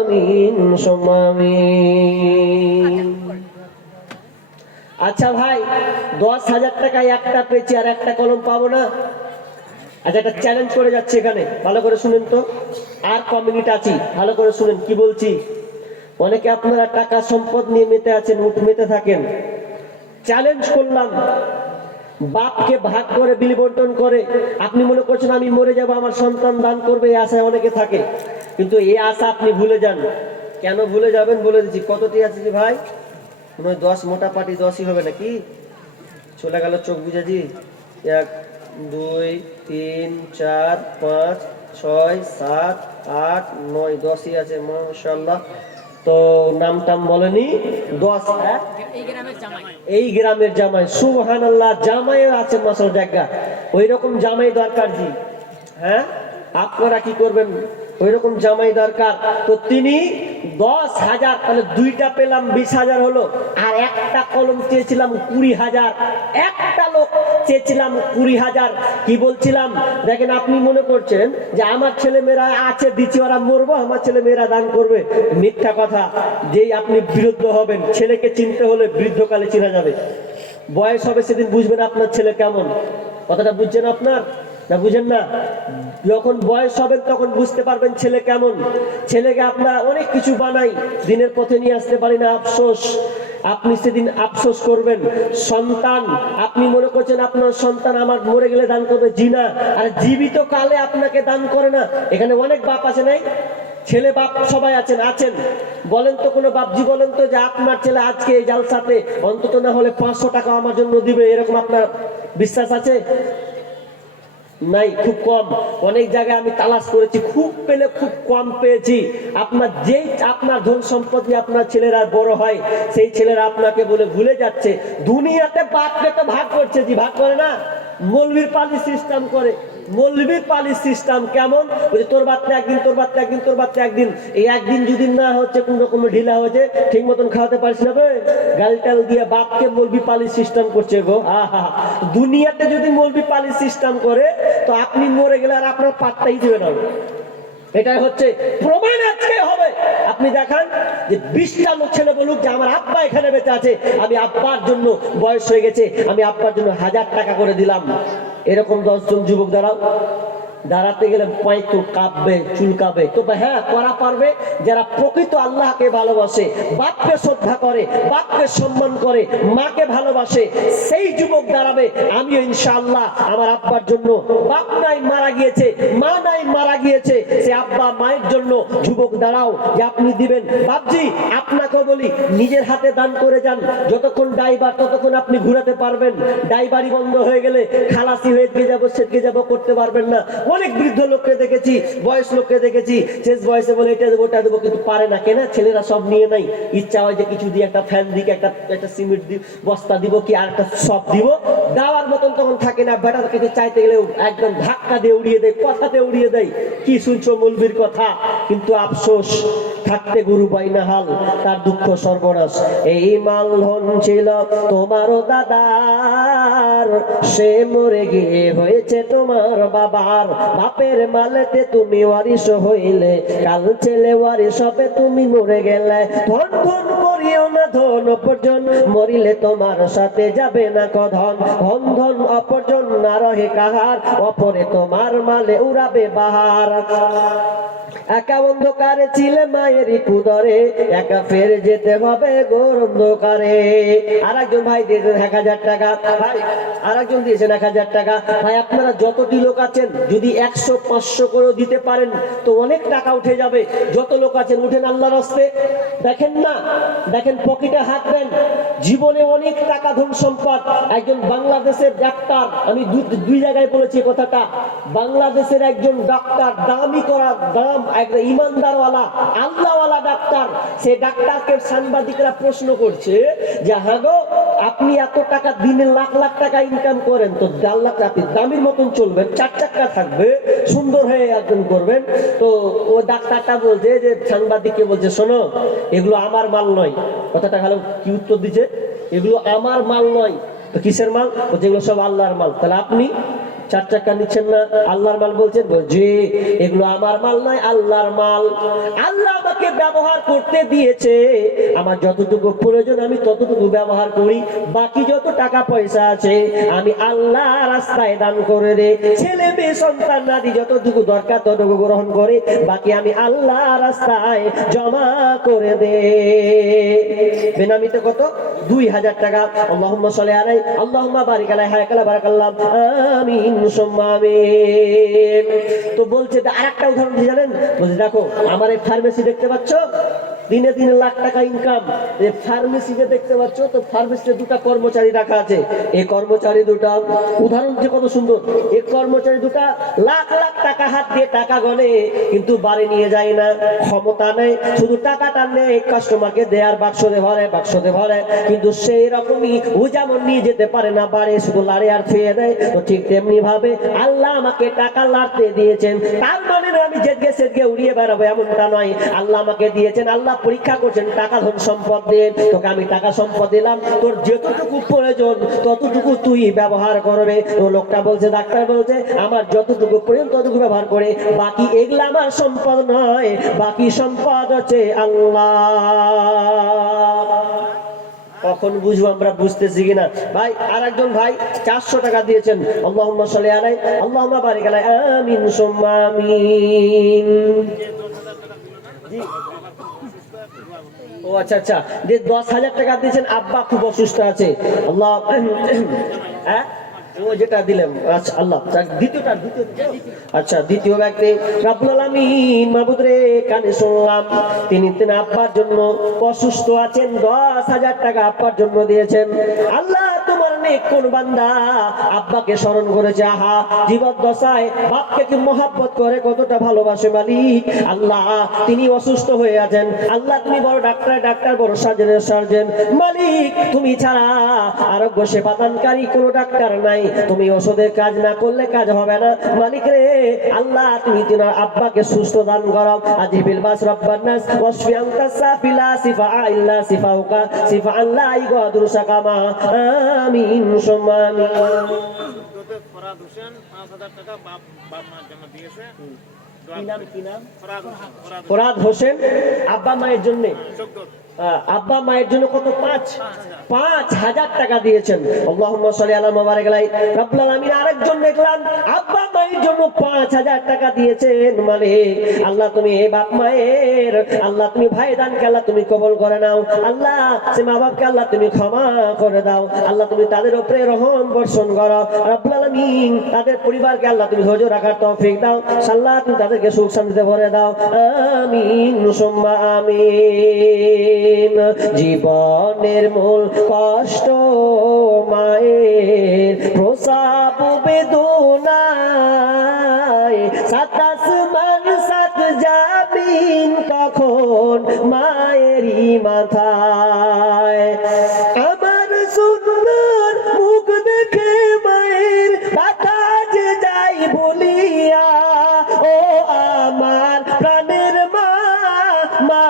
আমিন সুম্মা আমিন। আচ্ছা ভাই, 10,000 টাকায় একটা পেয়েছি আর একটা কলম পাবো না? আচ্ছা, একটা চ্যালেঞ্জ করে যাচ্ছে এখানে, ভালো করে শুনেন তো, আর কমিউনিটি আছি, ভালো করে শুনেন কি বলছি। অনেকে আপনারা টাকা সম্পদ নিয়ে মেতে আছেন, মেতে থাকেন। চ্যালেঞ্জ করলাম, বাপকে ভাগ করে বিলি বন্টন করে আপনি মনে করছেন আমি মরে যাব আমার সন্তান দান করবে, এই আশায় অনেকে থাকে, কিন্তু এই আশা আপনি ভুলে যান। কেন ভুলে যাবেন বলে দিচ্ছি। কতটি আছে জি ভাই? 10 মোটা পাটি 10ই হবে নাকি? চলে গেল চোখ বুঝেছি। 1 2 3 4 5 6 7 8 9 10ই আছে মাশাআল্লাহ। তো নাম টাম বলেনি, 10। এই গ্রামের জামাই। এই গ্রামের জামাই, সুবহানাল্লাহ, জামাইও আছে মাশাআল্লাহ জায়গা। ওই রকম জামাই দরকার জি। হ্যাঁ, আপনারা কি করবেন? ওই রকম জামাই দরকার। তো তিনি 10,000, তাহলে দুইটা পেলাম 20,000 হলো, আর একটা কলম চেয়েছিলাম 20,000, একটা লোক চেয়েছিলাম 20,000। কি বলছিলাম দেখেন, আপনি মনে করছেন যে আমার ছেলে মেয়েরা আছে দিচ্ছি, ওরা মরবো, আমার ছেলে মেয়েরা দান করবে, মিথ্যা কথা। যেই আপনি বিরুদ্ধ হবেন, ছেলেকে চিনতে হলে বৃদ্ধকালে চেনা যাবে, বয়স হবে সেদিন বুঝবেন আপনার ছেলে কেমন। কথাটা বুঝছেন আপনার না বুঝেন না? যখন বয়স হবে তখন বুঝতে পারবেন ছেলে কেমন। ছেলেকে আপনারা অনেক কিছু বানাই, দিনের পথে নিয়ে আসতে পারি না, আফসোস। আপনি সেদিন আফসোস করবেন। সন্তান, আপনি মনে করছেন আপনার সন্তান আমার মরে গেলে দান করবে, জি না। আর জীবিত কালে আপনাকে দান করে না। এখানে অনেক বাপ আছে নাই? ছেলে বাপ সবাই আছেন, আছেন। বলেন তো কোনো বাপজি, বলেন তো যে আপনার ছেলে আজকে এই জালসাতে অন্তত না হলে 500 টাকা আমার জন্য দিবে, এরকম আপনার বিশ্বাস আছে? নাই, খুব কম। অনেক জায়গায় আমি তালাশ করেছি, খুব পেলে খুব কম পেয়েছি। আপনার ধন সম্পদ নিয়ে আপনার ছেলেরা বড় হয়, সেই ছেলেরা আপনাকে বলে ভুলে যাচ্ছে। দুনিয়াতে বাপকে তো ভাগ করছে জি, ভাগ করে না, মৌলবীর পালি সিস্টেম করে। মৌলবীর পালি সিস্টেম কেমন? তোর বাচ্চা একদিন, তোর বাচ্চা একদিন, তোর বাচ্চা একদিন। এই একদিন যদি না হচ্ছে, কোন রকম ঢিলা হয়েছে, ঠিক মতন খাওয়াতে পারিস না, গালটাল দিয়ে বাপকে মৌলবী পালি সিস্টেম করছে গো। আহা, দুনিয়াতে যদি মৌলবী পালি সিস্টেম করে তো আপনি মরে গেলে আর আপনার পাত্তাই দিবে না। এটাই হচ্ছে প্রমাণ, আজকে হবে। আপনি দেখান যে 20টা লোক ছেলে বলুক যে আমার আব্বা এখানে বেঁচে আছে, আমি আব্বার জন্য, বয়স হয়ে গেছে, আমি আব্বার জন্য 1000 টাকা করে দিলাম। এরকম 10 জন যুবক দাঁড়াও। দাঁড়াতে গেলে পায়ে তো কাঁপবে, চুলকাবে। তো হ্যাঁ, করা পারবে যারা প্রকৃত আল্লাহকে ভালোবাসে, বাপকে শ্রদ্ধা করে, বাপকে সম্মান করে, মাকে ভালোবাসে, সেই যুবক দাঁড়াবে। আমিও ইনশাআল্লাহ আমার আব্বার জন্য, বাপ নাই মারা গিয়েছে, মা নাই মারা গিয়েছে, সে আব্বা মায়ের জন্য যুবক দাঁড়াও যে আপনি দিবেন। বাপজি, আপনাকেও বলি নিজের হাতে দান করে যান। যতক্ষণ ড্রাইভার ততক্ষণ আপনি ঘুরাতে পারবেন। ড্রাইভারি বন্ধ হয়ে গেলে খালাসি হয়ে যাবো, সেটকে যাবো, করতে পারবেন না। অনেক বৃদ্ধ লোককে দেখেছি, বয়স লোককে দেখেছি, শেষ বয়সে বলে এটা দেবো ওটা দেবো, কিন্তু পারে না। কেন? ছেলেরা সব নিয়ে নাই। ইচ্ছা হয় যে কিছু দিয়ে, একটা ফ্যান দিকে, একটা সিমেন্ট দিব, বস্তা দিব, কি আর একটা সব দিব, দেওয়ার মতন তখন থাকে না। বেটার কাছে চাইতে গেলে একদম ধাক্কা দিয়ে উড়িয়ে দেয়, কথাতে উড়িয়ে দেয়। কি শুনছো মৌলবীর কথা? কিন্তু আফসোস, থাকতে গরু পাই না হাল, তার দুঃখ সর্বনাশ। এই মাল ধন ছিল তোমারও দাদার, সে মরে গিয়ে হয়েছে তোমার বাবার। বাপের মালেতে তুমি ওয়ারিশ হইলে, কাল ছেলে ওয়ারিশ হবে তুমি মরে গেলে। ধন ধন করিও না ধন অপরজন, মরিলে তোমার সাথে যাবে না কধন। ধন ধন অপরজন না রহে কাহার, অপরে তোমার মালে উড়াবে বাহার। একা অন্ধকারে ছিলে মায়েরই কুদরে, একা ফের যেতে হবে ঘোর অন্ধকারে। আর একজন ভাই দিয়েছেন 1000 টাকা, ভাই আর একজন দিয়েছেন 1000 টাকা। ভাই আপনারা যতটি লোক আছেন যদি 100 500 করেও দিতে পারেন তো অনেক টাকা উঠে যাবে। যত লোক আছেন উঠেন আল্লাহর রাস্তায়, দেখেন না, দেখেন পকেটে হাত দেন। জীবনে অনেক টাকা ধন সম্পদ। একজন বাংলাদেশের ডাক্তার, আমি দুই জায়গায় বলেছি কথাটা, বাংলাদেশের একজন ডাক্তার, দামি করা দাম, একজন ইমানদারওয়ালা আল্লাহওয়ালা ডাক্তার। সে ডাক্তারকে সাংবাদিকরা প্রশ্ন করছে যে হ্যাঁ গো, আপনি এত টাকা দিনে লাখ লাখ টাকা ইনকাম করেন, তো আল্লাহ আপনি দামির মতন চলবেন, 4 চাকা থাকবে, সুন্দর হয়ে একজন করবেন। তো ও ডাক্তারটা বলছে যে সাংবাদিককে বলছে, শোনো এগুলো আমার মাল নয়। কথাটা ভালো কি উত্তর দিচ্ছে, এগুলো আমার মাল নয়। তো কিসের মাল? যেগুলো সব আল্লাহর মাল। তাহলে আপনি 4 চাকা নিচ্ছেন না, আল্লাহর মাল বলছেন? জি, এগুলো আমার মাল নয়, আল্লাহর মাল। আল্লাহ আমাকে ব্যবহার করতে দিয়েছে, আমার যতটুকু প্রয়োজন আমি ততটুকু ব্যবহার করি। বাকি যত টাকা পয়সা আছে আমি আল্লাহ রাস্তায় দান করে দে। ছেলে মেয়ে সন্তান নাদি যতটুকু দরকার ততটুকু গ্রহণ করে, বাকি আমি আল্লাহ রাস্তায় জমা করে দে। বেনামিতে কত? 2000 টাকা। আল্লাহুম্মা সাল্লি আলাইহি, আল্লাহুম্মা বারিক আলাইহি, হায়াকালা বারাকাল্লাহ, আমিন সুম্মা আমিন। তো বলছে আরেকটা উদাহরণ দিয়ে জানেন, বলছে দেখো আমার এই ফার্মেসি দেখতে পাচ্ছ, দিনে দিনে লাখ টাকা ইনকাম। এই ফার্মেসি যে দেখতে পাচ্ছ, তো ফার্মেসিতে 2টা কর্মচারী রাখা আছে। এই কর্মচারী 2টা, উদাহরণ যে কত সুন্দর, এই কর্মচারী 2টা লাখ লাখ টাকা হাত দিয়ে টাকা গনে, কিন্তু বাড়ি নিয়ে যায় না, ক্ষমতা নেই, শুধু টাকাটা নেই কাস্টমারকে দেয়ার, বাক্সতে ভরে, কিন্তু সেই রকমই ও যেমন নিয়ে যেতে পারে না বাড়ি, শুধু লাড়ে আর ছুঁয়ে দেয়। তো ঠিক তেমনি ভাবে আল্লাহ আমাকে টাকা লাড়তে দিয়েছেন, তার মানে আমি যেদিকে সেদিকে উড়িয়ে বেড়াবো এমনটা নয়। আল্লাহ আমাকে দিয়েছেন, আল্লাহ পরীক্ষা করছেন টাকা ধন সম্পদ দিয়ে। তোকে আমি টাকা সম্পদ দিলাম, তোর যতটুকু প্রয়োজন ততটুকু তুই ব্যবহার করবে। তো লোকটা বলছে, ডাক্তার বলছে আমার যতটুকু প্রয়োজন ততটুকু ব্যবহার করে, বাকি এগুলো আমার সম্পদ নয়, বাকি সম্পদ হচ্ছে আল্লাহ। কখন বুঝবো আমরা, বুঝতেছি কিনা? ভাই আর একজন ভাই 400 টাকা দিয়েছেন। আল্লাহুম্মা সাল্লি আলাইহি, আল্লাহুম্মা বারিক আলাইহি, আমিন সুম্মা আমিন। জি, ও আচ্ছা আচ্ছা, যে 10,000 টাকা দিয়েছেন, আব্বা খুব অসুস্থ আছে। আল্লাহ, হ্যাঁ ও যেটা দিলেন, আচ্ছা আল্লাহ, দ্বিতীয়টা, আচ্ছা দ্বিতীয় ব্যক্তি, রব্বুল আলামিন মাবুদ রে, কানে শুনলাম তিনি আব্বার জন্য অসুস্থ আছেন, 10,000 টাকা আব্বার জন্য দিয়েছেন। আল্লাহ তোমার নেক কোন বান্দা আব্বাকে স্মরণ করেছে, আহা জীবদ্দশায় বাপকে কি মহব্বত করে, কতটা ভালোবাসে মালিক। আল্লাহ তিনি অসুস্থ হয়ে আছেন, আল্লাহ তুমি বড় ডাক্তার, বড় সার্জেন মালিক, তুমি ছাড়া আরোগ্য সেবা দানকারী কোনো ডাক্তার নাই, তুমি ওষুধের কাজ না করলে কাজ হবে না মালিক রে। আল্লাহ তুমি তোমার আব্বাকে সুস্থ দান করো। আজিবিল বাস রব্বান নাস ওয়াশফি আনতা সাফিলা সিফা ইল্লা সিফাউকা সিফা আল্লাহ ইগাদুর সাকামা, আমিন সুম্মা আমিন। ফরাদ হোসেন 5000 টাকা বাপ মার জন্য দিয়েছে। কি নাম? ফরাদ হোসেন, আব্বা মায়ের জন্য, আব্বা মায়ের জন্য কত? 5,000 টাকা দিয়েছেন। আল্লাহুম্মা সাল্লি আলা মুবারাক আলাইহি, রব্বুল আলামিন আরেকজন দেখলাম আব্বা মায়ের জন্য 5,000 টাকা দিয়েছেন। মালিক আল্লাহ তুমি এই বাপ মায়ের, আল্লাহ তুমি ভাই দানকে আল্লাহ তুমি কবুল করে নাও। আল্লাহ সে মা বাপকে আল্লাহ তুমি ক্ষমা করে দাও। আল্লাহ তুমি তাদের উপরে রহম বর্ষণ করো। রব্বুল আলামিন তাদের পরিবারকে আল্লাহ তুমি ধৈর্য রাখার তৌফিক দাও। আল্লাহ তুমি তাদেরকে সুখ শান্তিতে ভরে দাও, আমিন সুম্মা আমিন। জীবনের মূল কষ্ট মায়ের প্রসব বেদনায়, সাত আসমান সাত জামিন কখন মায়েরই মাথায়। আমার সুন্দর মুখ দেখে মায়ের ব্যথা যে যাই ভুলিয়া, ও আমার প্রাণের মা, মা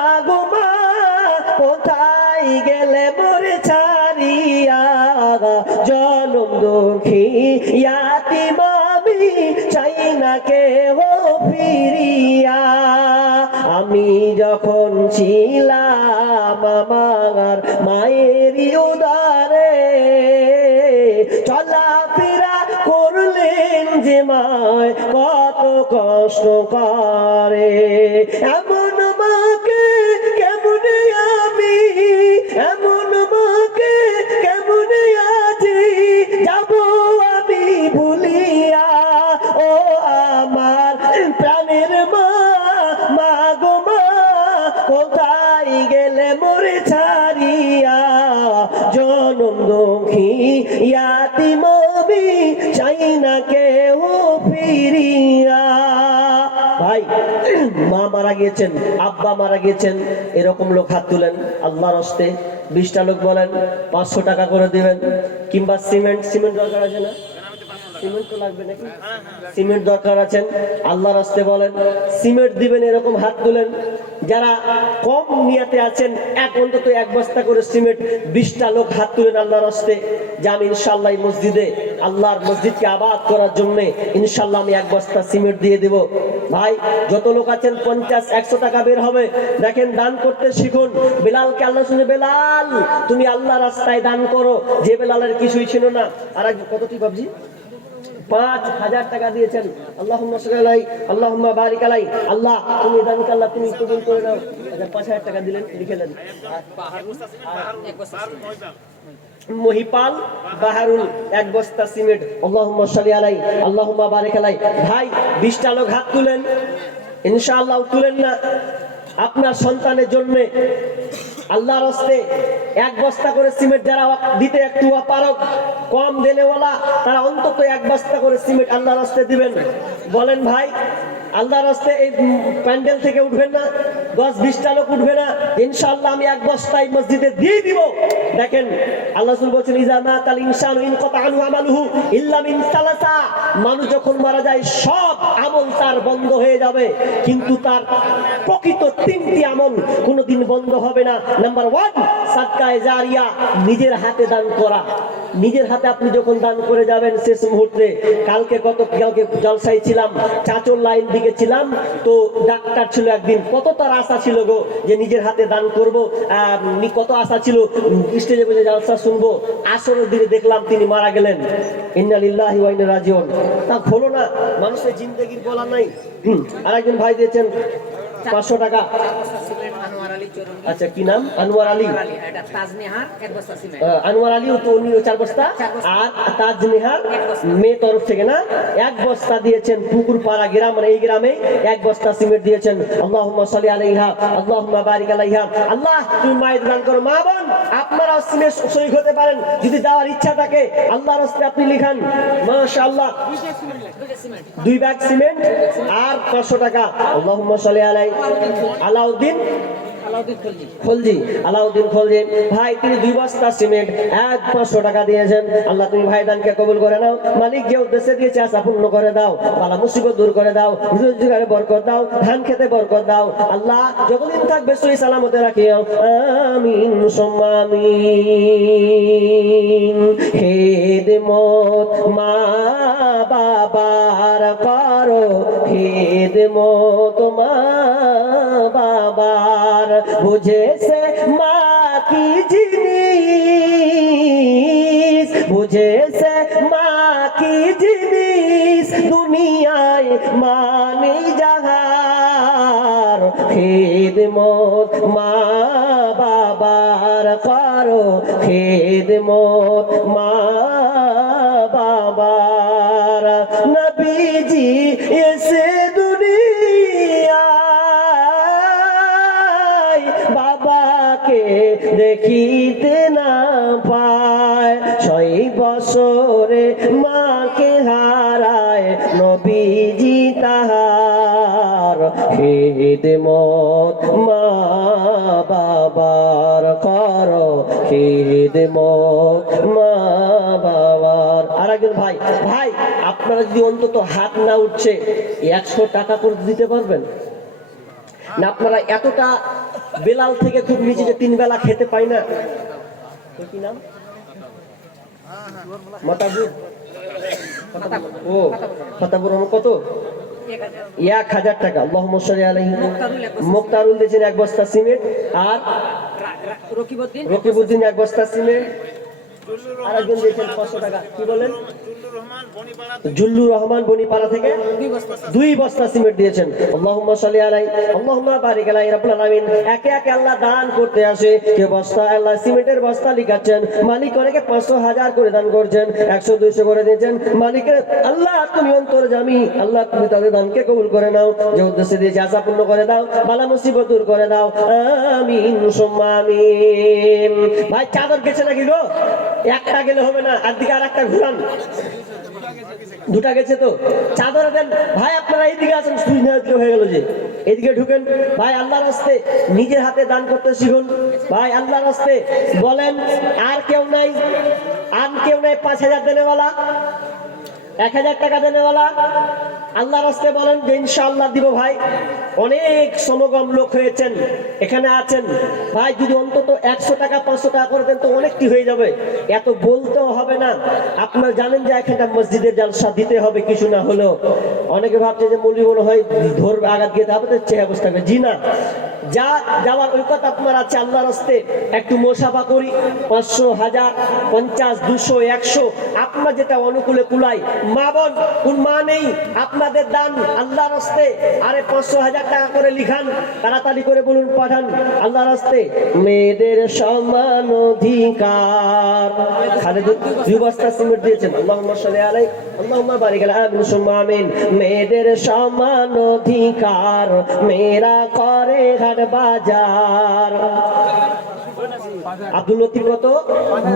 প্রশ্ন করে, এমন মাকে কেমনে আমি, এমন মাকে কেমনে আছি যাব আমি ভুলিয়া, ও আমার প্রাণের মা, মা গো মা, কোথায় গেলে মোরে ছাড়িয়া, জনম দুঃখী ইয়াতিম আমি, চাই না কেউ ফিরিয়া। ভাই, মা মারা গিয়েছেন, আব্বা মারা গিয়েছেন, এরকম লোক হাত তুলেন আল্লাহর হস্তে। 20টা লোক বলেন 500 টাকা করে দিবেন। কিংবা সিমেন্ট দরকার আছে না? সিমেন্ট তো লাগবে নাকি? সিমেন্ট দরকার আছেন, আল্লাহর হস্তে বলেন সিমেন্ট দিবেন, এরকম হাত তুলেন। যারা কম নিয়াতে আছেন, অন্তত 1 বস্তা করে সিমেন্ট। 20টা লোক হাত তুলেন আল্লাহর হস্তে, যে আমি ইনশাআল্লাহ এই মসজিদে, আল্লাহর মসজিদকে আবাদ করার জন্য ইনশাআল্লাহ আমি 1 বস্তা সিমেন্ট দিয়ে দেব। ভাই, যত লোক আছেন 50-100 টাকা বের হবে। দেখেন, দান করতে শিখুন। বেলালকে আল্লাহ শুনে, বেলাল তুমি আল্লাহ রাস্তায় দান করো, যে বেলালের কিছুই ছিল না। আর কত তুই ভাবছি 5000 টাকা দিয়েছেন। আল্লাহুম্মা সাল্লি আলাই, আল্লাহুম্মা বারিক আলাই। আল্লাহ তুমি দান আল্লাহ তুমি কবুল করে নাও। আচ্ছা, 5000 টাকা দিলেন, লিখে দেন। মহিপাল বাহারুল 1 বস্তা সিমেন্ট। আল্লাহুম্মা সাল্লি আলাই, আল্লাহুম্মা বারিক আলাই। ভাই, 20টা লোক হাত তুলেন, ইনশাআল্লাহ তুলেন না আপনার সন্তানের জন্য আল্লাহর হস্তে 1 বস্তা করে সিমেন্ট। যারা দিতে একটু অপারগ, কম দেনেওয়ালা, তারা অন্তত 1 বস্তা করে সিমেন্ট আল্লাহর হস্তে দিবেন। বলেন ভাই, আল্লাহর হস্তে এই প্যান্ডেল থেকে উঠবেন না, 10-20টা লোক উঠবে না, ইনশাআল্লাহ আমি 1 বস্তায় মসজিদে দিয়ে দিব। দেখেন, আল্লাহ রাসূল বলেছেন, ইজা মাতাল ইনসানু ইনকাতা আনহু আমালুহু ইল্লা মিন সালাসা। মানুষ যখন মারা যায় সব আমল তার বন্ধ হয়ে যাবে, কিন্তু তার প্রকৃত 3টি আমল কোনোদিন বন্ধ হবে না। নাম্বার 1, সাদকায়ে জারিয়া, নিজের হাতে দান করা। নিজের হাতে আপনি যখন দান করে যাবেন শেষ মুহূর্তে। কালকে জলসায় ছিলাম, চাচল লাইন দিকে ছিলাম, তো ডাক্তার ছিল একদিন, কত তার আশা ছিল গো যে নিজের হাতে দান করব, কত আশা ছিল স্টেজে বসে জলসা শুনবো। আসরের দিনে দেখলাম তিনি মারা গেলেন। ইন্না লিল্লাহি ওয়া ইন্না রাজিউন। তা হলো না, মানুষের জিন্দেগির বলা নাই। আরেকজন ভাই দিয়েছেন 500 টাকা। আচ্ছা, কি নাম? আনোয়ার আলী। আনোয়ার আলী তো উনি 4 বস্তা, আর তাজনিহার মেয়ে তরফ থেকে না 1 বস্তা দিয়েছেন। পুকুরপাড়া গ্রাম, মানে এই গ্রামে 1 বস্তা সিমেন্ট দিয়েছেন। আল্লাহুম্মা সাল্লি আলাইহা, আল্লাহুম্মা বারিক আলাইহা। আল্লাহ তুমি মায়ের দান করো। মা বোন, আপনারাও সিমেন্ট শরীক হতে পারেন, যদি যাওয়ার ইচ্ছা থাকে আল্লাহর রাস্তে আপনি লিখান। মাশাআল্লাহ, 2 ব্যাগ সিমেন্ট আর 500 টাকা। আল্লাহুম্মা সাল্লি আলাই আলাউদ্দিন খলজি, আলাউদ্দিন খলজি ভাই, তিনি 2 বস্তা সিমেন্ট 500 টাকা দিয়েছেন। আল্লাহ তুমি ভাই দানকে কবুল করে নাও। মালিক যে উদ্দেশ্যে দিয়েছে আশা পূর্ণ করে দাও, বালা মুসিবত দূর করে দাও, রোজগারে বরকত দাও, ধান খেতে বরকত দাও। আল্লাহ যতদিন থাকবে সহি সালামতে রাখিও। আমিন সুম্মা আমিন। খেদমত মা বাবার করো, খেদমত মা বাবার, বুঝেছে মা কি জিনিস, বুঝেছে মা কি জিনিস, দুনিয়ায় মানি জাহার। খেদমত মা বাবার করো, খেদমত মা বাবার। নবীজি এসে বাবাকে দেখিতে না পায়, 6 বছরে মাকে হারায় নবীজি তাহার। খেদমত মা বাবার করো, খেদমত মা বাবার। আর একজন ভাই, ভাই আপনারা যদি অন্তত হাত না উঠছে 100 টাকা করে দিতে পারবেন না? আপনারা এতটা বেলাল থেকে খুব নিচে, যে 3 বেলা খেতে পাই না। কি নাম? মাতাবুর। ও ফাতাবুর, কত? 1000 টাকা। আল্লাহুম্মা সাল্লি আলাইহি। মুক্তারুল দিয়েছেন 1 বস্তা সিমেন্ট, আর রকিবউদ্দিন 1 বস্তা সিমেন্ট। আর একজন দিয়েছেন 500 টাকা। কি বলেন? জুল্লুর রহমান বনিপাড়া থেকে 2 বস্তা সিমেন্ট দিয়েছেন। আল্লাহুম্মা সাল্লি আলাইহি আল্লাহুম্মা বারিক আলাইহি রাব্বুল আলামিন। একে একে আল্লাহ দান করতে আসে, কে বস্তা আল্লাহ সিমেন্টের বস্তা লিখাচ্ছেন, মালিক অনেকে 500 1000 করে দান করছেন, 100 200 করে দিয়েছেন। মালিকের আল্লাহ তুমি অন্তর্যামী, আল্লাহ তুমি তাদের দানকে কবুল করে নাও, যে উদ্দেশ্যে দিয়েছে আশা পূর্ণ করে দাও, বালা মুসিবত দূর করে দাও, আমিন সুম্মা আমিন। ভাই চাদর গেছে নাকি গো? একটা গেলে হবে না, আর দিকে আরেকটা ঘুরান। দুটা গেছে তো চাদর দেন ভাই। আপনারা এইদিকে আছেন, সুইচ নেওয়া হয়ে গেল যে এদিকে ঢুকেন ভাই। আল্লাহর রাস্তে নিজের হাতে দান করতে শিখুন ভাই, আল্লাহর রাস্তে বলেন। আর কেউ নাই? আর কেউ নাই 5000 দেনেওয়ালা, 1000 টাকা দেনেওয়ালা? আল্লাহর রাস্তে বলেন যে ইনশাআল্লাহ দিব ভাই। অনেক সমাগম লোক হয়েছেন, এখানে আছেন ভাই, যদি অন্তত 100 টাকা 500 টাকা করে দেন তো অনেকটি হয়ে যাবে, এত বলতেও হবে না। আপনারা জানেন যে এখানটা মসজিদের জালসা দিতে হবে কিছু না হলেও। অনেকে ভাবছে যে মৌলভী মনে হয় ধর আঘাত গিয়ে হবে তো চেয়ে বসে থাকবে, জি না। যা যাওয়ার ওই কথা আপনার আছে, আল্লাহর রাস্তে একটু মোসাফা করি, 500 1000 50 200 100 আপনার যেটা অনুকূলে কুলাই। মা বোন কোন মা নেই, আপনাদের দান আল্লাহর রাস্তে আরে 500 1000 টাকা করে লিখান, তাড়াতাড়ি করে বলুন পাঠান আল্লাহর রাস্তে। মেয়েদের সমান অধিকার, খালেদ 2 বস্তা সিমেন্ট দিয়েছেন। আল্লাহুম্মা সাল্লি আলাইহি আল্লাহুম্মা বারিক আলাইহি আমিন সুম্মা আমিন। মেয়েদের সমান অধিকার, মেয়েরা করে হাট বাজার। আব্দুল লতিফ কত?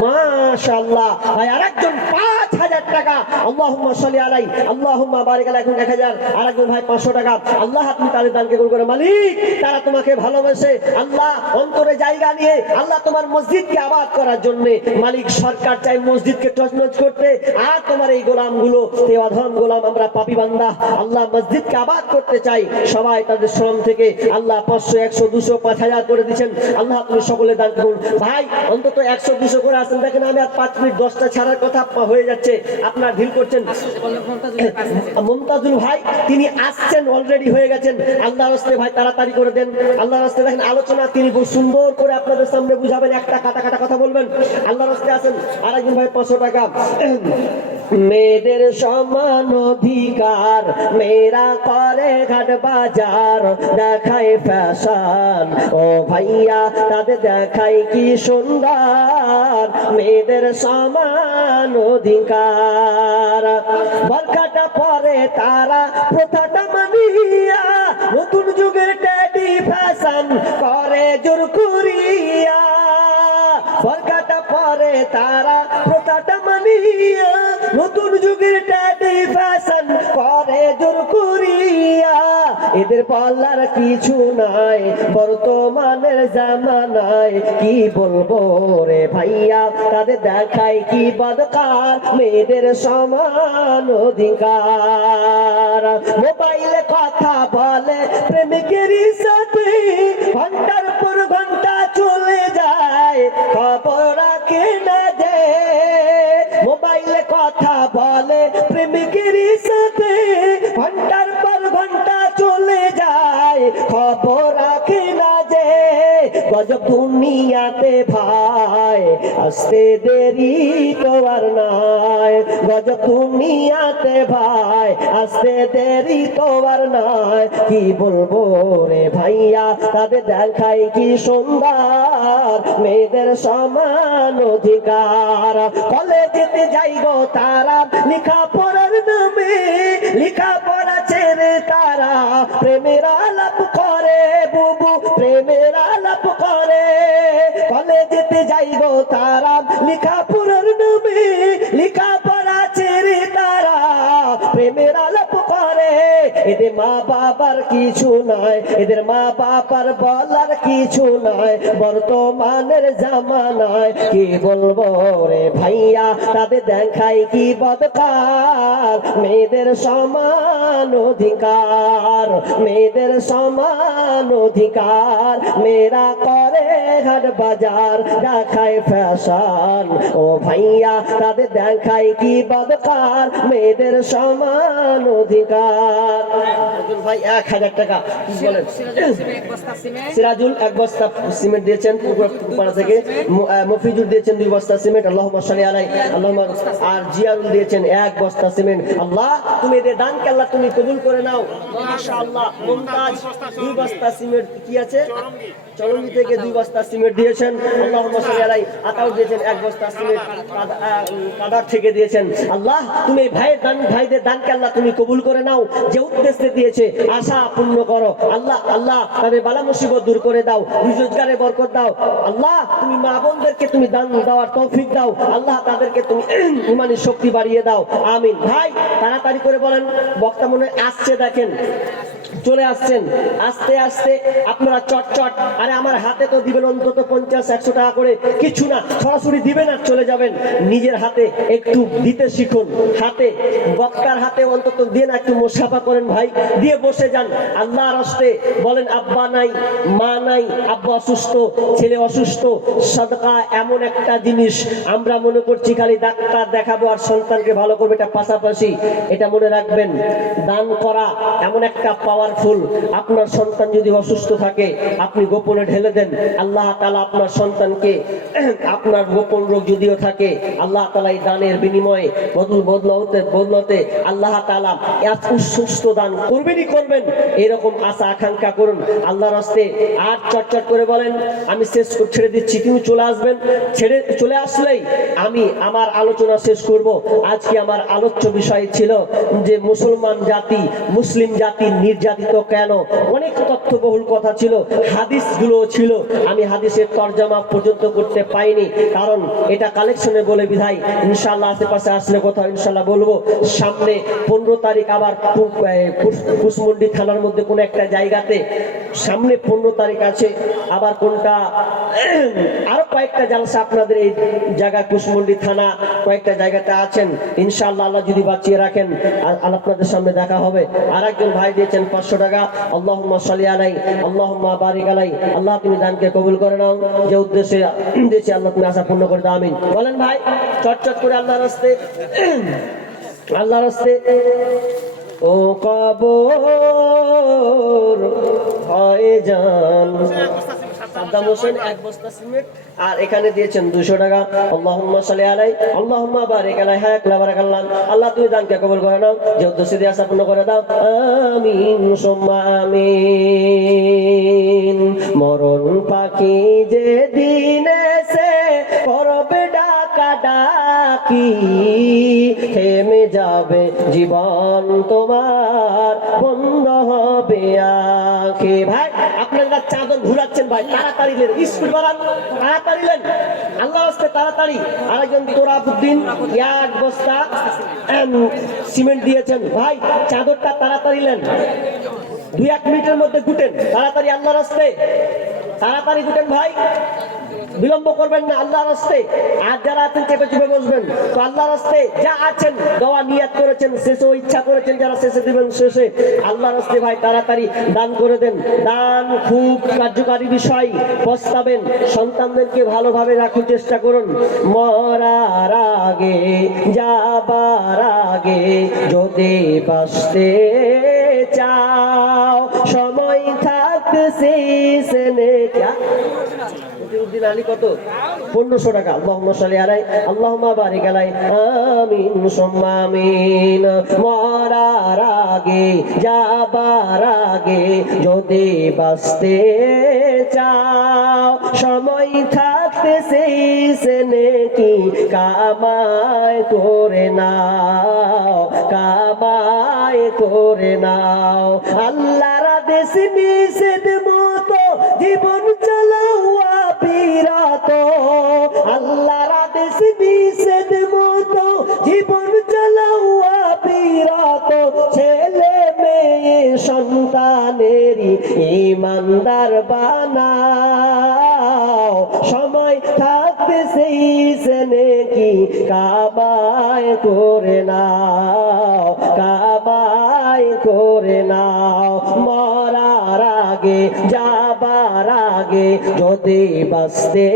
মাশাআল্লাহ ভাই। আরেকজন 5000 টাকা, আল্লাহুম্মা সাল্লি আলাইহি আল্লাহুম্মা বারিক আলাইহি, এখন 1000। আরেকজন ভাই 500 টাকা। আল্লাহ আপনি তাদের দানকে কবুল করে। মালিক তারা তোমাকে ভালোবাসে, আল্লাহ অন্তরে জায়গা নিয়ে আল্লাহ তোমার মসজিদকে আবাদ করার জন্য। মালিক সরকার চাই মসজিদকে তছনছ করতে, আর তোমার এই গোলামগুলো দেওয়াধম গোলাম, আমরা পাপী বান্দা, আল্লাহ মসজিদকে আবাদ করতে চাই। সবাই তাদের শ্রম থেকে আল্লাহ 500 100 200 5000 করে দিচ্ছেন। আল্লাহ আপনি সকলে দান করুন ভাই। অন্তত 100 200 করে আসেন। দেখেন আমি আর 5 মিনিট 10টা ছাড়ার কথা হয়ে যাচ্ছে, আপনার ঢিল করছেন। মুমতাজুল ভাই তিনি আসছেন, অলরেডি হয়ে গেছেন। আল্লাহর রাস্তে ভাই তাড়াতাড়ি করে দেন। আল্লাহর রাস্তে দেখেন আলোচনা তিনি খুব সুন্দর করে আপনাদের সামনে বুঝাবেন, একটা কাটা কাটা কথা বলবেন। আল্লাহর রাস্তে আছেন। আরেকজন ভাই 500 টাকা। মেয়েদের সমান অধিকার, মেয়েরা করে ঘাট বাজার, দেখায় ফ্যাশন ও ভাইয়া তাদের দেখায় কি সুন্দর। মেয়েদের সমান অধিকার, বরখাটা পরে তারা প্রথাটা মানিয়া, নতুন যুগের ট্যাডি ফ্যাশন করে জোর করিয়া। বরখাটা পরে তারা প্রথাটা মানিয়া, নতুন যুগের ট্যাডি ফ্যাশন করে জোর করিয়া। এদের পাল্লার কিছু নাই বর্তমানের জামানায়, কি বলবো রে ভাইয়া তাদের দেখায় কি বদকার। মেয়েদের সমান অধিকার, মোবাইলে কথা বলে প্রেমিকের সাথে, ঘন্টার পর ঘন্টা চলে যায়, খবর রাখে না যে। মোবাইলে কথা বলে প্রেমিকের সাথে, ঘন্টার পর ঘন্টা চলে যায়, খবর রাখে না যে। গজব দুনিয়াতে ভাই, আসতে দেরি তো আর নাই। গজব দুনিয়াতে ভাই, আসতে দেরি তো আর নাই। কি বলবো রে ভাইয়া তাদের দেখাই কি সুন্দর। মেয়েদের সমান অধিকার, কলেজেতে যাইব তারা লেখা পড়ার নামে, লেখা পড়া ছেড়ে তারা প্রেমের আলাপ করে। বুবু প্রেমের আলাপ করে, কলেজেতে যাইব তারা লেখা পড়ার নামে, লেখা পড়া ছেড়ে তারা প্রেমের আলাপ করে। এদের মা বাবার কিছু নাই, এদের মা বাবার বলার কিছু নাই বর্তমানের জামানায়। কি বলবো রে ভাইয়া তাদের দেখাই কি বদকার। মেয়েদের সমান অধিকার, মেয়েদের সমান অধিকার, মেয়েরা করে হাট বাজার, দেখায় ফ্যাশন ও ভাইয়া তাদের দেখাই কি বদকার। মেয়েদের সমান অধিকার। ভাই 1000 1000 টাকা কি বলেন? এক বস্তা সিমেন্ট, সিরাজুল 1 বস্তা সিমেন্ট দিয়েছেন পুকুরপাড়া থেকে। মফিজুর দিয়েছেন 2 বস্তা সিমেন্ট, আল্লাহুম্মা সাল্লি আলাইহি আল্লাহুম্মা। আর জিয়ারুল দিয়েছেন 1 বস্তা সিমেন্ট। আল্লাহ তুমি এদের দানকে আল্লাহ তুমি কবুল করে নাও। মাশাআল্লাহ। মুমতাজ 2 বস্তা সিমেন্ট কি আছে? চরঙ্গি থেকে 2 বস্তা সিমেন্ট দিয়েছেন, আল্লাহুম্মা সাল্লি আলাইহি। আতাউর দিয়েছেন 1 বস্তা সিমেন্ট কাদার থেকে দিয়েছেন। আল্লাহ তুমি এই ভাইদের দানকে আল্লাহ তুমি কবুল করে নাও। যে উদ্দেশ্যে দিয়েছে আশা পূর্ণ করো আল্লাহ। আল্লাহ তাদের বালা মুসিবত দূর করে দাও, রোজগারে বরকত দাও। আল্লাহ তুমি মা বোনদেরকে তুমি দান দেওয়ার তৌফিক দাও। আল্লাহ তাদেরকে তুমি ইমানি শক্তি বাড়িয়ে দাও। আমিন। ভাই তাড়াতাড়ি করে বলেন, বক্তা মনে হয় আসছে, দেখেন চলে আসছেন। আস্তে আস্তে আপনারা চটচট। আরে আমার হাতে তো দিবেন অন্তত 50-100 টাকা করে, কিছু না, সরাসরি দিবেন আর চলে যাবেন। নিজের হাতে একটু দিতে শিখুন। হাতে বক্তার হাতে অন্তত দিয়ে না একটু মোসাফা করেন ভাই, দিয়ে বসে যান। আল্লাহর রাস্তে বলেন আব্বা নাই, মা নাই, আব্বা অসুস্থ, ছেলে অসুস্থ। সাদকা এমন একটা জিনিস আমরা মনে করছি খালি ডাক্তার দেখাবো আর সন্তানকে ভালো করবে, এটা পাশাপাশি। এটা মনে রাখবেন, দান করা এমন একটা পাওয়ারফুল। আপনার সন্তান যদি অসুস্থ থাকে আপনি গোপনে ঢেলে দেন, আল্লাহ তাআলা আপনার সন্তানকে, আপনার গোপন রোগ যদিও থাকে আল্লাহ তাআলা এই দানের বিনিময়ে বদলতে আল্লাহ তাআলা এত সুস্থ দান করবেনই করবেন, এরকম আশা আকাঙ্ক্ষা করুন আল্লাহর রাস্তে। আর চটচট করে বলেন, আমি ছেড়ে দিচ্ছি, তুমি চলে আসবেন। চলে আসলেই আমি আমার আলোচনা শেষ করব। আজকে আমার আলোচ্য বিষয় ছিল যে মুসলমান জাতি, মুসলিম জাতি নির্যাতিত কেন। অনেক তথ্যবহুল কথা ছিল, হাদিসগুলো ছিল, আমি হাদিসের তরজমা পর্যন্ত করতে পাইনি, কারণ এটা কালেকশনে বলে বিধায়। ইনশাআল্লাহ আশেপাশে আসলে কোথাও ইনশাআল্লাহ বলবো। সামনে 15 তারিখ আবার কুশমন্ডি থানার মধ্যে কোন একটা জায়গাতে, সামনে 15 তারিখ আছে আবার কোনটা, আরো কয়েকটা জালসা আপনাদের এই জায়গা কুশমন্ডি থানা কয়েকটা জায়গাতে আছেন। ইনশাআল্লাহ আল্লাহ যদি বাঁচিয়ে রাখেন আপনাদের সামনে দেখা হবে। আর একজন ভাই দিয়েছেন 500 টাকা, আল্লাহুম্মা সাল্লি আলাইহি আল্লাহুম্মা বারিক আলাইহি। আল্লাহ তুমি দানকে কবুল করে নাও, যে উদ্দেশ্যে দিয়েছি আল্লাহ তুমি আশা পূর্ণ করে দাও। আমিন বলেন ভাই চটচট করে আল্লাহর রাস্তে, আল্লাহর রাস্তে। ও কবর হয় জান সাদ্দাম হোসেন 1 বস্তা সিমেন্ট, আর এখানে দিয়েছেন 200 টাকা, আল্লাহুম্মা সাল্লি আলাইহি আল্লাহুম্মা বারিক আলাইহি। হায়াক লা বারাকাল্লাহ। আল্লাহ তুমি দানকে কবুল করে নাও, যে উদ্দেশ্যে দিয়ে আশা পূর্ণ করে দাও। আমিন সুম্মা আমিন। মরণ পাখি যে দিনে সে করবে ডাকা ডাকি, থেমে যাবে জীবন তোমার, বন্ধ হবে আঁখি। ভাই আপনারা চাদর ঘুরাচ্ছেন ভাই, তাড়াতাড়ি লেন, স্পিড বাড়ান, তাড়াতাড়ি লেন, আল্লাহর রাস্তায় তাড়াতাড়ি। আরেকজন তোরাবুদ্দিন 1 বস্তা সিমেন্ট দিয়েছেন। ভাই চাদরটা তাড়াতাড়ি লেন, 2-1 মিনিটের মধ্যে গুটেন, তাড়াতাড়ি আল্লাহর রাস্তায় তাড়াতাড়ি গুটেন ভাই, বিলম্ব করবেন না আল্লাহর রাস্তায়। আর যারা আছেন চেপে চেপে বসবেন, তো আল্লাহর রাস্তায় যা আছেন দেওয়া নিয়াত করেছেন, শেষেও ইচ্ছা করেছেন যারা শেষে দিবেন শেষে, আল্লাহর রাস্তায় ভাই তাড়াতাড়ি দান করে দেন। দান খুব কার্যকারী বিষয়, পস্তাবেন, সন্তানদেরকে ভালোভাবে রাখার চেষ্টা করুন। মরার আগে যাবার আগে যদি বাঁচতে চাও, সময় থাকতে শেষে মতিউদ্দিন আলী কত 1500 টাকা, আল্লাহুম্মা সাল্লি আলাইহি আল্লাহুম্মা বারিক আলাইহি। আমিন সুম্মা আমিন। মরার আগে যাবার আগে যদি বাঁচতে চাও, সময় থাকতে শেষে নেকি কামাই করে নাও, কামাই করে নাও। আল্লাহর আদেশ নিষেধ মতো জীবন চালাও বিরত, আল্লাহর আদেশ নিষেধ মতো জীবন চালাও বিরত। ছেলে মেয়ে সন্তানেরই ইমানদার বানাও, সময় থাকতে সেই সেনে কি কামাই করে নাও, কামাই করে নাও। মরার আগে যাবার আগে যদি বাঁচতে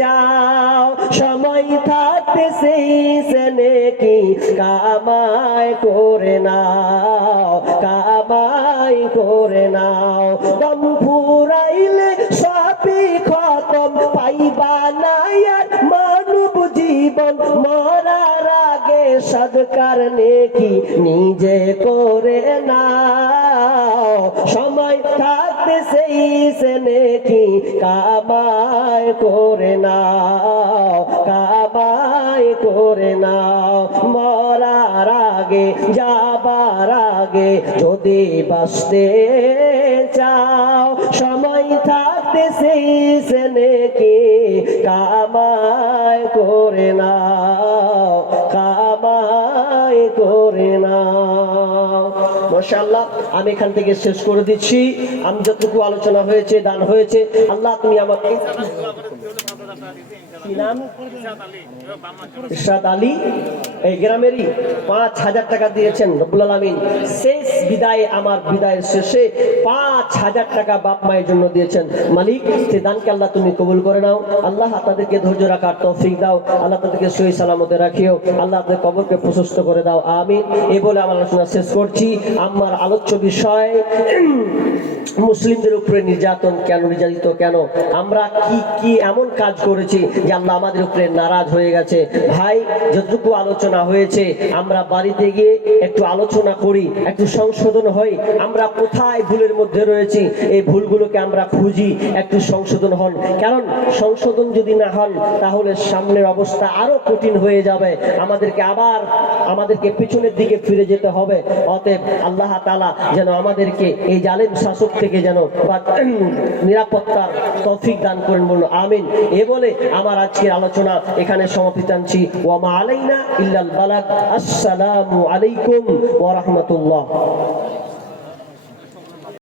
চাও, সময় থাকতে সেই সেনে কি কামাই করে নাও, কামাই করে নাও। দম ফুরাইলে সবই খতম, পাইবা না আর মানব জীবন। মরার আগে সদকার নেকি নিজে করে নাও, সময় থাকতে সেই সে নেকি কামাই করে নাও, কামাই করে নাও। মরার আগে যাবার আগে যদি বাঁচতে চাও, সময় থাকতে সেই সে নেকি কামাই করে নাও, কামাই করে নাও। মাশাআল্লাহ, আমি এখান থেকে শেষ করে দিচ্ছি। আমি যতটুকু আলোচনা হয়েছে, দান হয়েছে, আল্লাহ তুমি আমাকে কি নাম? ইরশাদ আলী, এই গ্রামেরই 5,000 টাকা দিয়েছেন রব্বুল আলামিন। শেষ বিদায়, আমার বিদায়ের শেষে 5,000 টাকা বাপ মায়ের জন্য দিয়েছেন। মালিক, সে দানকে আল্লাহ তুমি কবুল করে নাও। আল্লাহ তাদেরকে ধৈর্য রাখার তৌফিক দাও। আল্লাহ তাদেরকে সহি সালামতে রাখিও। আল্লাহ তাদের কবরকে প্রশস্ত করে দাও, আমিন। এই বলে আমার আলোচনা শেষ করছি। আমার আলোচ্য বিষয় মুসলিমদের উপরে নির্যাতন কেন, নির্যাতিত কেন, আমরা কি কি এমন কাজ করেছি যে আল্লাহ আমাদের উপরে নারাজ হয়ে গেছে। ভাই, যতটুকু আলোচনা হয়েছে আমরা বাড়িতে গিয়ে একটু আলোচনা করি, একটু সংশোধন হই। আমরা কোথায় ভুলের মধ্যে রয়েছি, এই ভুলগুলোকে আমরা খুঁজি, একটু সংশোধন হন। কারণ সংশোধন যদি না হন তাহলে সামনের অবস্থা আরো কঠিন হয়ে যাবে, আমাদেরকে পিছনের দিকে ফিরে যেতে হবে। অতএব আল্লাহ তাআলা যেন আমাদেরকে এই জালেম শাসক থেকে যেন নিরাপত্তার তৌফিক দান করেন, বলুন আমিন। এ বলে আমার আজকের আলোচনা এখানে সমাপ্তি আনছি। ওয়া মা আলাইনা ইল্লাল বালাগ। আসসালামু আলাইকুম ওয়া রাহমাতুল্লাহ।